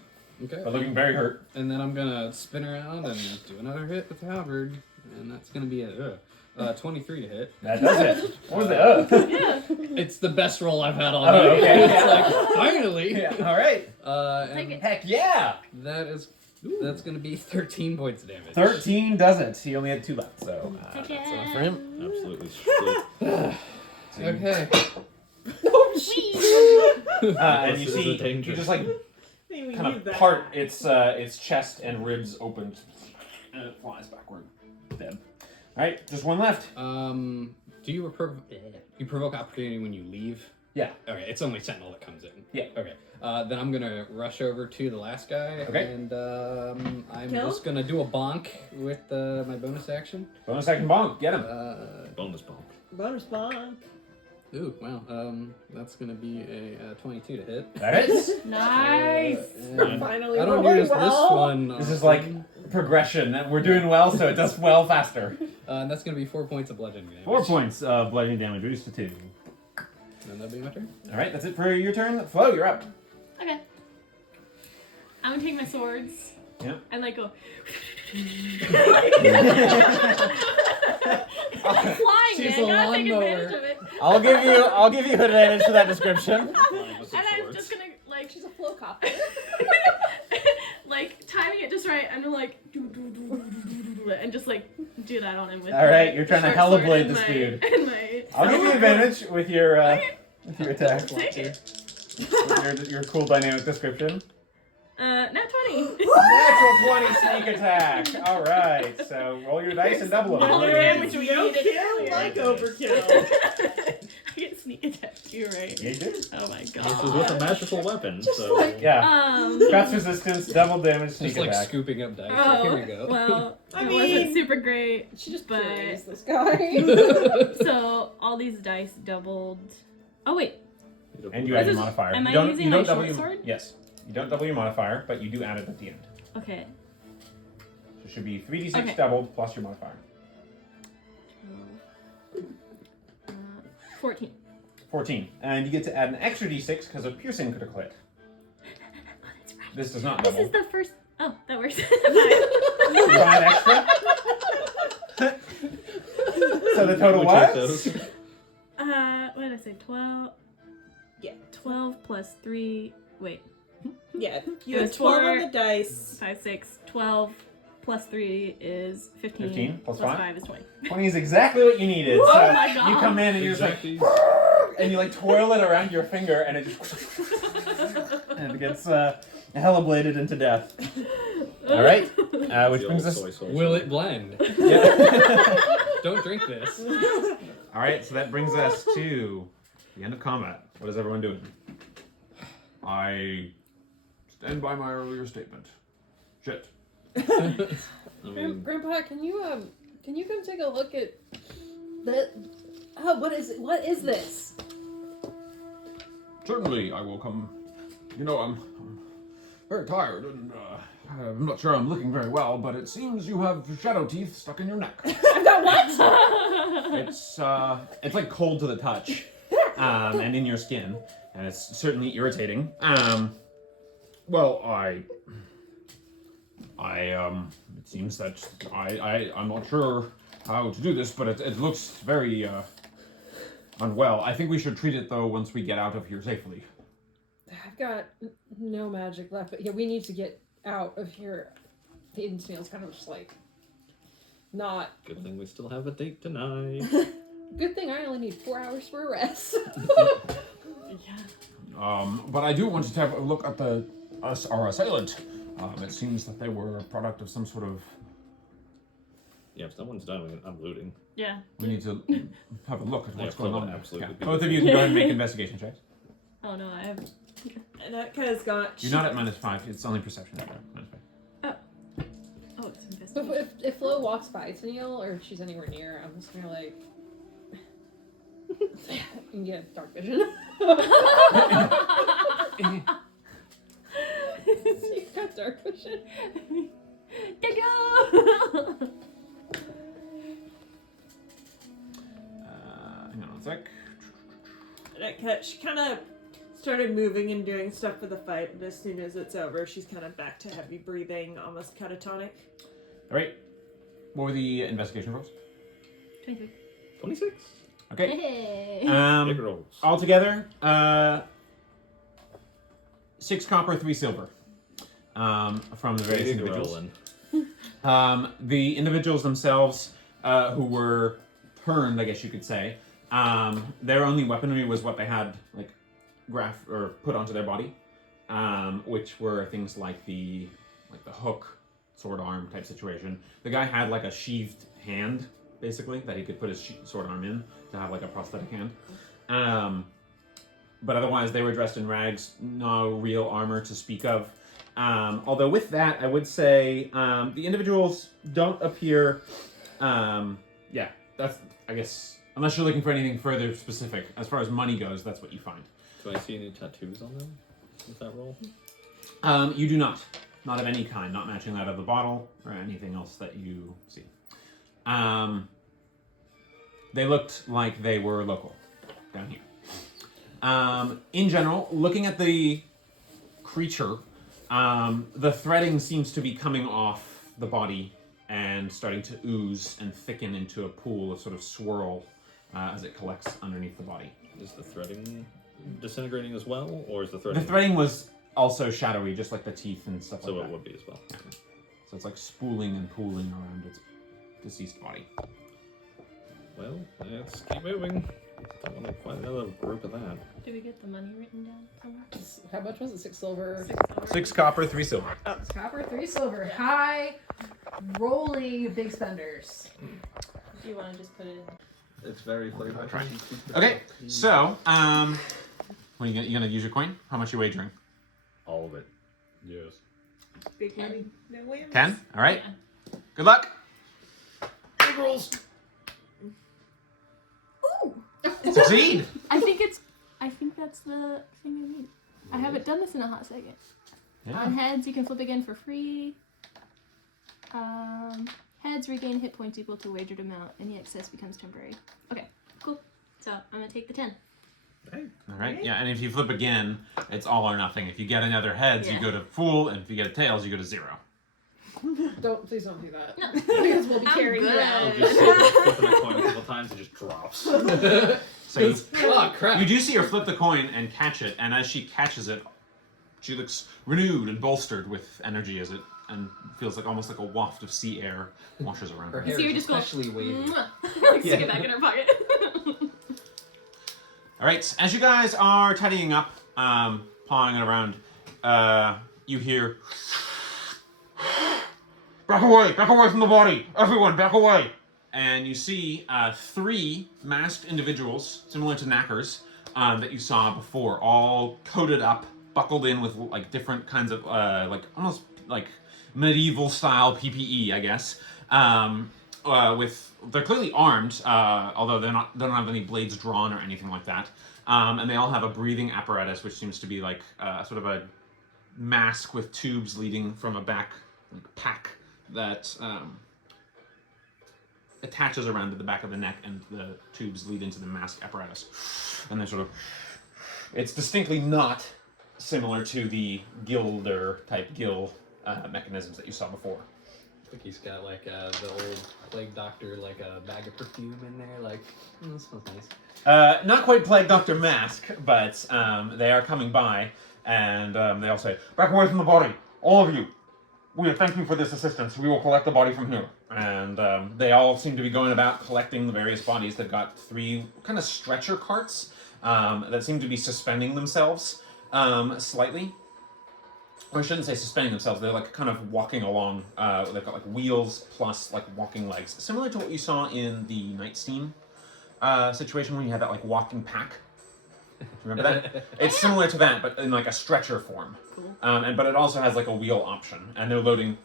Okay. but looking very hurt. And then I'm gonna spin around and do another hit with the halberd, and that's gonna be a 23 to hit. That does it. What was it? Yeah. It's the best roll I've had all Oh, night. okay. It's like finally. Yeah. All right. Take And it. Heck yeah. that's gonna be 13 points of damage. 13 does it. He only had 2 left, so Take that's it. enough for him. Absolutely. Straight. Okay. And you This is see, a danger. you just like Maybe we kind need of that. part its chest and ribs opened, and it flies backward, dead. All right, just one left. Do you provoke opportunity when you leave? Yeah. Okay, it's only Sentinel that comes in. Yeah. Okay. Then I'm gonna rush over to the last guy. Okay. And I'm Kill? just gonna do a bonk with my bonus action. Bonus action bonk, get him. Bonus bonk. Bonus bonk. Ooh, wow. That's gonna be a 22 to hit. That is. Nice. And Finally I don't rolling use well. this one. This is like progression. We're doing well, so it does well faster. And that's gonna be 4 points of bludgeoning damage. 4 points of bludgeoning damage, reduced to 2. And that'll be my turn. All right, that's it for your turn. Flo, you're up. Okay. I'm gonna take my swords. Yep. And like go. Okay. Flying, She's man. a Gotta take lawnmower. advantage of it. I'll give you advantage to that description. And I'm just gonna like She's a flow copter. like timing it just right, and I'm like and just like do that on him with. All right, my you're trying to short hella sword blade and this my- dude. And my. I'll give you advantage with your Okay. attack. Take it. With your cool dynamic description. Nat 20. Natural 20 sneak attack. All right, so roll your dice and double them. All the damage we No needed kill earlier. like overkill. I get sneak attack too, right? You do. Oh my This is god. with a magical weapon, so Yeah. Craft resistance, double damage, sneak Just like attack. scooping up dice. Oh, Here we go. well, I it mean- wasn't super great. She just But- praised this guy. So all these dice doubled. Oh wait, And you add your This is- modifier. am You I don't, using you my don't double short your, sword? Yes. You don't double your modifier, but you do add it at the end. okay. So it should be 3d6 Okay. doubled plus your modifier. 14. 14. And you get to add an extra d6 because a piercing could have crit. Oh, that's right. This does not This double. is the first. Oh, that works. You want an extra? So the total we was? take those. What did I say? 12. Yeah. 12 plus 3. Wait. Yeah, you It have was 12 on four. the dice. 5, 6. 12 plus 3 is 15. 15 plus plus five? 5 is 20. 20 is exactly what you needed. Oh so my God. you come in and you're just like, Exactly. and you like twirl it around your finger and it just and it gets hella bladed into death. All right, which The brings old us. soy sauce. Will it blend? Yeah. Don't drink this. All right, so that brings us to the end of combat. What is everyone doing? I stand by my earlier statement. Shit. I mean, Grandpa, can you come take a look at the? Oh, what is this? Certainly, I will come. You know, I'm very tired and I'm not sure I'm looking very well, but it seems you have shadow teeth stuck in your neck. I've got what? It's like cold to the touch, and in your skin, and it's certainly irritating. Well, it seems that I'm not sure how to do this, but it looks very unwell. I think we should treat it though once we get out of here safely. I've got no magic left, but yeah, we need to get out of here. The Insmeal's kind of just like not. good thing we still have a date tonight. Good thing I only need 4 hours for a rest. But I do want to have a look at our assailant. It seems that they were a product of some sort of. Yeah, if someone's done, I'm looting. Yeah. We need to have a look at what's Yeah, going on. absolutely. Yeah. Both of you can go ahead and make investigation checks. Oh no, I have. Anika's got. You're not at -5. It's only perception. -5. Oh, it's So investigation. if Flo walks by Tennille, or if she's anywhere near, I'm just gonna like. and get dark vision. You got dark vision. There go. Hang on one sec. Anika, she kind of started moving and doing stuff for the fight, but as soon as it's over, she's kind of back to heavy breathing, almost catatonic. All right. What were the investigation rolls? 23. 26. Okay. Hey. Big rolls. Altogether, 6 copper, 3 silver. From the various Big individuals. rolling. The individuals themselves, who were turned, I guess you could say, their only weaponry was what they had, like, put onto their body, which were things like the hook, sword arm type situation. The guy had like a sheathed hand, basically, that he could put his sword arm in to have like a prosthetic hand. But otherwise, they were dressed in rags, no real armor to speak of. Although with that, I would say the individuals don't appear. Yeah, that's I guess Unless you're looking for anything further specific. As far as money goes, that's what you find. Do I see any tattoos on them with that roll? You do not. Not of any kind. Not matching that of the bottle or anything else that you see. They looked like they were local down here. In general, looking at the creature, the threading seems to be coming off the body and starting to ooze and thicken into a pool of sort of swirl as it collects underneath the body. Is the threading disintegrating as well, or is the threading? The threading was also shadowy, just like the teeth and stuff So like it that. would be as well. Yeah. So it's like spooling and pooling around its deceased body. Well, let's keep moving. Don't want to find another group of that. Do we get the money written down somewhere? How much was it? 6 silver. 6 copper, 3 silver. Copper, 3 silver. High rolling big spenders. Do you want to just put it in? It's very flavor. Right. Okay, so, what are you gonna use your coin? How much are you wagering? All of it. Yes. Big money. No way. 10? Alright. Good luck! Big rolls! Ooh! Succeed! I think that's the thing I need. I haven't done this in a hot second. On heads, you can flip again for free. Heads regain hit points equal to wagered amount. Any excess becomes temporary. Okay, cool. So I'm gonna take the 10. Hey. Alright, yeah, and if you flip again, it's all or nothing. If you get another heads, you Yeah. go to full, and if you get a tails, you go to 0. Please don't do that. No. Because we'll be I'm carrying good. you out. Just flipping a coin a couple times, it just drops. So you, Oh crap! you do see her flip the coin and catch it, and as she catches it, she looks renewed and bolstered with energy as it and feels like almost like a waft of sea air washes around Her her. hair So you is just go, especially wavy. Mwah. Like, stick it back in her pocket. All right, as you guys are tidying up, pawing it around, you hear, back away from the body, everyone, back away. And you see 3 masked individuals, similar to knackers, that you saw before, all coated up, buckled in with like different kinds of like almost like medieval style PPE, I guess. They're clearly armed, although they don't have any blades drawn or anything like that. And they all have a breathing apparatus, which seems to be like sort of a mask with tubes leading from a back pack that attaches around to the back of the neck, and the tubes lead into the mask apparatus. And they're sort of, it's distinctly not similar to the gilder type gill mechanisms that you saw before. I think he's got like the old plague doctor, like a bag of perfume in there. Like, this smells nice. Not quite Plague Doctor Mask, but they are coming by, and they all say, back away from the body, all of you. We thank you for this assistance. We will collect the body from here. And they all seem to be going about collecting the various bodies. They've got 3 kind of stretcher carts that seem to be suspending themselves slightly. Or I shouldn't say suspending themselves. They're like kind of walking along. They've got like wheels plus like walking legs, similar to what you saw in the Night Steam situation when you had that like walking pack. Remember that? It's similar to that, but in like a stretcher form. Cool. But it also has like a wheel option, and they're loading.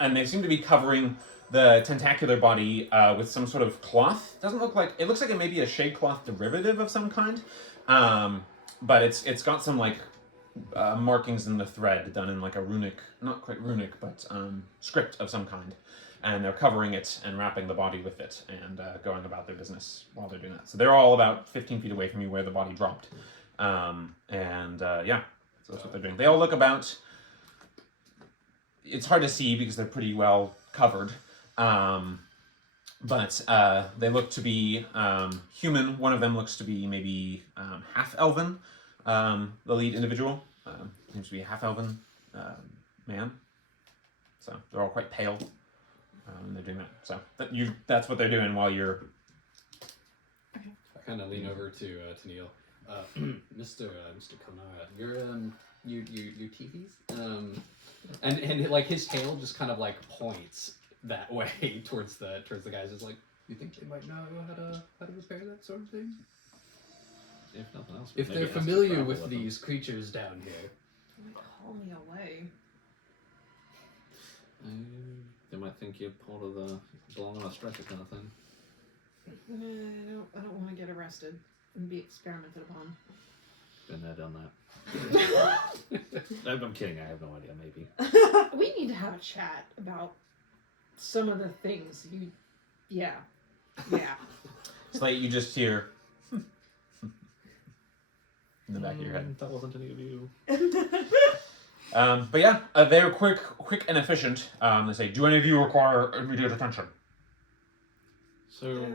And they seem to be covering the tentacular body with some sort of cloth. Doesn't look like it looks like it may be a shade cloth derivative of some kind, but it's got some like markings in the thread done in like a runic, not quite runic, but script of some kind. And they're covering it and wrapping the body with it and going about their business while they're doing that. So they're all about 15 feet away from you where the body dropped. Yeah, so that's what they're doing. They all look about... It's hard to see because they're pretty well covered. But they look to be human. One of them looks to be maybe half-elven, the lead individual. Seems to be a half-elven man. So they're all quite pale. And they're doing that. So that's what they're doing while you're... I kind of lean over to Neil. Mr. Konara, your teethies? And like his tail just kind of like points that way towards the guys. It's like, you think they might know how to repair that sort of thing? If nothing else, If maybe they're ask to familiar travel with them. these creatures down here. Call me away. They might think you're part of the belong on a stretcher kind of thing. I don't want to get arrested and be experimented upon. Been there, done that. I'm kidding. I have no idea. Maybe. We need to have a chat about some of the things you. Yeah. It's like you just hear in the back of your head. That wasn't any of you. But yeah, they're quick and efficient. They say, "Do any of you require immediate attention?" So,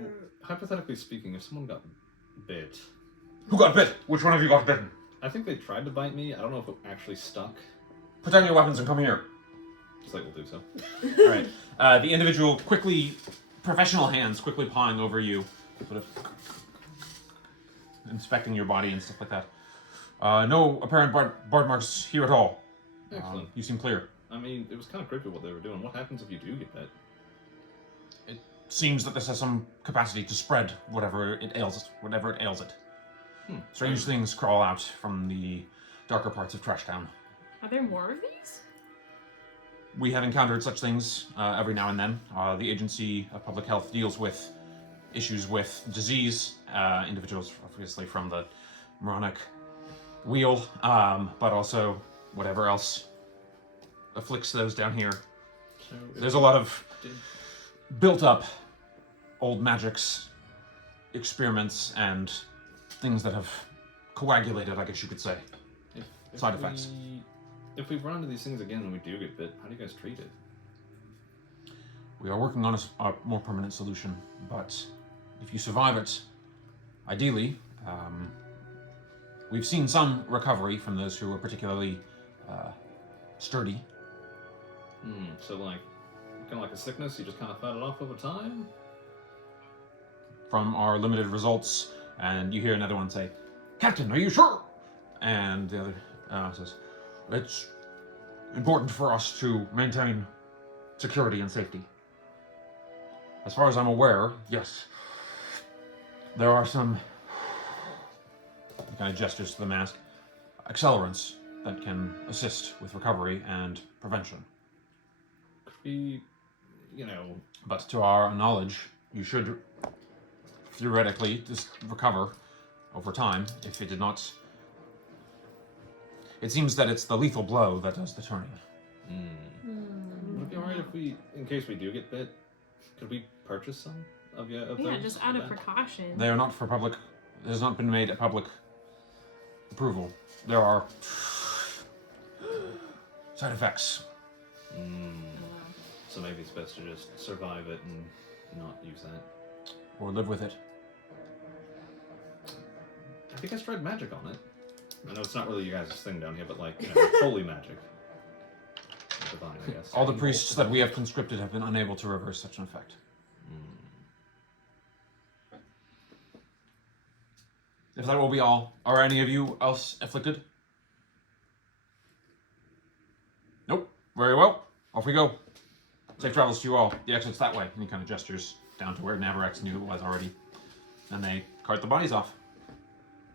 hypothetically speaking, if someone got bit, Who got bit? Which one of you got bitten? I think they tried to bite me. I don't know if it actually stuck. Put down your weapons and come here. Slate will do so. All right. The individual professional hands quickly pawing over you, sort of inspecting your body and stuff like that. No apparent bard marks here at all. Excellent. You seem clear. I mean, it was kind of creepy what they were doing. What happens if you do get bit? Seems that this has some capacity to spread whatever it ails it. Strange things crawl out from the darker parts of Trashtown. Are there more of these? We have encountered such things every now and then. The Agency of Public Health deals with issues with disease, individuals obviously from the moronic wheel, but also whatever else afflicts those down here. So There's a lot of built up old magics, experiments, and things that have coagulated, I guess you could say. if Side effects. If we run into these things again and we do get bit, how do you guys treat it? We are working on a more permanent solution, but if you survive it, ideally, we've seen some recovery from those who are particularly sturdy. So like, kind of like a sickness, you just kind of fight it off over time? From our limited results, and you hear another one say, "Captain, are you sure?" And the other says, "It's important for us to maintain security and safety. As far as I'm aware, yes, there are some," he kind of gestures to the mask, "accelerants that can assist with recovery and prevention. Could we, But to our knowledge, you should theoretically just recover over time if it did not. It seems that it's the lethal blow that does the turning." Would it be alright if we, in case we do get bit, could we purchase some of those? Yeah, just out of events? precaution. They are not for public. It has not been made a public approval. There are side effects. So maybe it's best to just survive it and not use that. Or live with it. Have you guys tried magic on it? I know it's not really you guys' thing down here, but like, holy magic. Divine, I guess. All the priests that we have conscripted have been unable to reverse such an effect. If that will be all, are any of you else afflicted? Nope. Very well. Off we go. Safe travels to you all. The exit's that way. And he kind of gestures down to where Navarex knew it was already. And they cart the bodies off.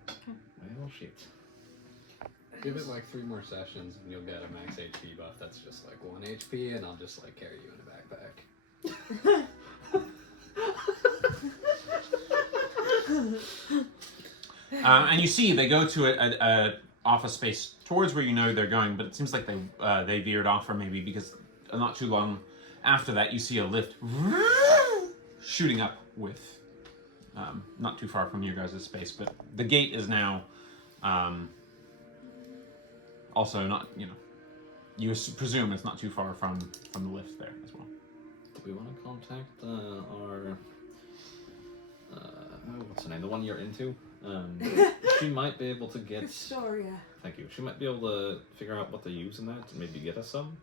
Well, shit. Give it like 3 more sessions and you'll get a max HP buff that's just like 1 HP, and I'll just like carry you in a backpack. And you see they go to a office space towards where you know they're going, but it seems like they veered off from maybe because not too long after that you see a lift shooting up with not too far from your guys' space, but the gate is now also not, you presume it's not too far from the lift there as well. Do we want to contact our what's her name? The one you're into? She might be able to get. Victoria. Thank you. She might be able to figure out what they use in that and maybe get us some.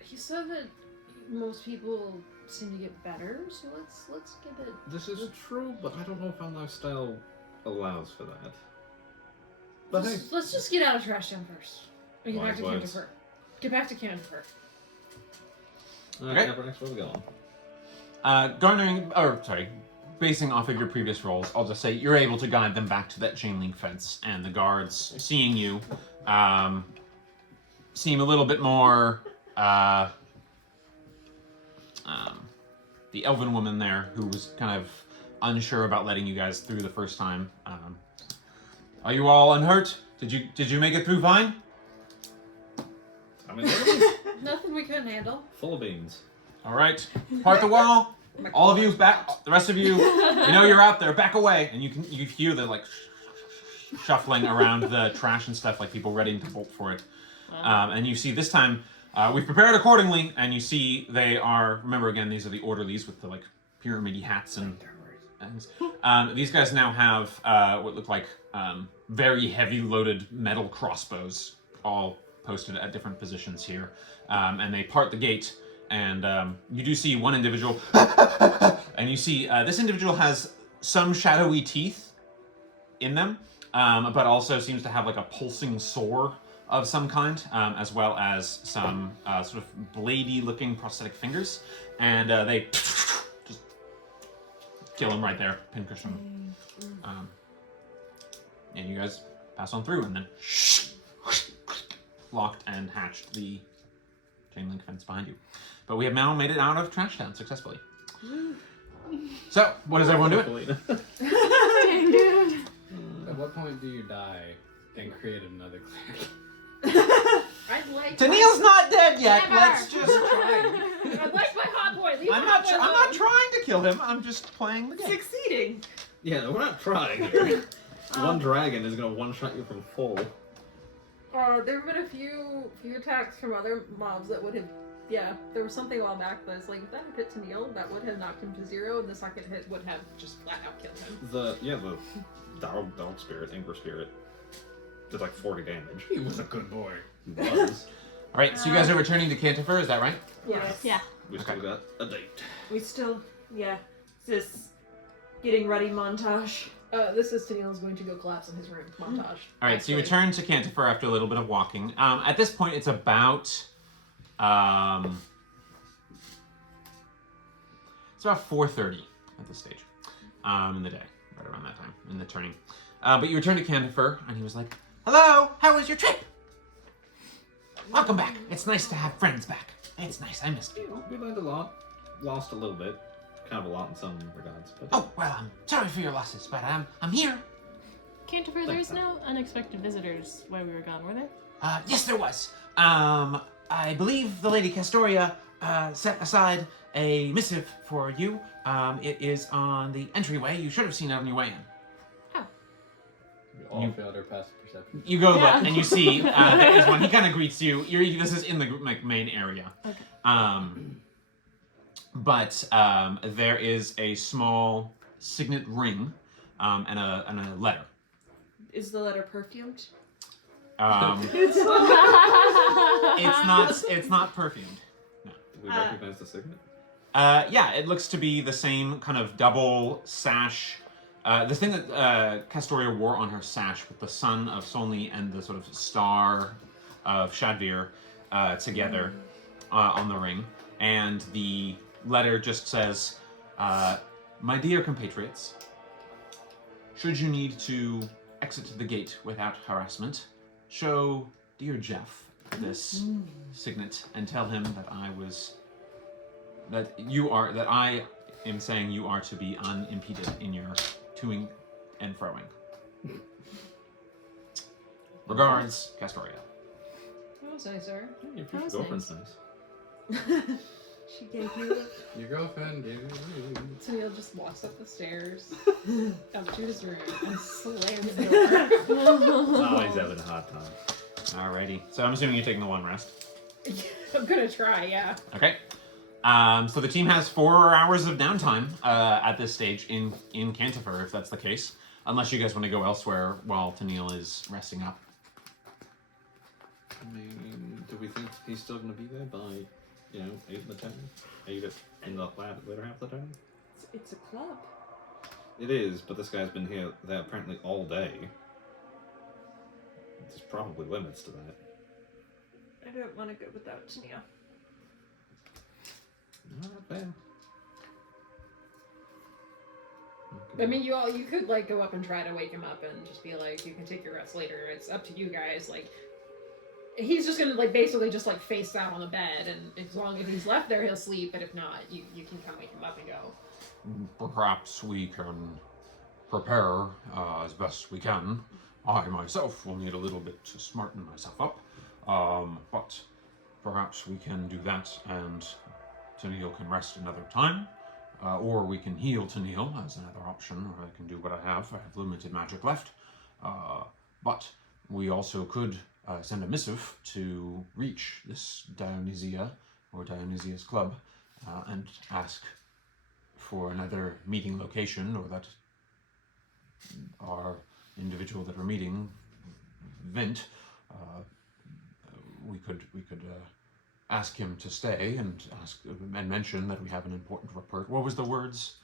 He said that most people seem to get better, so let's give it. This is true, but I don't know if our lifestyle allows for that. But hey, Let's just get out of Trashtown first. And get back to Wise Canada words. first. Get back to Canada first. Okay. Next, where we going? Basing off of your previous rolls, I'll just say you're able to guide them back to that chain link fence, and the guards, seeing you, seem a little bit more. The elven woman there, who was kind of unsure about letting you guys through the first time. Are you all unhurt? Did you make it through fine? I mean, literally Nothing we couldn't handle. full of beans. All right, part the wall. All of you back. The rest of you, you know you're out there. Back away, and you hear the like shuffling around the trash and stuff, like people ready to bolt for it. And you see this time we've prepared accordingly, and you see they are. Remember again, these are the orderlies with the like pyramid hats and things. These guys now have what look like very heavy loaded metal crossbows, all posted at different positions here, and they part the gate. And you do see one individual, and you see this individual has some shadowy teeth in them, but also seems to have like a pulsing sore of some kind, as well as some sort of bladey-looking prosthetic fingers, and they just kill him right there, pincushion him. And you guys pass on through, and then locked and hatched the chain link fence behind you. But we have now made it out of Trashtown successfully. So, what is everyone doing? Dang, dude. At what point do you die and create another cleric? I'd like. Tennille's not dead yet. Never. Let's just try. I'd like my hot boy. Leave I'm my hot boy not alone. trying to kill him. I'm just playing the game. Succeeding. Yeah, we're not trying here. One dragon is gonna one-shot you from full. There have been a few attacks from other mobs that would have. Yeah, there was something a while back that was like, if that had hit Tennille, that would have knocked him to 0, and the second hit would have just flat out killed him. The dog spirit, anger spirit, did like 40 damage. He was a good boy. He was. All right, so you guys are returning to Cantifer, is that right? Yes. Yeah. We still got a date. We still, yeah. This getting ready montage. This is Tennille's going to go collapse in his room montage. All right, so you return to Cantifer after a little bit of walking. At this point, it's about it's about 4:30 at this stage in the day, right around that time in the turning. But you return to Cantifer, and he was like, "Hello, how was your trip? Welcome back. It's nice to have friends back. It's nice. I missed you." We learned a lot. Lost a little bit. Kind of a lot in some regards. But Oh well, I'm sorry for your losses, but I'm here. Canterbury, there's no unexpected visitors while we were gone, were there? Yes, there was. I believe the Lady Castoria set aside a missive for you. It is on the entryway. You should have seen it on your way in. We all failed our passive perception. You go Yeah. look, and you see there is one. He kind of greets you. This is in the like main area. Okay. But there is a small signet ring and a letter. Is the letter perfumed? It's not perfumed. did we recognize the signet? Yeah, it looks to be the same kind of double sash. The thing that Castoria wore on her sash with the sun of Solney and the sort of star of Shadvir together on the ring. And the letter just says, "My dear compatriots, should you need to exit the gate without harassment, show dear Jeff this signet and tell him that I am saying you are to be unimpeded in your toing and froing. Regards, Castoria." That was nice, sir. Your That future was girlfriend's nice. nice. She gave you. Your girlfriend gave you a ring. Tennille just walks up the stairs, up to his room, and slams the door. Oh, he's having a hard time. Alrighty. So I'm assuming you're taking the one rest. I'm gonna try, yeah. Okay. So the team has 4 hours of downtime at this stage in Cantifer, if that's the case. Unless you guys want to go elsewhere while Tennille is resting up. I mean, do we think he's still going to be there by, 8 in the turn? 8 in the later half of the turn? It's a club. It is, but this guy's been there apparently all day. There's probably limits to that. I don't want to go without Tania. Not bad. I mean, you could like go up and try to wake him up and just be like, you can take your rest later. It's up to you guys. Like, he's just gonna like basically just like face out on the bed, and as long as he's left there, he'll sleep. But if not, you can come wake him up and go. perhaps we can prepare as best we can. I myself will need a little bit to smarten myself up, but perhaps we can do that and Tennille can rest another time. Or we can heal Tennille as another option, or I can do what I have. I have limited magic left. But we also could send a missive to reach this Dionisia, or Dionisia's club, and ask for another meeting location, or that our individual that we're meeting, Vint, we could ask him to stay and mention that we have an important report. What was the words?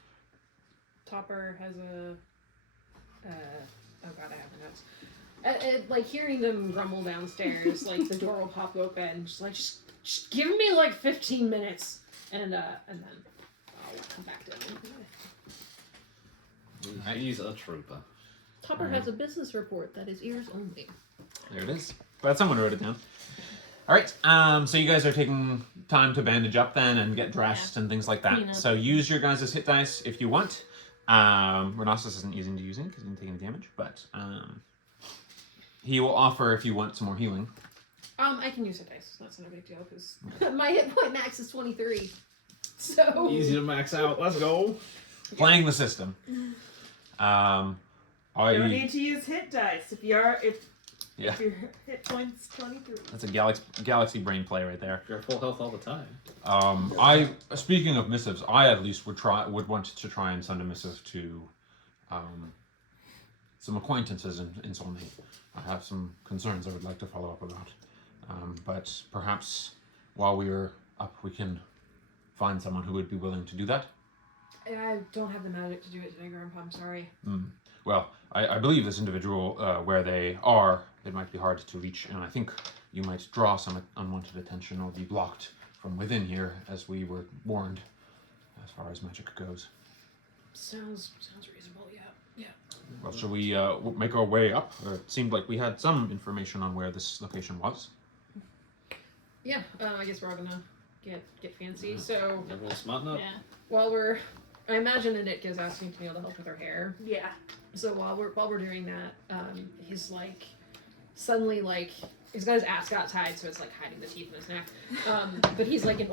Topper has a. Oh god, I have the notes. Like hearing them grumble downstairs, like the door will pop open, just give me like 15 minutes, and then I'll come back to him. He's a trooper. Topper has a business report that is ears only. There it is. Glad someone wrote it down. All right. So you guys are taking time to bandage up then and get dressed and things like Clean that. up. So use your guys' hit dice if you want. Renossus isn't using because he didn't take any damage, but he will offer if you want some more healing. I can use a dice. That's not a big deal because my hit point max is 23. So Easy to max out. Let's go. Playing the system. You don't need to use hit dice if your hit points 23. That's a galaxy brain play right there. You're full health all the time. Speaking of missives, I at least would want to try and send a missive to some acquaintances in Solnay. I have some concerns I would like to follow up about. But perhaps while we are up, we can find someone who would be willing to do that. I don't have the magic to do it today, Grandpa. I'm sorry. Well, I believe this individual, where they are, it might be hard to reach, and I think you might draw some unwanted attention or be blocked from within here, as we were warned, as far as magic goes. Sounds reasonable. Yeah. Well, shall we make our way up? It seemed like we had some information on where this location was. Yeah. I guess we're all gonna get fancy. So Everyone's smarting up. Yeah. while I imagine Anika is asking Tennille to help with her hair. Yeah. So while we're doing that, he's like suddenly like he's got his ascot tied, so it's like hiding the teeth in his neck. But he's like in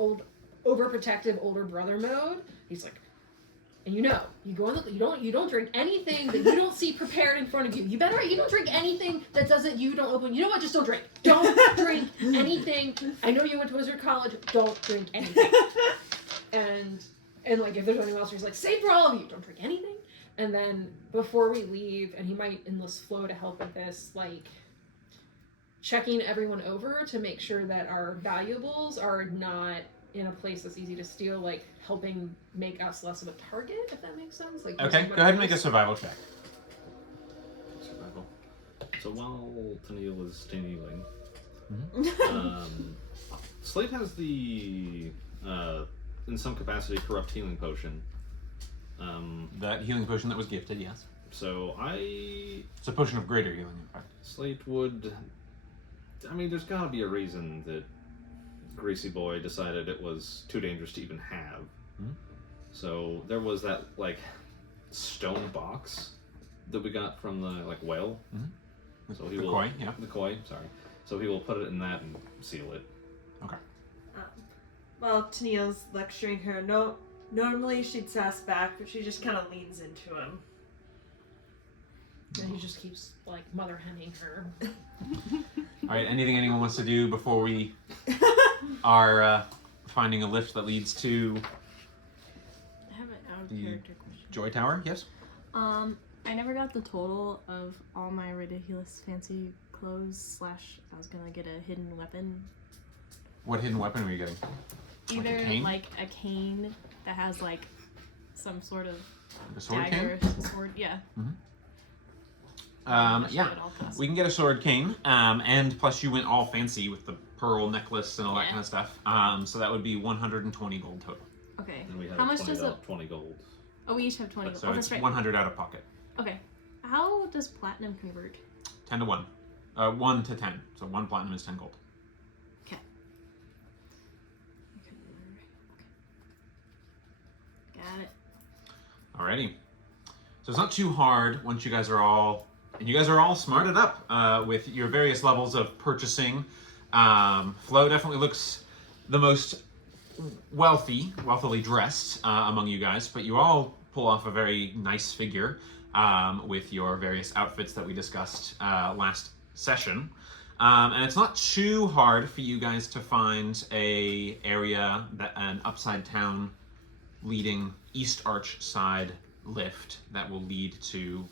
overprotective older brother mode. He's like, and you go on you don't drink anything that you don't see prepared in front of you. You don't drink anything that you don't open. You know what? Just don't drink. Don't drink anything. I know you went to Wizard College. Don't drink anything. And like if there's anyone else, he's like, save for all of you. Don't drink anything. And then before we leave, and he might enlist Flo to help with this, like checking everyone over to make sure that our valuables are not in a place that's easy to steal, like helping make us less of a target, if that makes sense. Like Okay, go ahead and make a survival check. Survival. So while Tennille is kneeling, Slate has the in some capacity corrupt healing potion. That healing potion that was gifted, yes. So It's a potion of greater healing, in fact. Slate would. I mean, there's got to be a reason that Greasy Boy decided it was too dangerous to even have. So there was that like stone box that we got from the whale. So he The will, koi, yeah. The koi, sorry. So he will put it in that and seal it. Okay. While Tennille's lecturing her, normally she'd sass back, but she just kind of leans into him. And he just keeps like mother henning her. All right. Anything anyone wants to do before we are finding a lift that leads to I have an out of The character question. Joy Tower? Yes. I never got the total of all my ridiculous fancy clothes / I was gonna get a hidden weapon. What hidden weapon are you getting? Either a cane? like a cane that has like some sort of Like a sword dagger, cane? sword, yeah. Yeah. We can get a sword cane, and plus you went all fancy with the pearl necklace and all that Yeah. kind of stuff. So that would be 120 gold total. Okay. And we have How much does a 20 gold. Oh, we each have 20 gold. So Oh, it's that's right. 100 out of pocket. Okay. How does platinum convert? 10 to 1. 1 to 10. So 1 platinum is 10 gold. Okay. Got it. Alrighty. So it's not too hard once you guys are all smarted up with your various levels of purchasing. Flo definitely looks the most wealthily dressed among you guys, but you all pull off a very nice figure with your various outfits that we discussed last session. And it's not too hard for you guys to find an upside down leading East Arch side lift that will lead to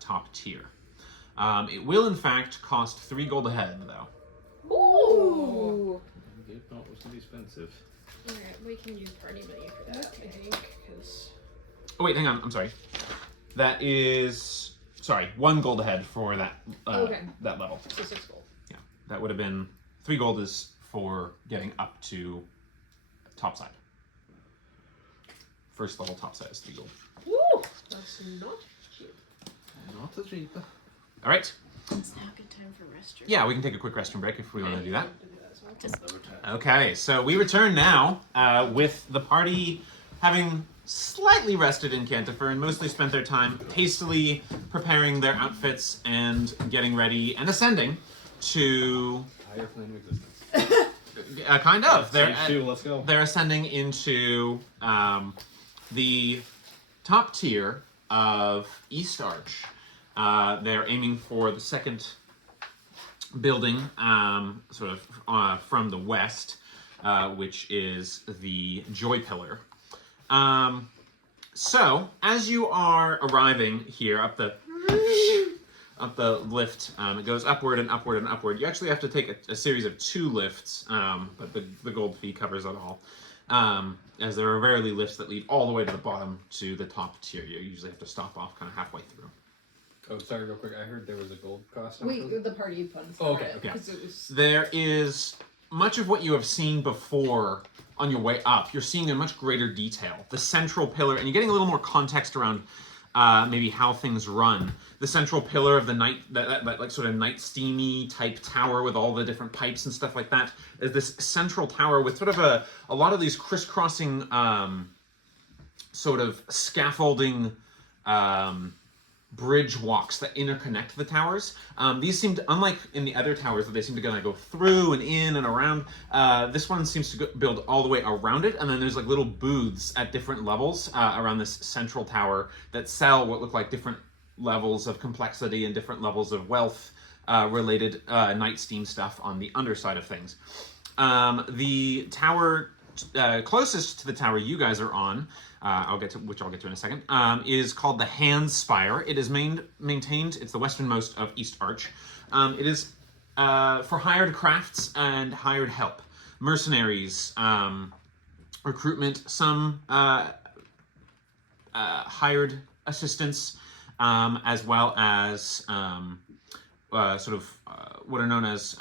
top tier. It will in fact cost 3 gold a head though. Ooh. Good thought was to be expensive. Alright, we can use party money for that, I think, because... Oh wait, hang on, I'm sorry. That is... Sorry, 1 gold a head for that that level. So 6 gold. Yeah, that would have been 3 gold is for getting up to top side. First level top side is 3 gold. Woo! That's not cheap. Not as cheap. All right. It's now a good time for restroom. Yeah, we can take a quick restroom break if we want to do that. Just Okay, so we return now with the party having slightly rested in Cantifer and mostly spent their time hastily preparing their outfits and getting ready and ascending to... Higher plane of existence. kind of. Stage 2, let's go. They're ascending into the top tier of East Arch. They're aiming for the second building, sort of from the west, which is the Joy Pillar. So, as you are arriving here up the lift, it goes upward and upward and upward. You actually have to take a series of 2 lifts, but the gold fee covers it all. As there are rarely lifts that lead all the way to the bottom to the top tier. You usually have to stop off kind of halfway through. Oh, sorry, real quick. I heard there was a gold cost. The party funds. Oh, okay, okay. It was... There is much of what you have seen before on your way up. You're seeing in much greater detail. The central pillar, and you're getting a little more context around maybe how things run. The central pillar of the night, that like sort of night steamy type tower with all the different pipes and stuff like that, is this central tower with sort of a lot of these crisscrossing sort of scaffolding bridge walks that interconnect the towers. These seem to, unlike in the other towers that they seem to kind of go through and in and around, this one seems to build all the way around it, and then there's like little booths at different levels around this central tower that sell what look like different levels of complexity and different levels of wealth related night steam stuff on the underside of things. The tower closest to the tower you guys are on, which I'll get to in a second, is called the Hand Spire. It is maintained. It's the westernmost of East Arch. It is for hired crafts and hired help, mercenaries, recruitment, some hired assistants, as well as sort of what are known as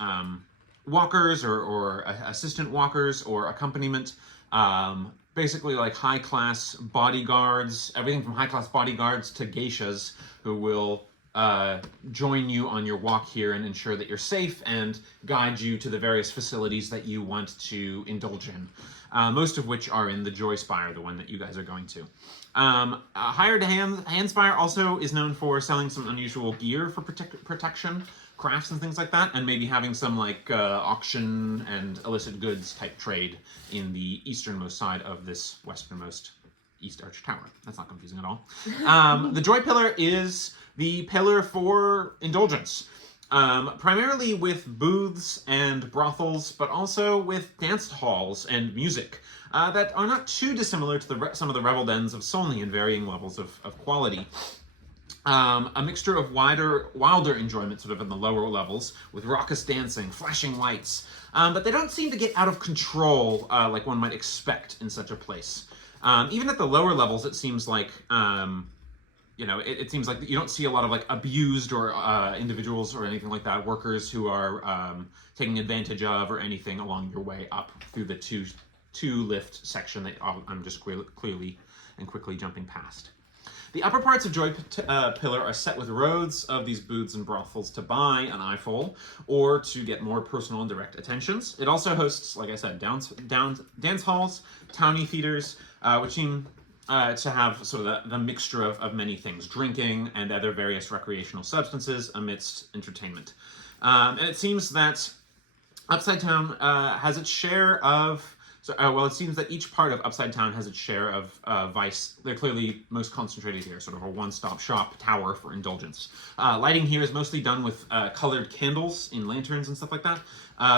walkers or assistant walkers or accompaniment. Basically like high-class bodyguards, everything from high-class bodyguards to geishas who will join you on your walk here and ensure that you're safe and guide you to the various facilities that you want to indulge in, most of which are in the Joy Spire, the one that you guys are going to. Hired Hand Spire also is known for selling some unusual gear for protection, crafts and things like that, and maybe having some like auction and illicit goods type trade in the easternmost side of this westernmost East Arch Tower. That's not confusing at all. The Joy Pillar is the pillar for indulgence, primarily with booths and brothels, but also with dance halls and music that are not too dissimilar to some of the revel dens of Solney in varying levels of quality. A mixture of wilder enjoyment sort of in the lower levels with raucous dancing, flashing lights, but they don't seem to get out of control like one might expect in such a place. Even at the lower levels, it seems like, it seems like you don't see a lot of like abused or individuals or anything like that, workers who are taking advantage of or anything along your way up through the two lift section that I'm just clearly and quickly jumping past. The upper parts of Joy Pillar are set with rows of these booths and brothels to buy an eyeful or to get more personal and direct attentions. It also hosts, like I said, dance halls, townie theaters, which seem to have sort of the mixture of many things, drinking and other various recreational substances amidst entertainment. And it seems that Upside Town has its share of. So, well, it seems that each part of Upside Town has its share of vice. They're clearly most concentrated here, sort of a one-stop shop tower for indulgence. Lighting here is mostly done with colored candles in lanterns and stuff like that,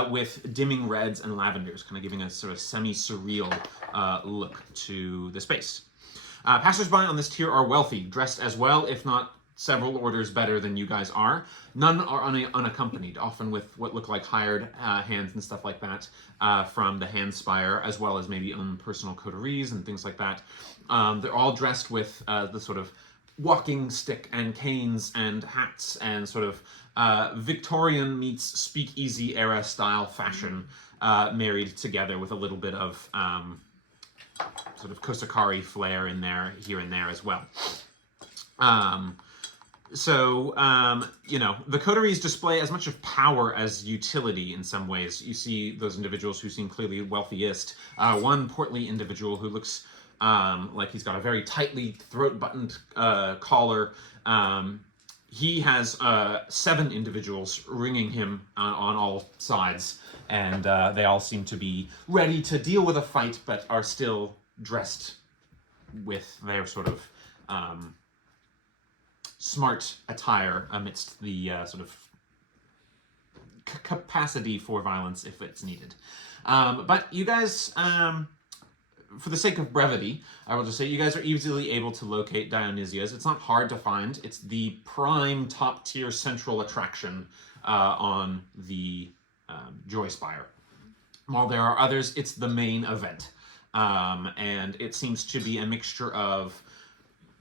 with dimming reds and lavenders, kind of giving a sort of semi-surreal look to the space. Passersby on this tier are wealthy, dressed as well, if not several orders better than you guys are. None are unaccompanied, often with what look like hired hands and stuff like that from the Handspire, as well as maybe own personal coteries and things like that. They're all dressed with the sort of walking stick and canes and hats and sort of Victorian meets speakeasy era style fashion married together with a little bit of sort of Kosakari flair in there, here and there as well. The coteries display as much of power as utility in some ways. You see those individuals who seem clearly wealthiest. One portly individual who looks like he's got a very tightly throat-buttoned collar. He has 7 individuals ringing him on all sides, and they all seem to be ready to deal with a fight, but are still dressed with their sort of smart attire amidst the sort of capacity for violence if it's needed. But you guys, for the sake of brevity, I will just say you guys are easily able to locate Dionisia's. It's not hard to find. It's the prime top-tier central attraction on the Joy Spire. While there are others, it's the main event. And it seems to be a mixture of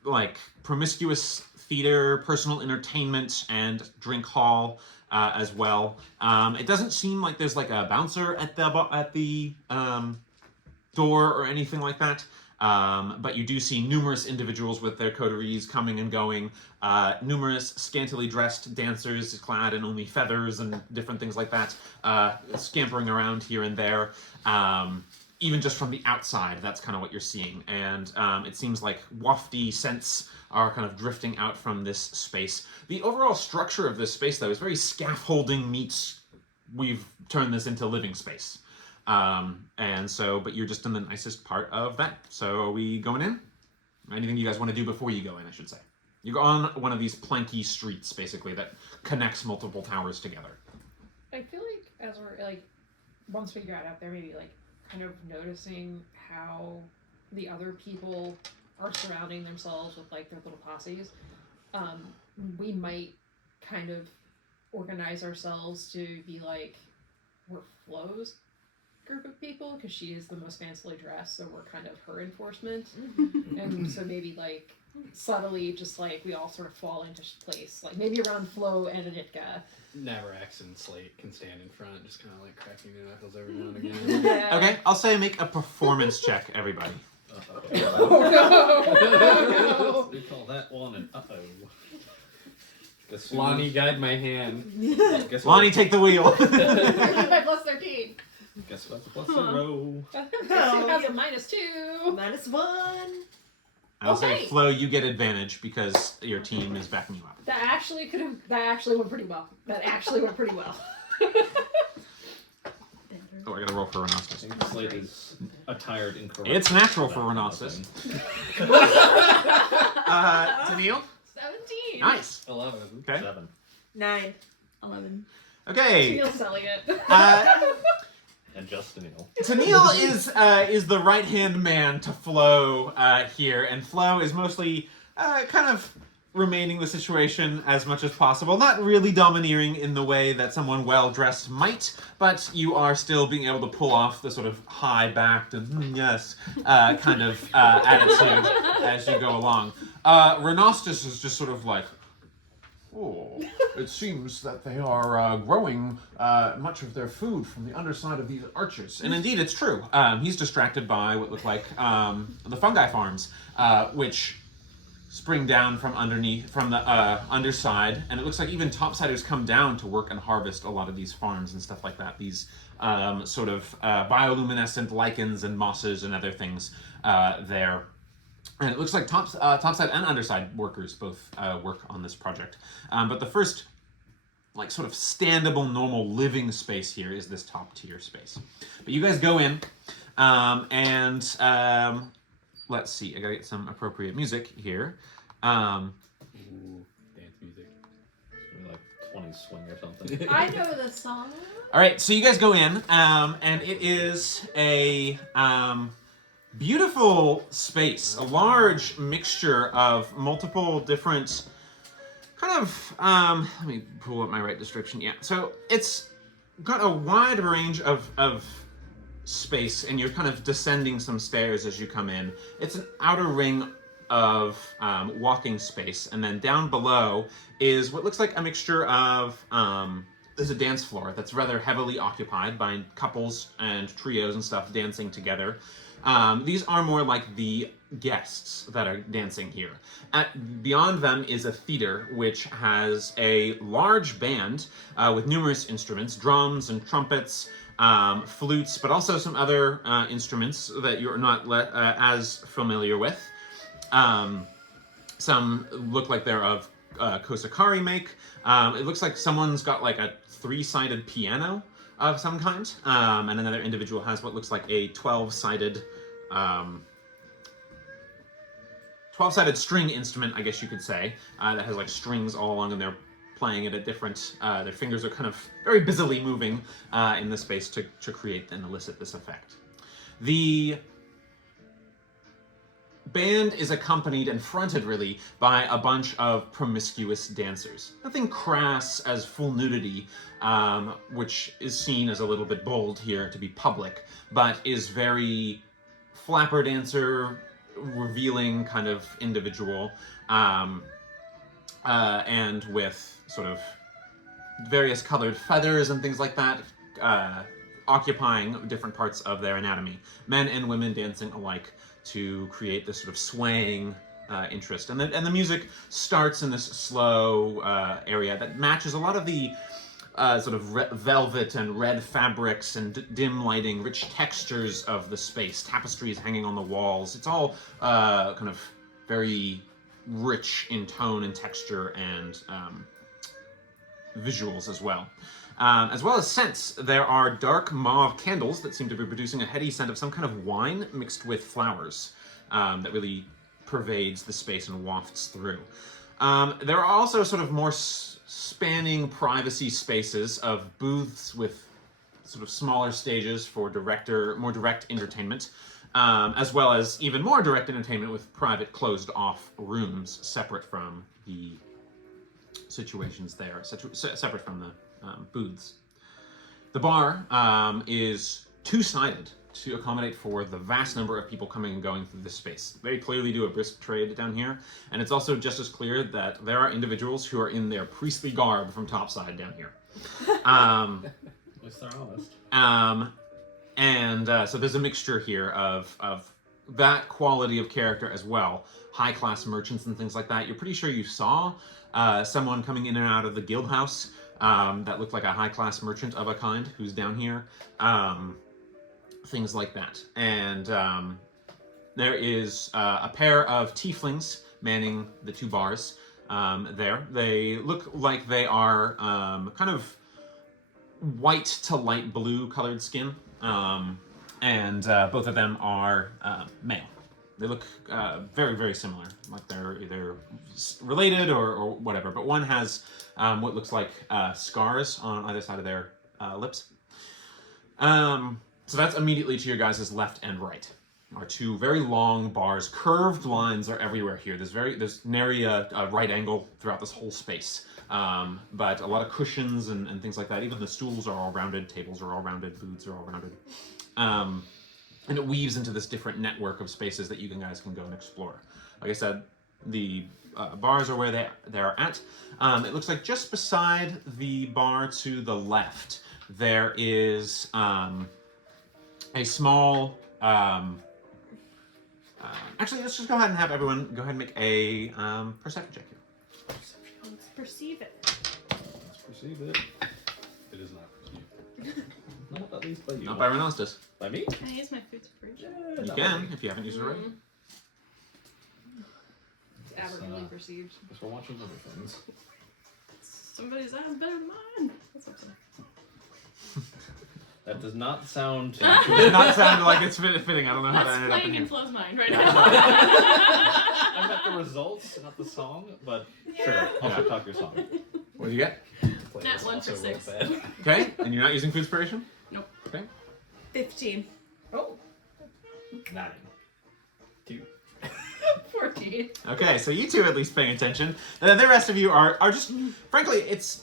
like promiscuous theater, personal entertainment, and drink hall as well. It doesn't seem like there's like a bouncer at the door or anything like that. But you do see numerous individuals with their coteries coming and going. Numerous scantily dressed dancers clad in only feathers and different things like that, scampering around here and there. Even just from the outside, that's kind of what you're seeing. And it seems like wafty scents are kind of drifting out from this space. The overall structure of this space, though, is very scaffolding meets we've turned this into living space. But you're just in the nicest part of that. So are we going in? Anything you guys want to do before you go in, I should say. You go on one of these planky streets, basically, that connects multiple towers together. I feel like as we're, like, once we got out there, maybe, like, kind of noticing how the other people are surrounding themselves with like their little posses, we might kind of organize ourselves to be like, we're Flo's group of people because she is the most fancily dressed, so we're kind of her enforcement. And so maybe like subtly just like we all sort of fall into place, like maybe around Flo and Anika. Navarax and Slate can stand in front, just kind of like cracking their knuckles every now and again. Yeah. Okay, I'll say make a performance check, everybody. Oh, We call that one an uh-oh. Guess who- Lonnie, guide my hand. Guess Lonnie, what? take the wheel. My plus 13. Guess what's plus 0. She has a -2. -1. I'll say, Okay. Flo, you get advantage because your team is backing you up. That actually went pretty well. Oh, I gotta roll for I Rhinoceros. think Slate is attired incorrectly. It's natural for Rhinoceros. Tennille? 17. Nice. 11. Okay. 7. 9. 11. Okay. Tennille's selling it. And just Neil. Tennille is the right-hand man to Flo here, and Flo is mostly kind of remaining the situation as much as possible. Not really domineering in the way that someone well-dressed might, but you are still being able to pull off the sort of high-backed and yes kind of attitude as you go along. Rhinoceros is just sort of like, Oh, it seems that they are growing much of their food from the underside of these arches. and indeed it's true. He's distracted by what look like the fungi farms, which spring down from underneath, from the underside, and it looks like even topsiders come down to work and harvest a lot of these farms and stuff like that. These sort of bioluminescent lichens and mosses and other things there. And it looks like topside and underside workers both work on this project. But the first, like, sort of standable, normal living space here is this top tier space. But you guys go in, and let's see. I gotta get some appropriate music here. Ooh, dance music. Maybe like 20 swing or something. I know the song. All right, so you guys go in, and it is a beautiful space, a large mixture of multiple different kind of, let me pull up my right description. Yeah, so it's got a wide range of space, and you're kind of descending some stairs as you come in. It's an outer ring of walking space, and then down below is what looks like a mixture of, there's a dance floor that's rather heavily occupied by couples and trios and stuff dancing together. These are more like the guests that are dancing here. Beyond them is a theater, which has a large band with numerous instruments, drums and trumpets, flutes, but also some other instruments that you're not as familiar with. Some look like they're of Kosakari make. It looks like someone's got like a 3-sided piano of some kind, and another individual has what looks like a 12-sided string instrument, I guess you could say, that has like strings all along, and they're playing it at different, their fingers are kind of very busily moving in the space to create and elicit this effect. The band is accompanied and fronted, really, by a bunch of promiscuous dancers. Nothing crass as full nudity, which is seen as a little bit bold here to be public, but is very flapper dancer, revealing kind of individual, and with sort of various colored feathers and things like that, occupying different parts of their anatomy. Men and women dancing alike to create this sort of swaying interest. And the music starts in this slow area that matches a lot of the sort of velvet and red fabrics and dim lighting, rich textures of the space, tapestries hanging on the walls. It's all kind of very rich in tone and texture and visuals as well. As well as scents, there are dark mauve candles that seem to be producing a heady scent of some kind of wine mixed with flowers that really pervades the space and wafts through. There are also sort of more spanning privacy spaces of booths with sort of smaller stages for more direct entertainment, as well as even more direct entertainment with private closed-off rooms separate from the situations there, separate from the booths. The bar is two-sided to accommodate for the vast number of people coming and going through this space. They clearly do a brisk trade down here, and it's also just as clear that there are individuals who are in their priestly garb from topside down here. At least they're honest. So there's a mixture here of that quality of character as well. High-class merchants and things like that. You're pretty sure you saw someone coming in and out of the guild house that looked like a high-class merchant of a kind who's down here. Things like that. And there is a pair of tieflings manning the two bars there. They look like they are kind of white to light blue colored skin. And both of them are male. They look very, very similar, like they're either related or whatever. But one has what looks like scars on either side of their lips. So that's immediately to your guys' left and right. Are two very long bars. Curved lines are everywhere here. There's nary a right angle throughout this whole space. But a lot of cushions and things like that. Even the stools are all rounded, tables are all rounded, booths are all rounded. And it weaves into this different network of spaces that you guys can go and explore. Like I said, the bars are where they are at. It looks like just beside the bar to the left, there is a small... actually, let's just go ahead and have everyone go ahead and make a perception check here. Let's perceive it. Let's perceive it. It is not perceived. Not at least by you. Not by Renastus. By me? Can I use my food for Yeah, You not can, by me. if you haven't used it already. aberrantly perceived. Guess we're watching other things. Somebody's eye is better than mine. That's what I'm saying. That does not sound. It does not sound like it's fitting. I don't know how that That's ended up in playing here. in Flo's mind right now. I got the results, not the song, but sure, I'll Yeah. talk your song. What do you get? Nat 1 for 6. Okay, and you're not using food inspiration? Nope. Okay. 15. Oh, 9. 14. Okay, so you two are at least paying attention. The rest of you are just, frankly, it's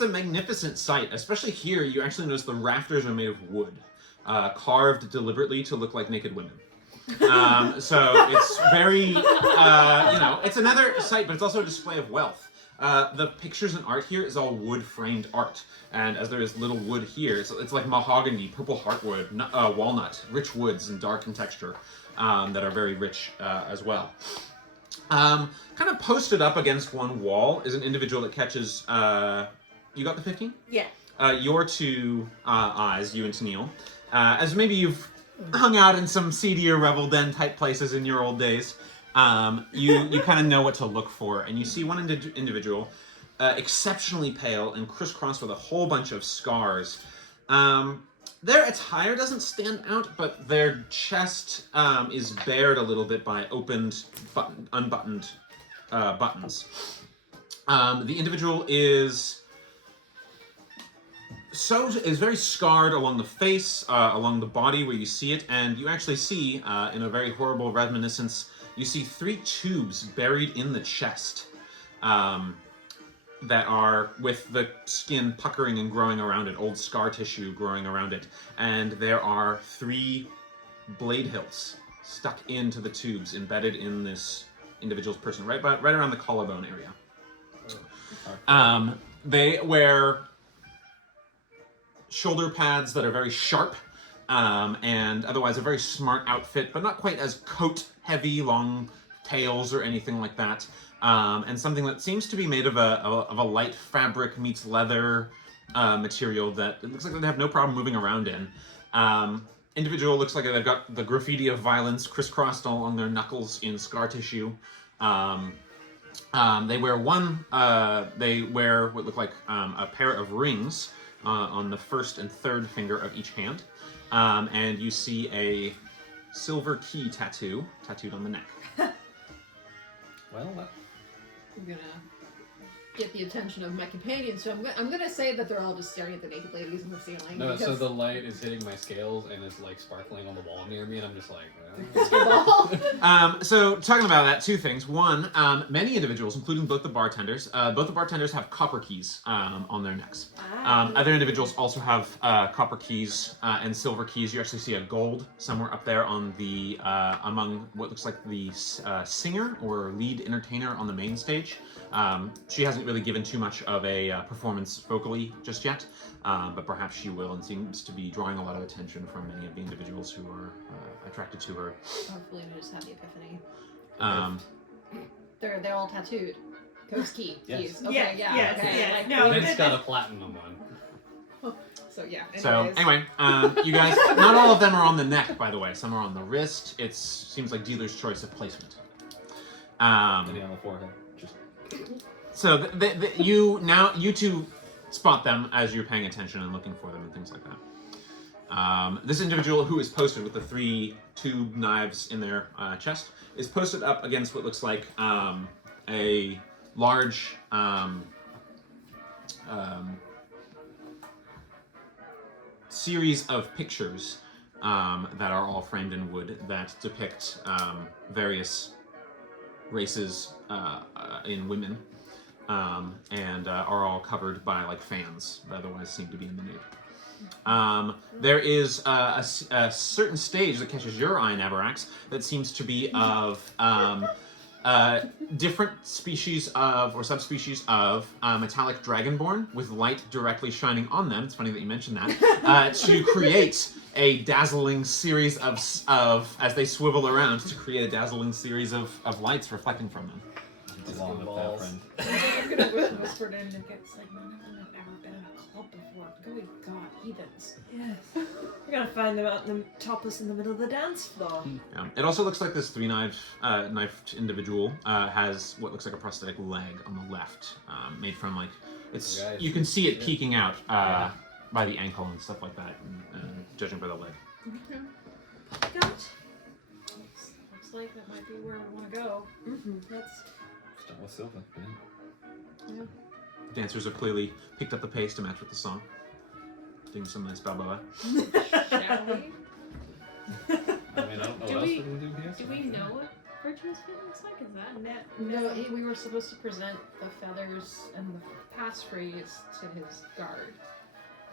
a magnificent sight. Especially here, you actually notice the rafters are made of wood, carved deliberately to look like naked women. So it's very, it's another sight, but it's also a display of wealth. The pictures and art here is all wood-framed art, and as there is little wood here, it's like mahogany, purple heartwood, walnut, rich woods and dark in texture. That are very rich as well. Kind of posted up against one wall is an individual that catches. You got the 15? Yeah. Your two eyes, you and Tennille, as maybe you've hung out in some seedier revel den type places in your old days. You kind of know what to look for, and you see one individual, exceptionally pale and crisscrossed with a whole bunch of scars. Their attire doesn't stand out, but their chest is bared a little bit by unbuttoned buttons. The individual is very scarred along the face, along the body where you see it, and you actually see, in a very horrible reminiscence, you see 3 tubes buried in the chest. That are with the skin puckering and growing around it, old scar tissue growing around it. And there are 3 blade hilts stuck into the tubes, embedded in this individual's person, right around the collarbone area. They wear shoulder pads that are very sharp, and otherwise a very smart outfit, but not quite as coat-heavy, long tails or anything like that. And something that seems to be made of a light fabric meets leather material that it looks like they'd have no problem moving around in. Individual looks like they've got the graffiti of violence crisscrossed along their knuckles in scar tissue. They wear what look like a pair of rings on the first and third finger of each hand. And you see a silver key tattooed on the neck. Well, I'm gonna get the attention of my companions, so I'm gonna say that they're all just staring at the naked ladies in the ceiling. No, so because the light is hitting my scales and it's like sparkling on the wall near me, and I'm just like, So talking about that, 2 things. One, many individuals, including both the bartenders have copper keys on their necks. Other individuals also have copper keys and silver keys. You actually see a gold somewhere up there on the among what looks like the singer or lead entertainer on the main stage. She hasn't really given too much of a performance vocally just yet, but perhaps she will, and seems to be drawing a lot of attention from many of the individuals who are attracted to her. hopefully we just have the epiphany. They're all tattooed. Ghost key. Yes. Keys. Okay, Yes, yeah. Okay. yes. Like, No, Vince got a platinum one. So yeah. So anyways. anyway, you guys, not all of them are on the neck, by the way. Some are on the wrist. It seems like dealer's choice of placement. any on the forehead. Just So you two spot them as you're paying attention and looking for them and things like that. This individual who is posted with the 3 tube knives in their chest is posted up against what looks like a large series of pictures that are all framed in wood that depict various races in women. And are all covered by like fans that otherwise seem to be in the nude. There is a certain stage that catches your eye, Navarax, that seems to be of different species of, or subspecies of, metallic dragonborn with light directly shining on them. It's funny that you mentioned that. To create a dazzling series of, as they swivel around, to create a dazzling series of lights reflecting from them. It's along with that friend. I'm gonna whisper to Nick. It's like none of them have ever been in a club before. Good God, heathens. Yes. We're gonna find them out in the topless in the middle of the dance floor. It also looks like this knifed individual has what looks like a prosthetic leg on the left, made from like it's. Guys. You can see it peeking out by the ankle and stuff like that, judging by the leg. Got. Looks like that might be where we want to go. Let's. Start with Silva. Yeah. Dancers have clearly picked up the pace to match with the song, doing some nice balboa. Shall we? I mean, I don't know Do what else we- we're gonna do here. Do we know what Virtuous Vint looks like? Is that No, we were supposed to present the feathers and the passphrase to his guard.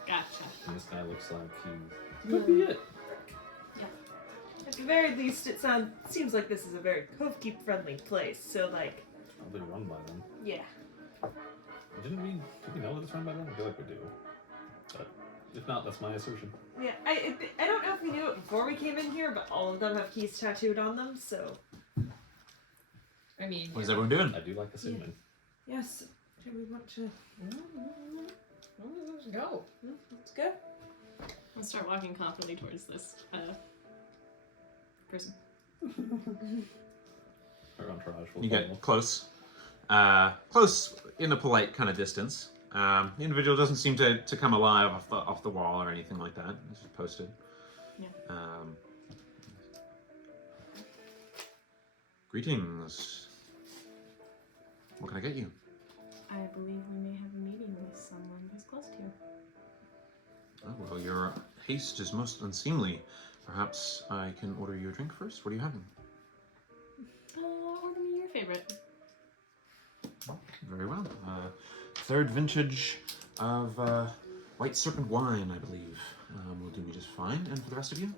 Gotcha. And this guy looks like he could be it. At the very least, seems like this is a very Cove Keep friendly place. So like, Probably run by them. yeah. Did we know that it's run by them? I feel like we do. But if not, that's my assertion. Yeah, I don't know if we knew it before we came in here, but all of them have keys tattooed on them, so... I mean, What is everyone doing? I do like assuming. Yes, do we want to... let's go. Let's go. I'll start walking confidently towards this prison. Our entourage will You follow. get close, close in a polite kind of distance. The individual doesn't seem to come alive off the wall or anything like that. It's just posted. Yeah. Greetings. What can I get you? I believe we may have a meeting with someone who's close to you. Oh, well, your haste is most unseemly. Perhaps I can order you a drink first? What are you having? Order me your favorite. Very well. Third vintage of White Serpent wine, I believe. Will do me just fine. And for the rest of you?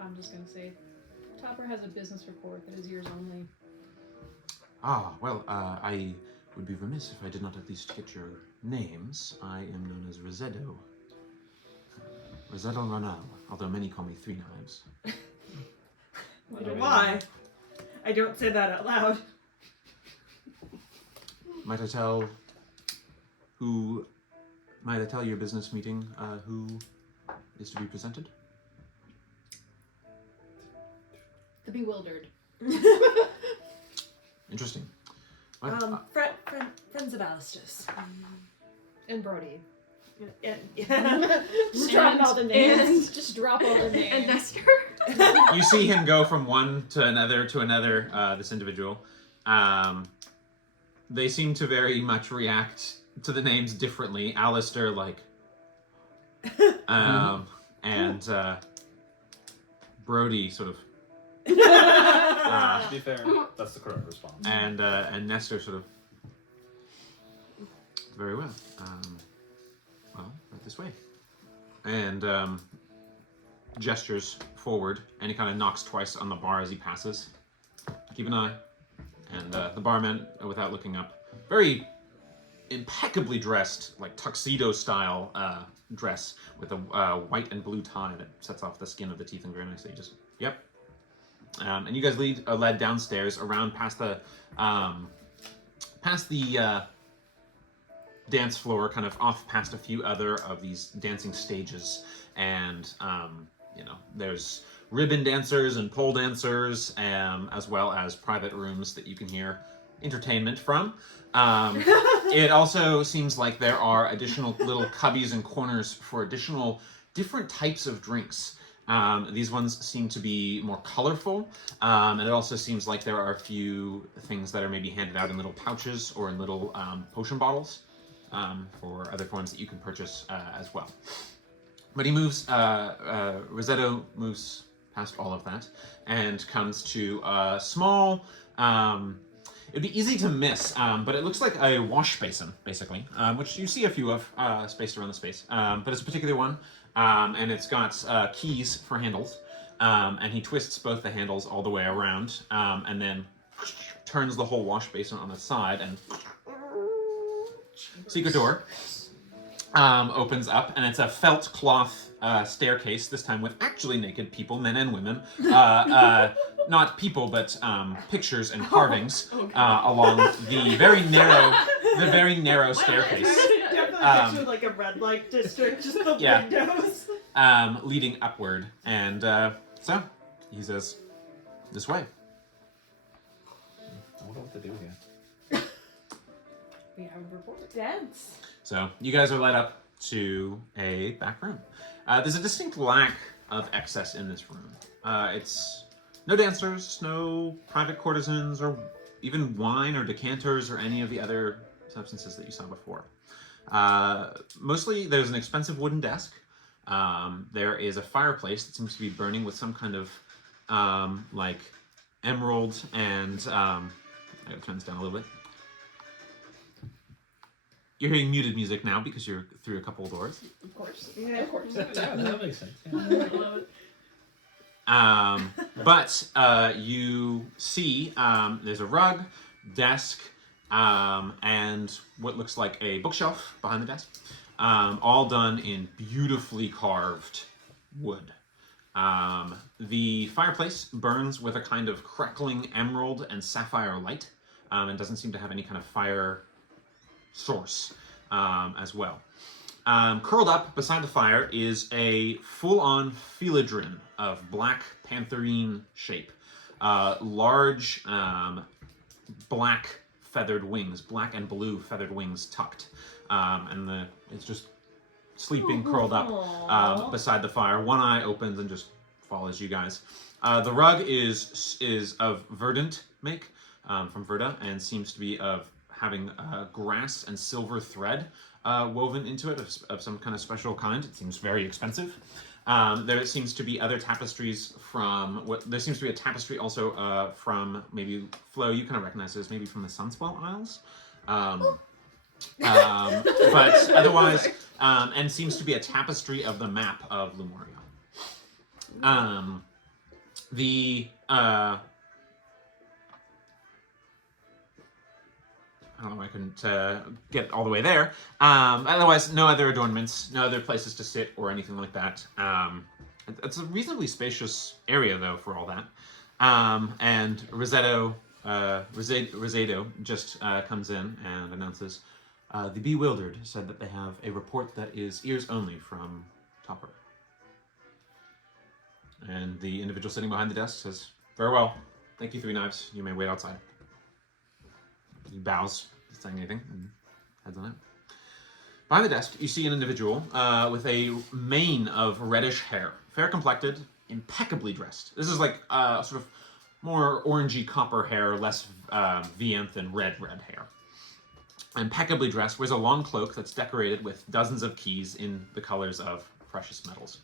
I'm just gonna say, Topper has a business report that is yours only. Ah, well, I would be remiss if I did not at least get your names. I am known as Rosetto. Rosetto Ranal, although many call me Three Knives. Wonder why? I don't say that out loud. Might I tell your business meeting who is to be presented? The Bewildered. Interesting. Well, Friends of Alistair's. And Brody. And, Just drop all the names. Just drop all the And names. Nestor? you see him go from one to another, this individual. They seem to very much react to the names differently. Alistair, like, and Brody, sort of, To be fair, that's the correct response. and Nestor, sort of. Very well. Well, right this way. And gestures forward, and he kind of knocks twice on the bar as he passes. Keep an eye. And the barman, without looking up, very impeccably dressed, like tuxedo-style dress with a white and blue tie that sets off the skin of the teeth and very nicely. Just, yep. And you guys led downstairs, around past the dance floor, kind of off past a few other of these dancing stages, and there's ribbon dancers and pole dancers, as well as private rooms that you can hear entertainment from. It also seems like there are additional little cubbies and corners for additional different types of drinks. These ones seem to be more colorful, and it also seems like there are a few things that are maybe handed out in little pouches or in little potion bottles for other forms that you can purchase as well. But he moves, Rosetto moves past all of that and comes to a small, it'd be easy to miss, but it looks like a wash basin, basically, which you see a few of spaced around the space. But it's a particular one, and it's got keys for handles, and he twists both the handles all the way around, and then turns the whole wash basin on its side, and secret door opens up, and it's a felt cloth staircase, this time with actually naked people, men and women, not people, but pictures and carvings along the very narrow staircase. Definitely picture like a red light district, just the windows. Leading upward, and so he says, "This way." I wonder what to do here. We have a report. Dance. So you guys are led up to a back room. There's a distinct lack of excess in this room. It's no dancers, no private courtesans, or even wine or decanters or any of the other substances that you saw before. Mostly there's an expensive wooden desk. There is a fireplace that seems to be burning with some kind of like emerald and I gotta turn this down a little bit. You're hearing muted music now because you're through a couple of doors. Of course. Yeah. Of course. Yeah, that makes sense. But you see there's a rug, desk, and what looks like a bookshelf behind the desk, all done in beautifully carved wood. The fireplace burns with a kind of crackling emerald and sapphire light, and doesn't seem to have any kind of fire source as well. Curled up beside the fire is a full-on philodrine of black pantherine shape. Large black feathered wings, black and blue feathered wings tucked. And it's just sleeping, curled up beside the fire. One eye opens and just follows you guys. The rug is of verdant make, from Verda, and seems to be of having grass and silver thread woven into it of some kind of special kind. It seems very expensive. There seems to be other tapestries there seems to be a tapestry also from maybe, Flo, you kind of recognize this, maybe from the Sunswell Isles. But otherwise, and seems to be a tapestry of the map of Lumoria. I don't know why I couldn't get all the way there. Otherwise, no other adornments, no other places to sit or anything like that. It's a reasonably spacious area, though, for all that. And Rosedo just comes in and announces, the Beewildered said that they have a report that is ears only from Topper. And the individual sitting behind the desk says, "Very well. Thank you, Three Knives. You may wait outside." He bows, not saying anything, and heads on out. Behind the desk, you see an individual with a mane of reddish hair, fair complected, impeccably dressed. This is like sort of more orangey copper hair, less Vint than red hair. Impeccably dressed, wears a long cloak that's decorated with dozens of keys in the colors of precious metals.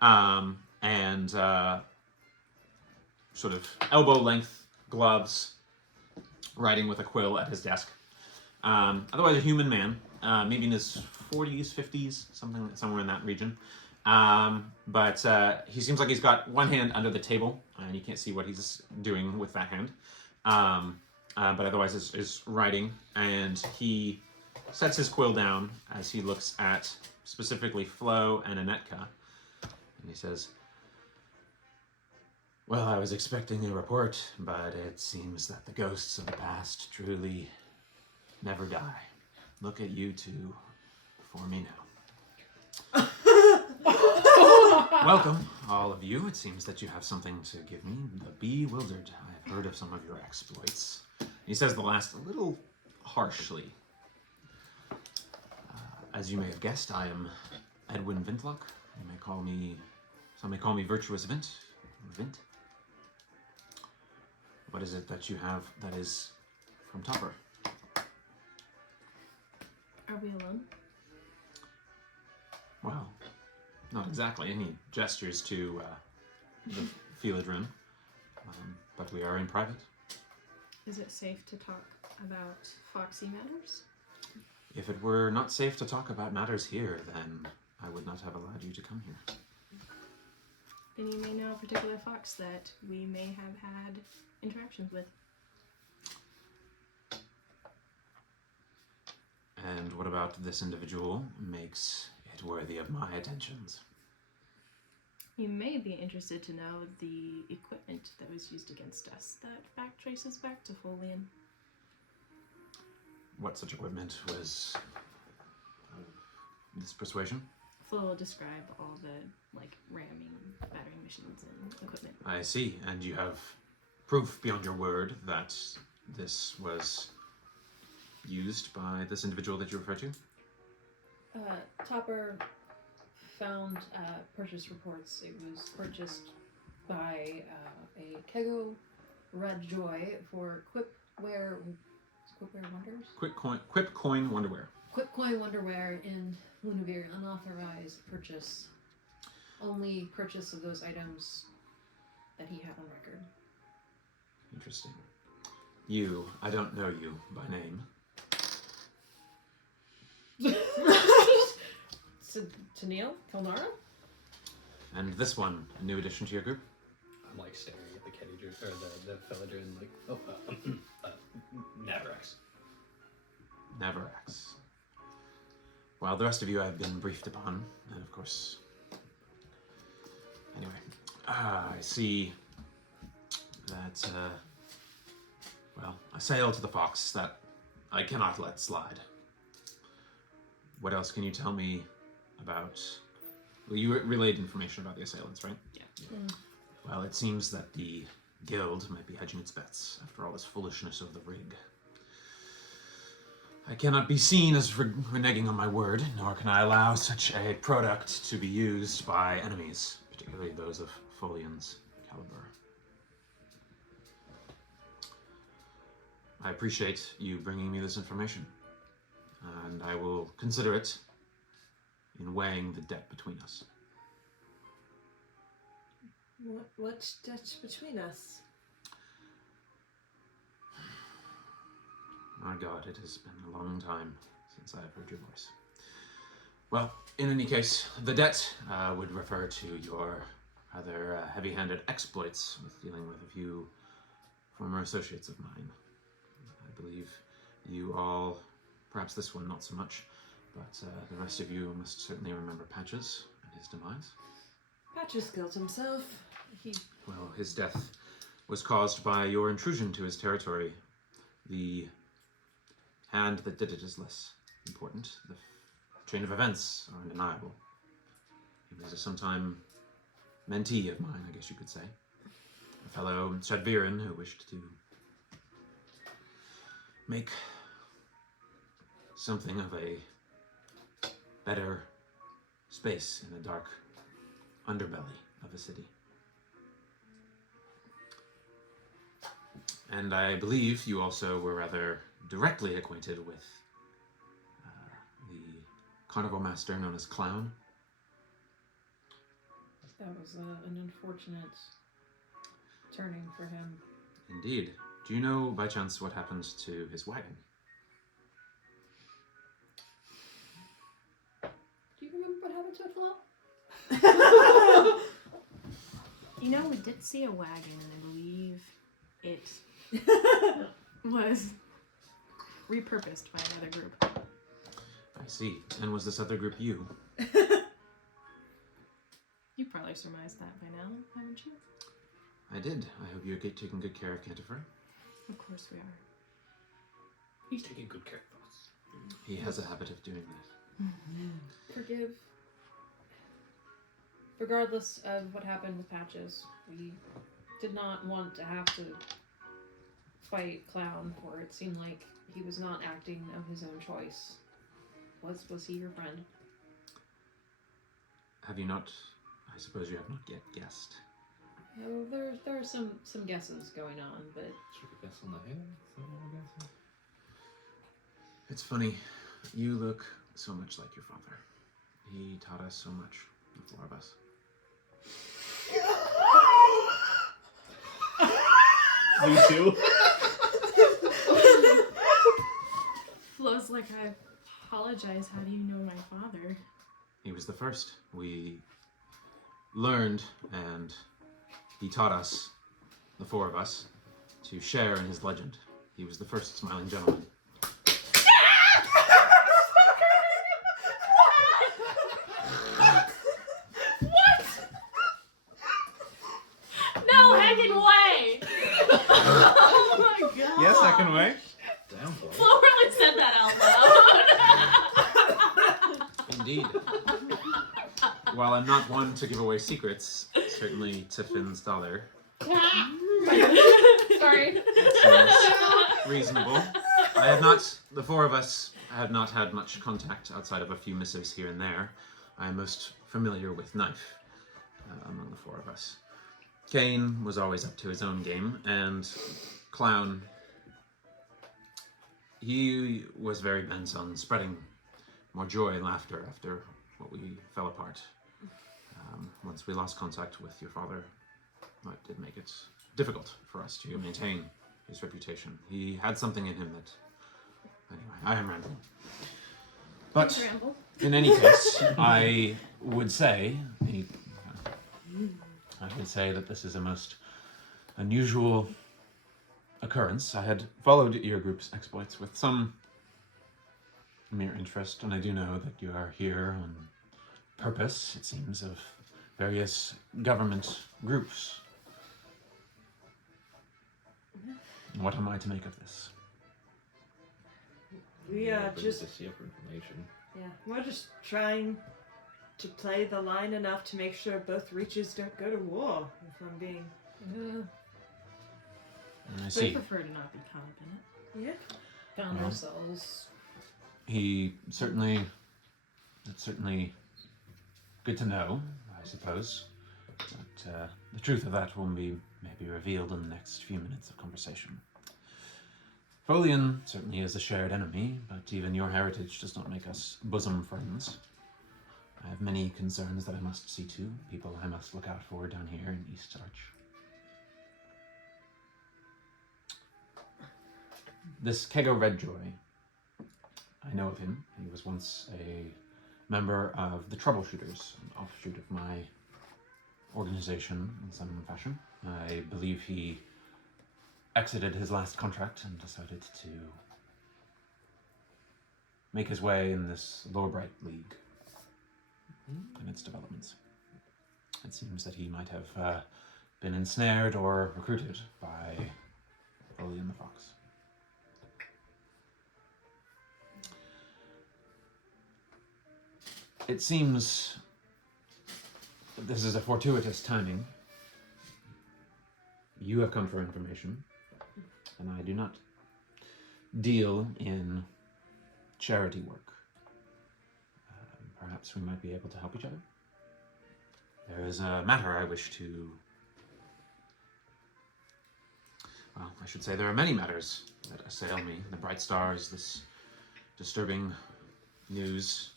And sort of elbow-length gloves, writing with a quill at his desk. Otherwise, a human man, maybe in his 40s, 50s, somewhere in that region. But he seems like he's got one hand under the table, and you can't see what he's doing with that hand. But otherwise is writing, and he sets his quill down as he looks at specifically Flo and Anika, and he says, "Well, I was expecting a report, but it seems that the ghosts of the past truly never die. Look at you two before me now." Welcome, all of you. It seems that you have something to give me. The Beewildered. I have heard of some of your exploits. He says the last a little harshly. As you may have guessed, I am Edwin Vintlock. Some may call me Virtuous Vint. Vint. What is it that you have that is from Topper? Are we alone? Well, not exactly. And he gestures to the Philodrine. But we are in private. Is it safe to talk about foxy matters? If it were not safe to talk about matters here, then I would not have allowed you to come here. Then you may know a particular fox that we may have had interactions with. And what about this individual makes it worthy of my attentions? You may be interested to know the equipment that was used against us that back traces back to Folian. What such equipment was this persuasion? Flo will describe all the ramming, battering machines and equipment. I see, and you have proof beyond your word that this was used by this individual that you refer to? Topper found purchase reports. It was purchased by a Kego Red Joy for Quipware Wonders? Quip Coin Wonderwear. Quipcoin Wonderwear in Lunavir, unauthorized purchase. Only purchase of those items that he had on record. Interesting. I don't know you by name. Tennille? Kelnara? And this one, a new addition to your group? I'm like staring at the Keddy or the villager and like, Navarax. Navarax. Well, the rest of you I've been briefed upon, and of course... Anyway, I see that, a sale to the fox that I cannot let slide. What else can you tell me about... Well, you relayed information about the assailants, right? Yeah. Well, it seems that the guild might be hedging its bets after all this foolishness of the rig. I cannot be seen as reneging on my word, nor can I allow such a product to be used by enemies, particularly those of Folian's caliber. I appreciate you bringing me this information, and I will consider it in weighing the debt between us. What's debt between us? My God, it has been a long time since I have heard your voice. Well, in any case, the debt would refer to your rather heavy-handed exploits with dealing with a few former associates of mine. I believe you all, perhaps this one not so much, but the rest of you must certainly remember Patches and his demise. Patches killed himself. Well, his death was caused by your intrusion to his territory. The hand that did it is less important. The chain of events are undeniable. He was a sometime mentee of mine, I guess you could say. A fellow Shadviran who wished to make something of a better space in the dark underbelly of a city. And I believe you also were rather directly acquainted with the carnival master known as Clown. That was an unfortunate turning for him. Indeed. Do you know by chance what happened to his wagon? Do you remember what happened to it, Flo? You know, we did see a wagon, and I believe it was repurposed by another group. I see. And was this other group you? You probably surmised that by now, haven't you? I did. I hope you're taking good care of Canterbury. Of course we are. He's taking good care of us. He has a habit of doing that. Forgive. Regardless of what happened with Patches, we did not want to have to fight Clown, for it seemed like he was not acting of his own choice. Was he your friend? Have you not... I suppose you have not yet guessed. No, there are some guesses going on, but Should we guess on the head? It's funny. You look so much like your father. He taught us so much, the four of us. You too? Flo's like, I apologize. How do you know my father? He was the first. We learned, and he taught us, the four of us, to share in his legend. He was the first smiling gentleman. Damn boy. Flo really said that out loud. Indeed. While I'm not one to give away secrets, certainly to Finn's daughter, Sorry. seems reasonable. The four of us have not had much contact outside of a few missives here and there. I am most familiar with Knife among the four of us. Kane was always up to his own game, and Clown, he was very bent on spreading more joy and laughter after what we fell apart. Once we lost contact with your father, it did make it difficult for us to maintain his reputation. He had something in him that... Anyway, I am rambling. But Ramble. in any case, I would say that this is a most unusual occurrence. I had followed your group's exploits with some mere interest, and I do know that you are here on purpose, it seems, of various government groups. What am I to make of this? We are just to see for information. we're just trying to play the line enough to make sure both reaches don't go to war. If I'm being I I see. prefer to not be caught up in it. found Well. ourselves. It's certainly good to know, I suppose. But the truth of that will be maybe revealed in the next few minutes of conversation. Folian certainly is a shared enemy, but even your heritage does not make us bosom friends. I have many concerns that I must see to, people I must look out for down here in East Arch. This Kego Redjoy, I know of him. He was once a member of the Troubleshooters, an offshoot of my organization in some fashion. I believe he exited his last contract and decided to make his way in this Lorebright League and its developments. It seems that he might have been ensnared or recruited by Folian the Fox. It seems that this is a fortuitous timing. You have come for information, and I do not deal in charity work. Perhaps we might be able to help each other. There is a matter I wish to... Well, I should say there are many matters that assail me. The bright stars, this disturbing news,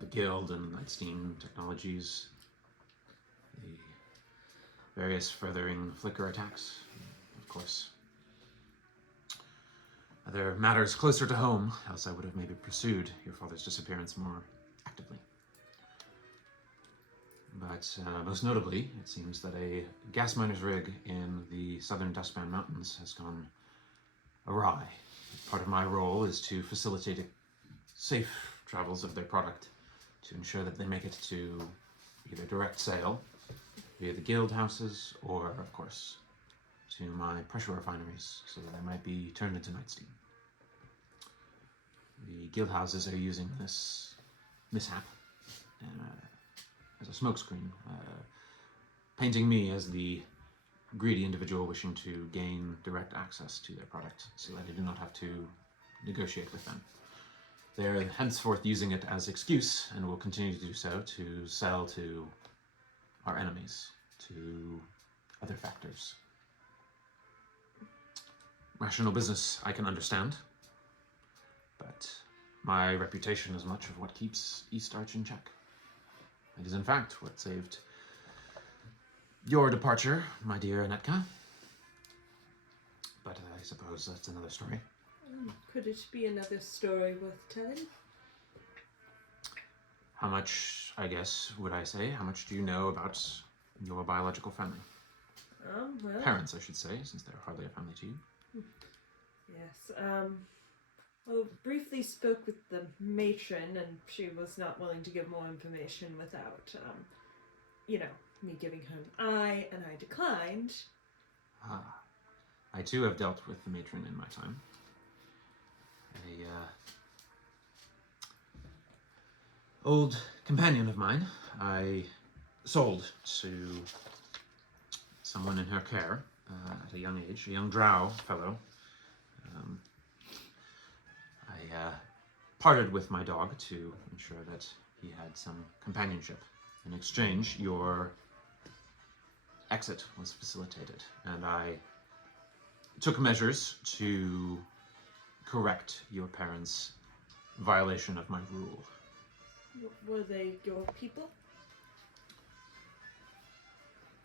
the Guild and Nightsteam Technologies, the various furthering flicker attacks, of course. Other matters closer to home, else I would have maybe pursued your father's disappearance more actively. But most notably, it seems that a gas miner's rig in the southern Dustman Mountains has gone awry. Part of my role is to facilitate safe travels of their product, to ensure that they make it to either direct sale via the guild houses or, of course, to my pressure refineries so that they might be turned into Nightsteam. The guild houses are using this mishap as a smokescreen, painting me as the greedy individual wishing to gain direct access to their product so that I do not have to negotiate with them. They are henceforth using it as excuse, and will continue to do so, to sell to our enemies, to other factors. Rational business I can understand, but my reputation is much of what keeps East Arch in check. It is in fact what saved your departure, my dear Anika. But I suppose that's another story. Could it be another story worth telling? How much, I guess, would I say? How much do you know about your biological family? Well, Parents, I should say, since they're hardly a family to you. yes. Well, briefly spoke with the matron, and she was not willing to give more information without, me giving her an eye, and I declined. Ah. I too have dealt with the matron in my time. A old companion of mine I sold to someone in her care at a young age, a young drow fellow. I parted with my dog to ensure that he had some companionship. In exchange, your exit was facilitated, and I took measures to correct your parents' violation of my rule. Were they your people?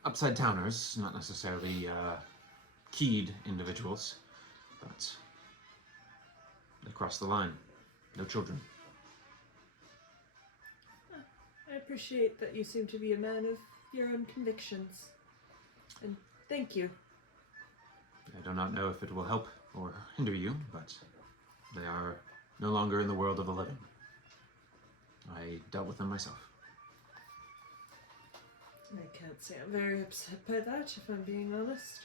Upside towners, not necessarily keyed individuals, but they crossed the line. No children. I appreciate that you seem to be a man of your own convictions. And thank you. I do not know if it will help or hinder you, but they are no longer in the world of the living. I dealt with them myself. I can't say I'm very upset by that, if I'm being honest.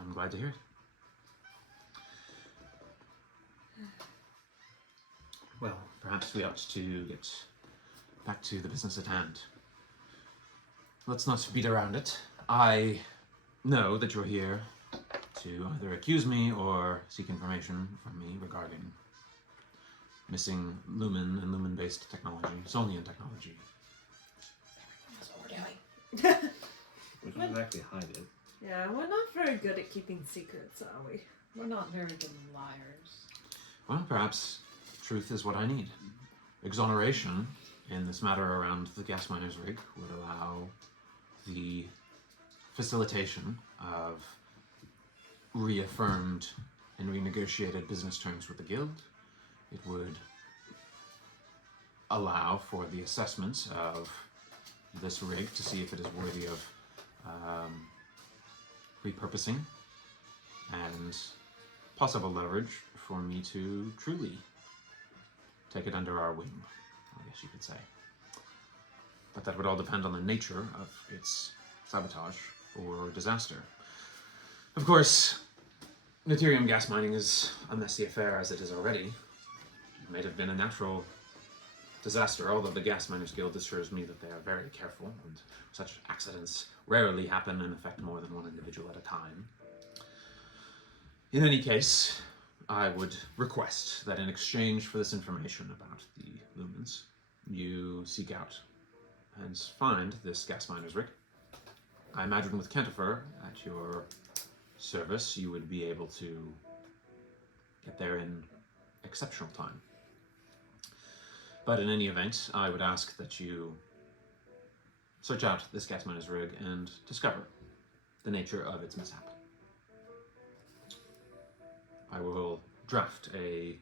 I'm glad to hear it. Well, perhaps we ought to get back to the business at hand. Let's not beat around it. I know that you're here to either accuse me or seek information from me regarding missing lumen and lumen-based technology, Solnian technology. That's what we're doing. We can exactly hide it. Yeah, we're not very good at keeping secrets, are we? We're not very good liars. Well, perhaps truth is what I need. Exoneration in this matter around the gas miner's rig would allow the facilitation of reaffirmed and renegotiated business terms with the guild. It would allow for the assessment of this rig to see if it is worthy of repurposing and possible leverage for me to truly take it under our wing, I guess you could say. But that would all depend on the nature of its sabotage or disaster. Of course, deuterium gas mining is a messy affair as it is already. It might have been a natural disaster, although the Gas Miners Guild assures me that they are very careful, and such accidents rarely happen and affect more than one individual at a time. In any case, I would request that in exchange for this information about the lumens, you seek out and find this gas miner's rig. I imagine with Kentifer at your service, you would be able to get there in exceptional time. But in any event, I would ask that you search out this gas miner's rig and discover the nature of its mishap. I will draft a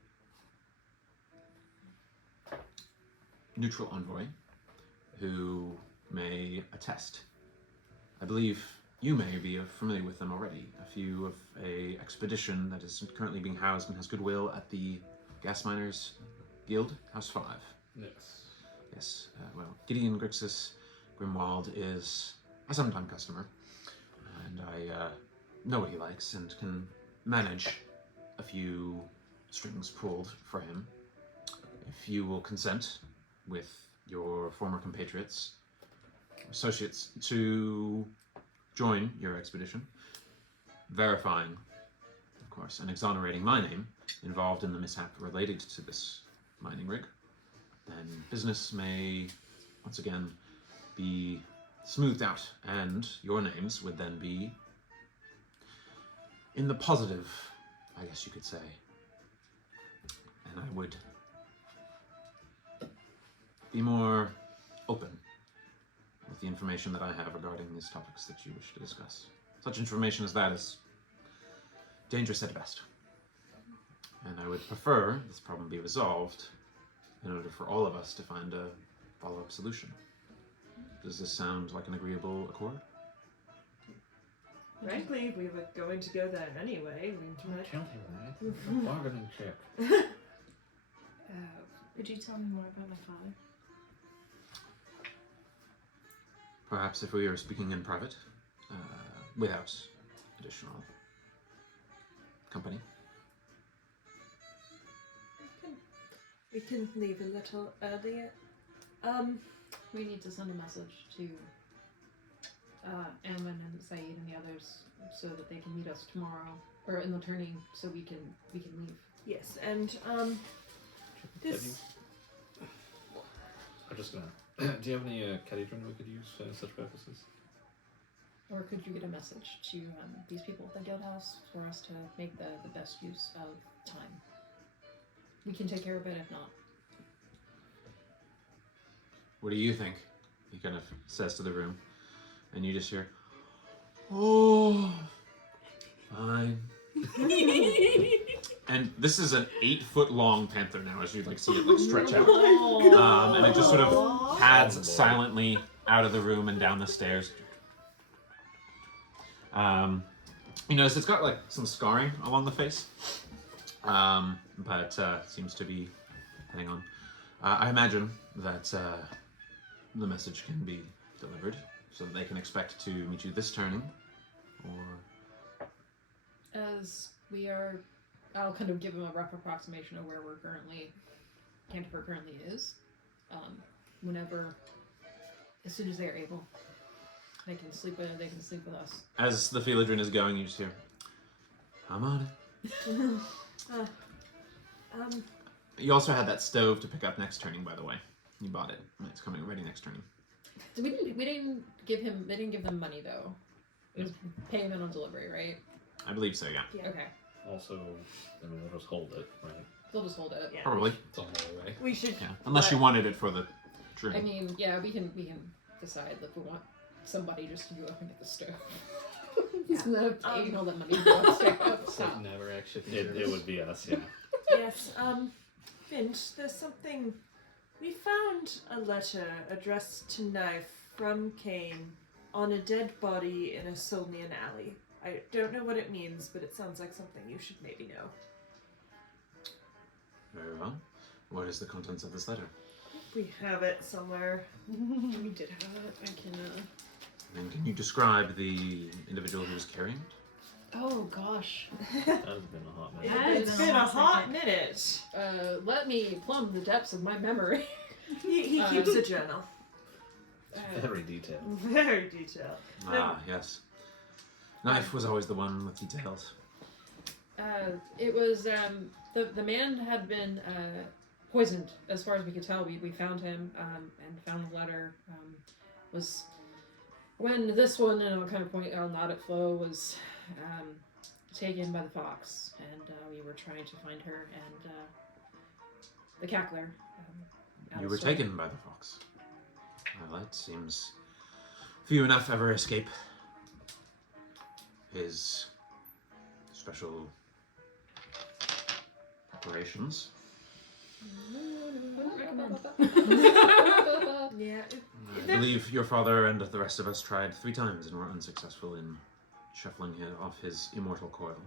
neutral envoy who may attest. I believe you may be familiar with them already. A few of a expedition that is currently being housed and has goodwill at the Gas Miners Guild, House 5. Yes. Yes, well, Gideon Grixis Grimwald is a sometime customer, and I know what he likes and can manage a few strings pulled for him. If you will consent with your former compatriots, associates, to join your expedition, verifying, of course, and exonerating my name involved in the mishap related to this mining rig, then business may once again be smoothed out, and your names would then be in the positive, I guess you could say. And I would be more open with the information that I have regarding these topics that you wish to discuss. Such information as that is dangerous at best. And I would prefer this problem be resolved in order for all of us to find a follow-up solution. Does this sound like an agreeable accord? Frankly, we were going to go there anyway. We might... Tell him that. Bargaining chip. Could you tell me more about my father? Perhaps if we were speaking in private, without additional company. We can leave a little earlier. We need to send a message to Ammon and Saeed and the others so that they can meet us tomorrow, or in the turning, so we can leave. Yes, and this. I'm just gonna. Do you have any Kedidron we could use for such purposes? Or could you get a message to these people at the Guildhouse for us to make the best use of time? We can take care of it if not. What do you think? He kind of says to the room, and you just hear, "Oh, fine." And this is an 8-foot-long panther now, as you like see it like stretch out, and it just sort of pads silently out of the room and down the stairs. You notice it's got like some scarring along the face, but seems to be hanging on. I imagine that the message can be delivered so that they can expect to meet you this turning, or As we are, I'll kind of give them a rough approximation of where Canterbury currently is. Whenever, as soon as they are able, they can sleep with us. as the Philodrine is going, you just hear, "I'm on it." You also had that stove to pick up next turning, by the way. You bought it. It's coming ready next turning. We didn't give him. They didn't give them money though. It was payment on delivery, right? I believe so, yeah. Okay. Also, I mean, they'll just hold it, right? They'll just hold it. Yeah. Probably. It's on the way. We should. Yeah. Unless you wanted it for the drink. I mean, yeah, we can decide that we want somebody just to go up and get the stove. Instead of paying all that money for the stove. It's like never actually. It would be us, yeah. Yes, Vint, there's something. We found a letter addressed to Knife from Kane on a dead body in a Solnian alley. I don't know what it means, but it sounds like something you should maybe know. Very well. What is the contents of this letter? We have it somewhere. We did have it. I can. And can you describe the individual who was carrying it? Oh gosh. That has been a hot minute. It's been a hot minute. Let me plumb the depths of my memory. He keeps a journal. Very detailed. Very detailed. Ah, yes. Knife was always the one with details. It was the man had been poisoned, as far as we could tell. We found him and found the letter. Was when this one, and I'll kind of point, I'll nod at Flo, was taken by the fox, and we were trying to find her and the cackler. You were taken by the fox. Well, that seems few enough ever escape his special preparations. Yeah. I believe your father and the rest of us tried 3 times and were unsuccessful in shuffling him off his immortal coil.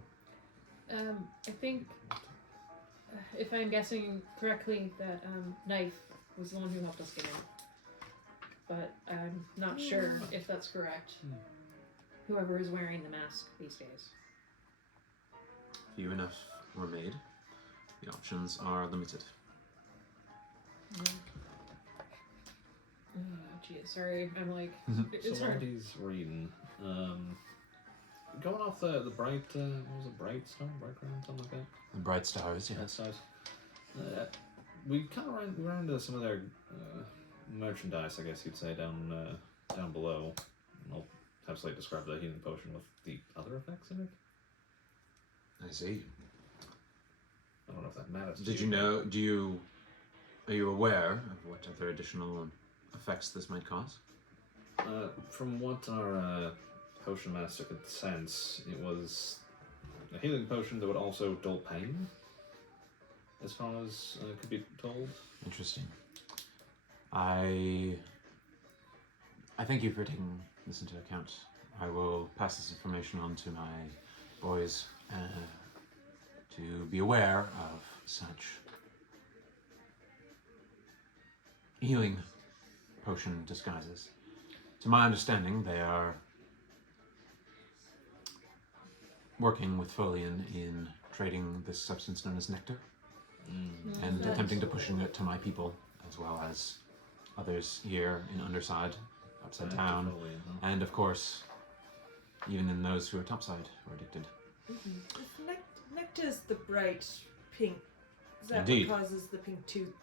I think, if I'm guessing correctly, that Knife was the one who helped us get in. But I'm not sure if that's correct. Whoever is wearing the mask these days. Few enough were made. The options are limited. Oh, geez, sorry. I'm like, it's So hard. while he's reading, going off the bright, what was it, bright stone, bright ground, something like that? The bright stars, That yes. side. We kind of ran into some of their merchandise, I guess you'd say, down below. I'll have Slate describe the healing potion with the other effects in it. I see. I don't know if that matters. Did you know, are you aware of what other additional effects this might cause? From what our potion master could sense, it was a healing potion that would also dull pain, as far as could be told. Interesting. I thank you for taking this into account. I will pass this information on to my boys to be aware of such healing potion disguises. To my understanding, they are working with Folian in trading this substance known as nectar and Nice. attempting to pushing it to my people, as well as others here in Underside, Upside Down, and of course, even in those who are topside who are addicted. If nectar's the bright pink, is that Indeed. what causes the pink tooth?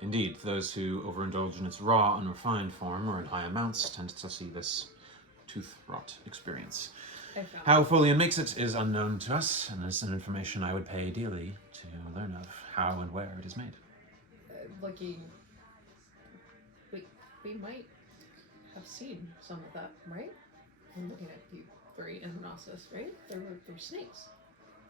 Indeed, those who overindulge in its raw, unrefined form or in high amounts tend to see this tooth rot experience. I found How Folian makes it is unknown to us, and is an information I would pay dearly to learn of how and where it is made. Looking. We might have seen some of that, right? I'm looking at you three and Monasis, right? There were snakes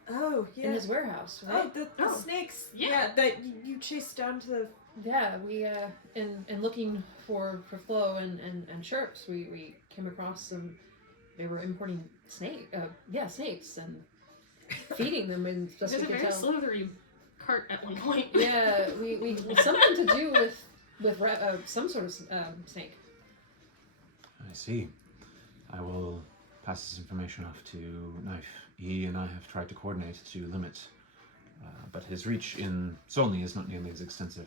Oh, yeah. in his warehouse, right? Oh, the Oh, snakes. yeah. That you chased down to the. Yeah, we in looking for Flo and Sharps, we came across some. They were importing snakes and feeding them, and just There's we a could very tell. slithery cart at one point. Yeah, we something to do with some sort of snake. I see. I will pass this information off to Knife. He and I have tried to coordinate to limit, but his reach in Solney is not nearly as extensive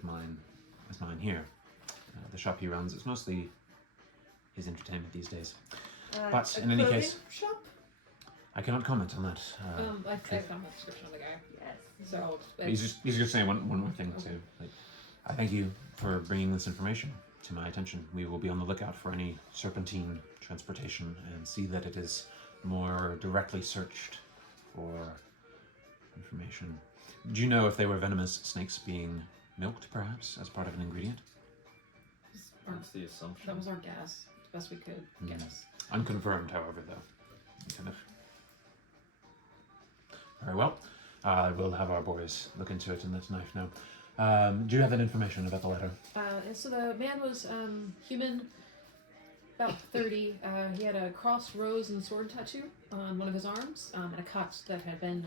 as mine here. The shop he runs is mostly his entertainment these days. But a in any clothing case- shop? I cannot comment on that. I found the description of the guy. Yes. So He's just saying one more thing too. Like, I thank you for bringing this information to my attention. We will be on the lookout for any serpentine transportation and see that it is more directly searched for information. Do you know if they were venomous snakes being milked, perhaps, as part of an ingredient? That's the assumption. that was our guess, the best we could guess. Unconfirmed, however, though. Kind of. Very well. I will have our boys look into it and let Knife know. Do you have that information about the letter? And so the man was human, about 30. He had a crossed rose and sword tattoo on one of his arms, and a cut that had been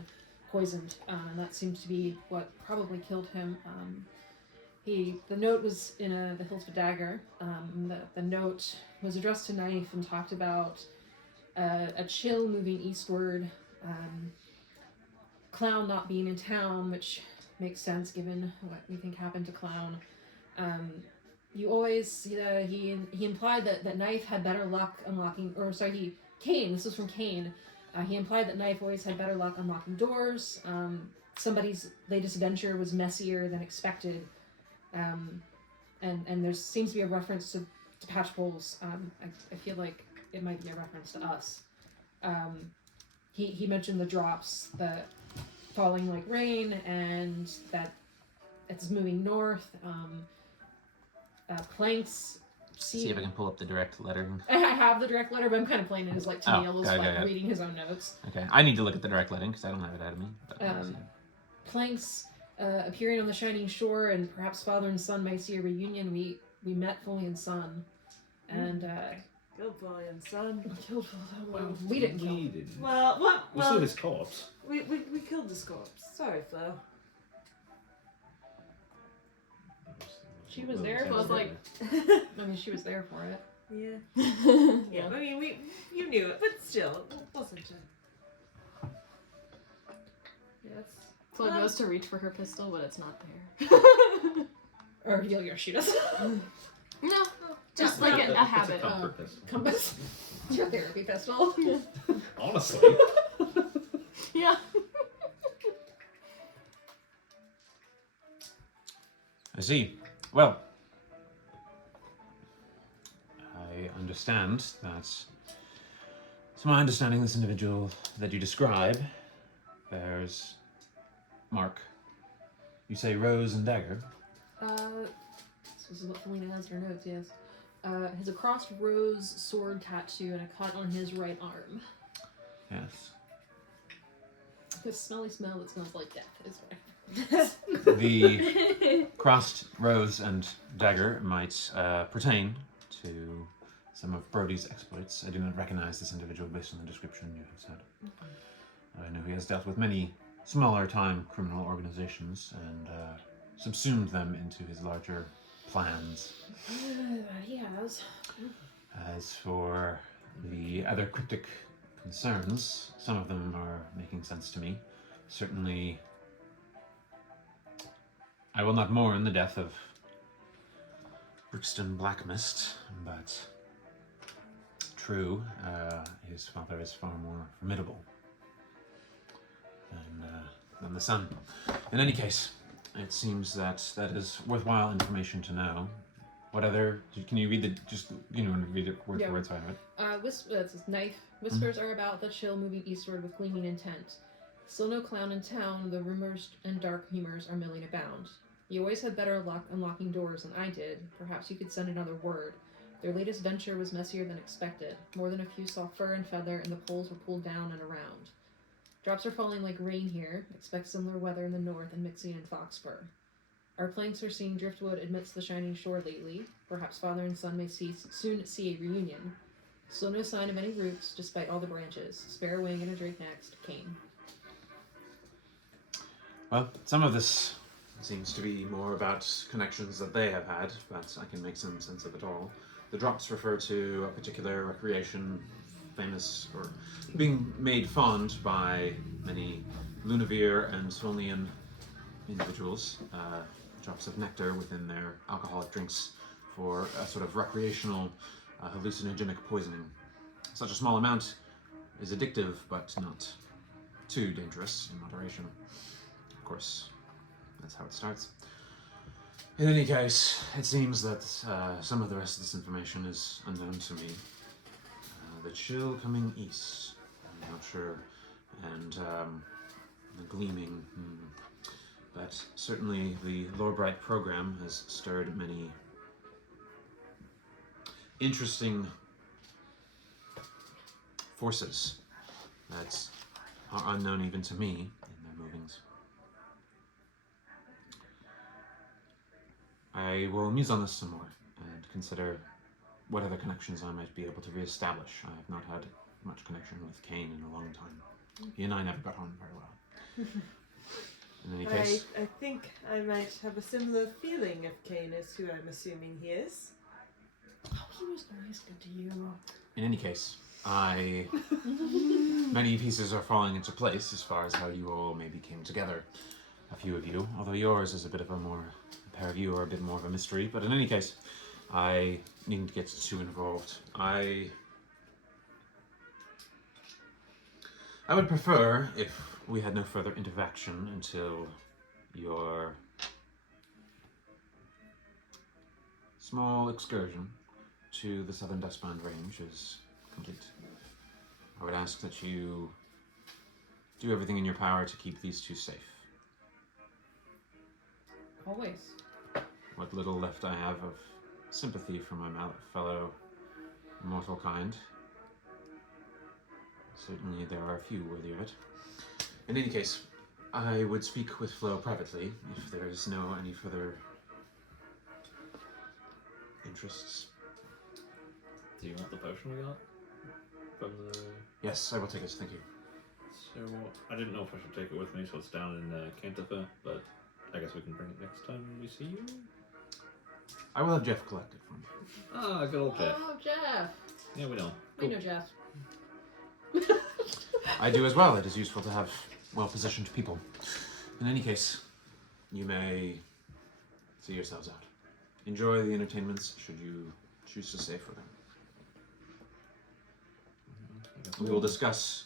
poisoned, and that seems to be what probably killed him. The note was in the hilt of a dagger. The note was addressed to Knife and talked about a chill moving eastward, Clown not being in town, which makes sense given what we think happened to Clown. You always he implied that Knife had better luck unlocking, or sorry, Kane. This was from Kane. He implied that Knife always had better luck unlocking doors. Somebody's latest adventure was messier than expected, and there seems to be a reference to patch poles. I feel like it might be a reference to us. He mentioned the drops, the falling like rain, and that it's moving north. Planks. See if I can pull up the direct letter. I have the direct letter, but I'm kind of playing it as like Tennille is got it, like got it. reading his own notes. Okay, I need to look at the direct letting because I don't have it out of me. But Planks appearing on the shining shore, and perhaps father and son might see a reunion. We met Foley and son, and Killed boy and son. killed. Well, we didn't kill. We didn't. Well, what? We Well, saw his corpse. we killed the corpse. Sorry, Flo. She was there. Well, it's like- I mean, she was there for it. Yeah. Yeah. I mean, you knew it, but still, it wasn't a... Yes. Flo goes to reach for her pistol, but it's not there. Or you'll shoot us. No, just Yeah, like It's a habit. comfort pistol. Compass. Your therapy pistol. Honestly. Yeah. I see. Well, I understand that. To my understanding, this individual that you describe bears mark. You say rose and dagger. This is what Felina has in her notes, yes. Has a crossed rose sword tattoo and a cut on his right arm. Yes. The smelly smell that smells like death is what I The crossed rose and dagger might pertain to some of Brody's exploits. I do not recognize this individual based on the description you have said. I know he has dealt with many smaller-time criminal organizations and subsumed them into his larger plans. He has. As for the other cryptic concerns. Some of them are making sense to me. Certainly, I will not mourn the death of Brixton Blackmist, but true, his father is far more formidable than the son. In any case, it seems that is worthwhile information to know. What other? Can you read the? Just read it word for word so I have it. It says knife. Whispers are about the chill moving eastward with gleaming intent. Still no clown in town. The rumors and dark humors are milling abound. You always had better luck unlocking doors than I did. Perhaps you could send another word. Their latest venture was messier than expected. More than a few saw fur and feather, and the poles were pulled down and around. Drops are falling like rain here. Expect similar weather in the north and mixing in Foxfur. Our planks are seeing driftwood amidst the shining shore lately. Perhaps father and son may soon see a reunion. Still no sign of any roots, despite all the branches. Spare a wing and a drake next. Cane. Well, some of this seems to be more about connections that they have had, but I can make some sense of it all. The drops refer to a particular recreation famous or being made fond by many Lunavir and Solnian individuals. Drops of nectar within their alcoholic drinks for a sort of recreational hallucinogenic poisoning. Such a small amount is addictive, but not too dangerous in moderation. Of course, that's how it starts. In any case, it seems that some of the rest of this information is unknown to me. The chill coming east, I'm not sure, and the gleaming. But certainly the Lorebright program has stirred many interesting forces that are unknown even to me in their movings. I will muse on this some more and consider what other connections I might be able to reestablish. I have not had much connection with Kane in a long time. He and I never got on very well. In any case, I think I might have a similar feeling if Kane is who I'm assuming he is. Oh, he was always good to you. in any case, many pieces are falling into place as far as how you all maybe came together. A few of you, although yours is a pair of you are a bit more of a mystery, but in any case, I needn't get too involved. I would prefer if we had no further interaction until your small excursion to the southern Dustbound Range is complete. I would ask that you do everything in your power to keep these two safe. Always. What little left I have of sympathy for my fellow mortal kind. Certainly there are a few worthy of it. In any case, I would speak with Flo privately if there is any further interests. Do you want the potion we got from the? Yes, I will take it, thank you. So I didn't know if I should take it with me, so it's down in Cantifa, but I guess we can bring it next time we see you. I will have Jeff collect it for me. Ah, good old Jeff. Oh, Jeff. Yeah, we know. We know Jeff. I do as well. It is useful to have well-positioned people. In any case, you may see yourselves out. Enjoy the entertainments, should you choose to stay for them. We will discuss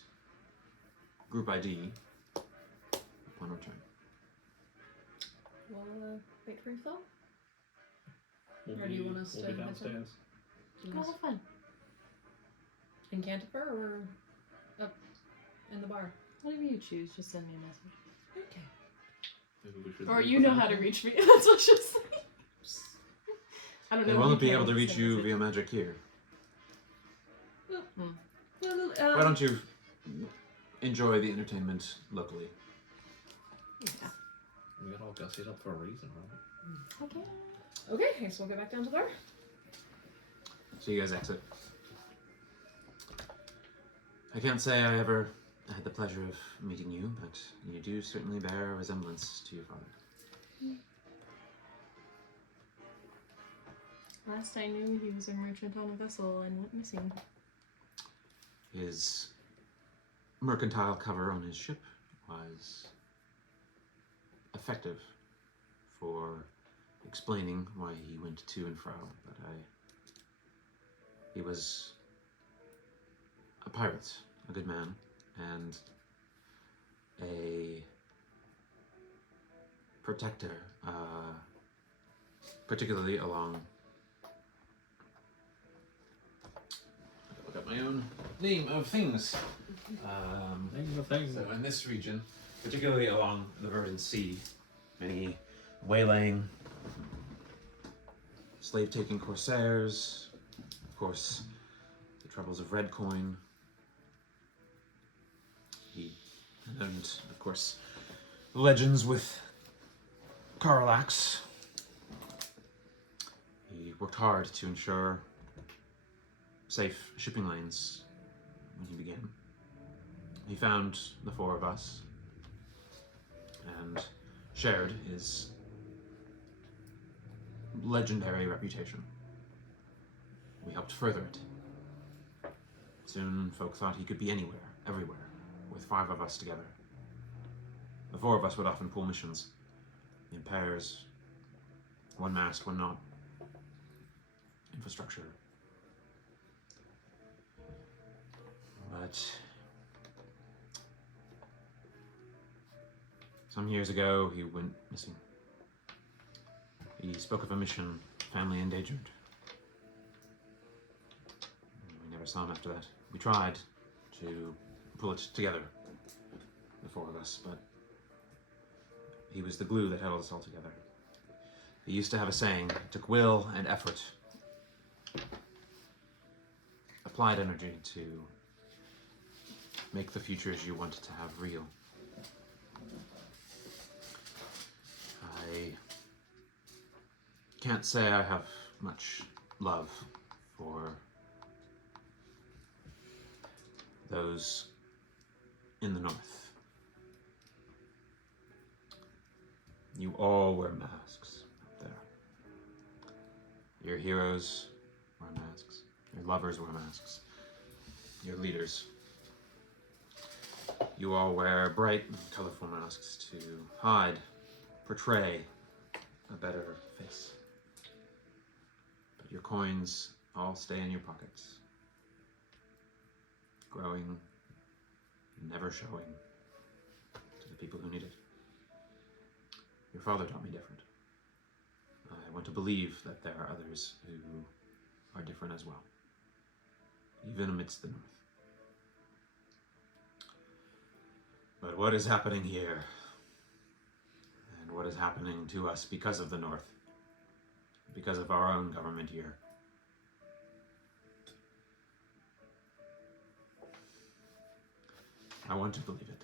group ID upon return. We'll wait for you, Phil. We'll Or do you want us we'll to be head down? downstairs. Go have fun. In Cantifer or up in the bar? Whatever you choose, just send me a message. Okay. Maybe we should Or wait you for know them. how to reach me. That's what she's saying. I don't know. They if won't you be can able to reach send you message. via magic here. Well, Why don't you enjoy the entertainment locally? Yeah. We got all gussied up for a reason, right? Okay. Okay, so we'll go back down to the bar. So you guys exit. I can't say I ever had the pleasure of meeting you, but you do certainly bear a resemblance to your father. Last I knew, he was a merchant on a vessel and went missing. His mercantile cover on his ship was effective for explaining why he went to and fro, but he was a pirate, a good man, and a protector, particularly along. Look at my own name of things. So in this region, particularly along the Verdant Sea, many whaling, slave-taking corsairs, of course, the troubles of red coin. And of course, legends with Karlax. He worked hard to ensure safe shipping lanes when he began. He found the four of us and shared his legendary reputation. We helped further it. Soon, folk thought he could be anywhere, everywhere, with 5 of us together. The 4 of us would often pull missions in pairs, one masked, one not. Infrastructure. But some years ago, he went missing. He spoke of a mission, family endangered. We never saw him after that. We tried to pull it together, the 4 of us, but he was the glue that held us all together. He used to have a saying, it took will and effort, applied energy to make the futures you wanted to have real. I can't say I have much love for those in the north. You all wear masks up there. Your heroes wear masks. Your lovers wear masks. Your leaders. You all wear bright and colorful masks to hide, portray a better face. But your coins all stay in your pockets, growing, never showing to the people who need it. Your father taught me different. I want to believe that there are others who are different as well, even amidst the North. But what is happening here, and what is happening to us because of the North, because of our own government here, I want to believe it.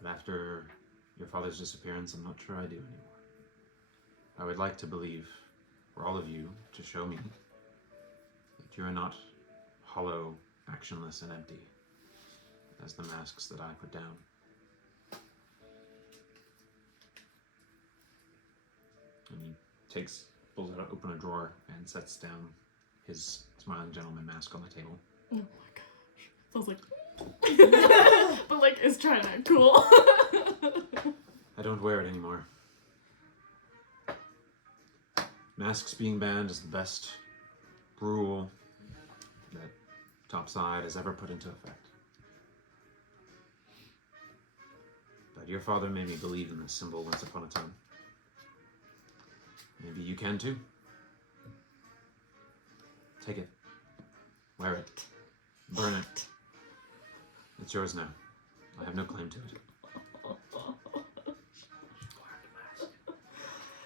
But after your father's disappearance, I'm not sure I do anymore. I would like to believe, for all of you, to show me that you are not hollow, actionless, and empty, as the masks that I put down. And he pulls out, open a drawer, and sets down his smiling gentleman mask on the table. Oh my gosh. Sounds like... but like, it's trying to cool. I don't wear it anymore. Masks being banned is the best rule that Topside has ever put into effect. But your father made me believe in this symbol once upon a time. Maybe you can too. Take it. Wear it. Burn it. It's yours now. I have no claim to it.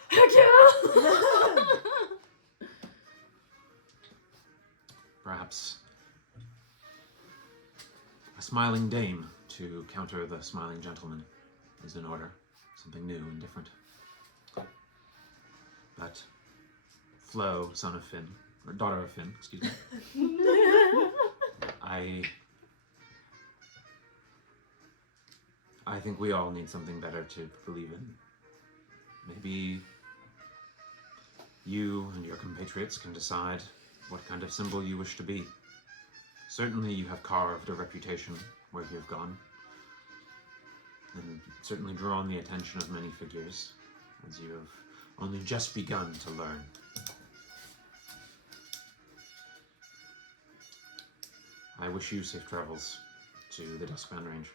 Heck yeah! Perhaps a smiling dame to counter the smiling gentleman is in order. Something new and different. But Flo, son of Finn, or daughter of Finn, excuse me. I think we all need something better to believe in. Maybe you and your compatriots can decide what kind of symbol you wish to be. Certainly you have carved a reputation where you've gone, and certainly drawn the attention of many figures, as you have only just begun to learn. I wish you safe travels to the Duskbound Range.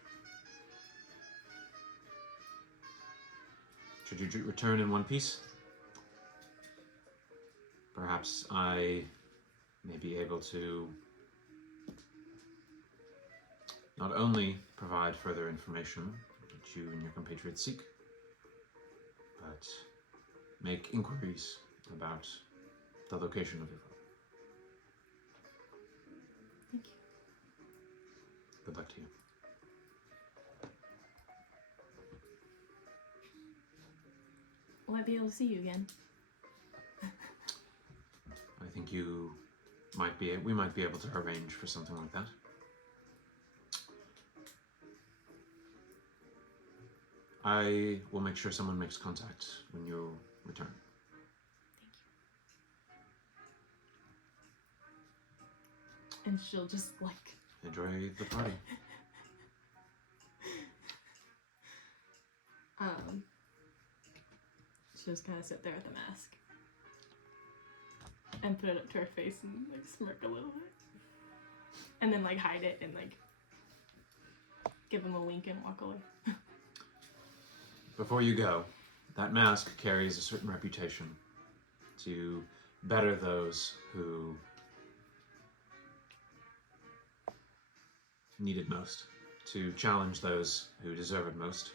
Should you return in one piece, perhaps I may be able to not only provide further information that you and your compatriots seek, but make inquiries about the location of your father. Thank you. Good luck to you. Will I be able to see you again? I think we might be able to arrange for something like that. I will make sure someone makes contact when you return. And she'll just like Enjoy the party. she'll just kind of sit there with the mask and put it up to her face and like smirk a little bit, and then like hide it and like give him a wink and walk away. Before you go, that mask carries a certain reputation to better those who need it most, to challenge those who deserve it most,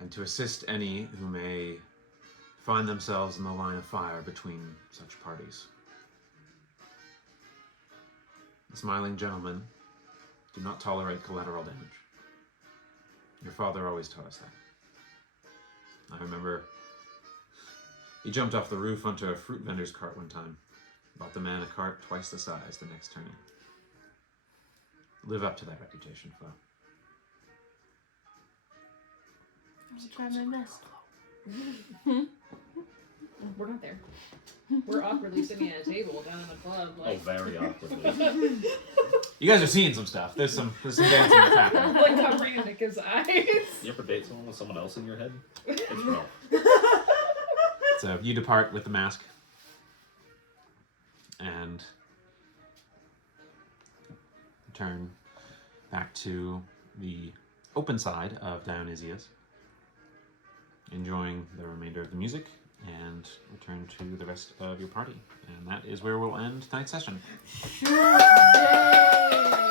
and to assist any who may find themselves in the line of fire between such parties. The smiling gentlemen do not tolerate collateral damage. Your father always taught us that. I remember he jumped off the roof onto a fruit vendor's cart one time, bought the man a cart twice the size the next turning. Live up to that reputation, Flo. I'll try my best. We're not there. We're awkwardly sitting at a table down in the club. Like, very awkwardly. You guys are seeing some stuff. There's some dancing that's happening. like covering Anika's eyes. You ever date someone with someone else in your head? It's rough. So you depart with the mask, and return back to the open side of Dionisia's, enjoying the remainder of the music, and return to the rest of your party. And that is where we'll end tonight's session. Yay!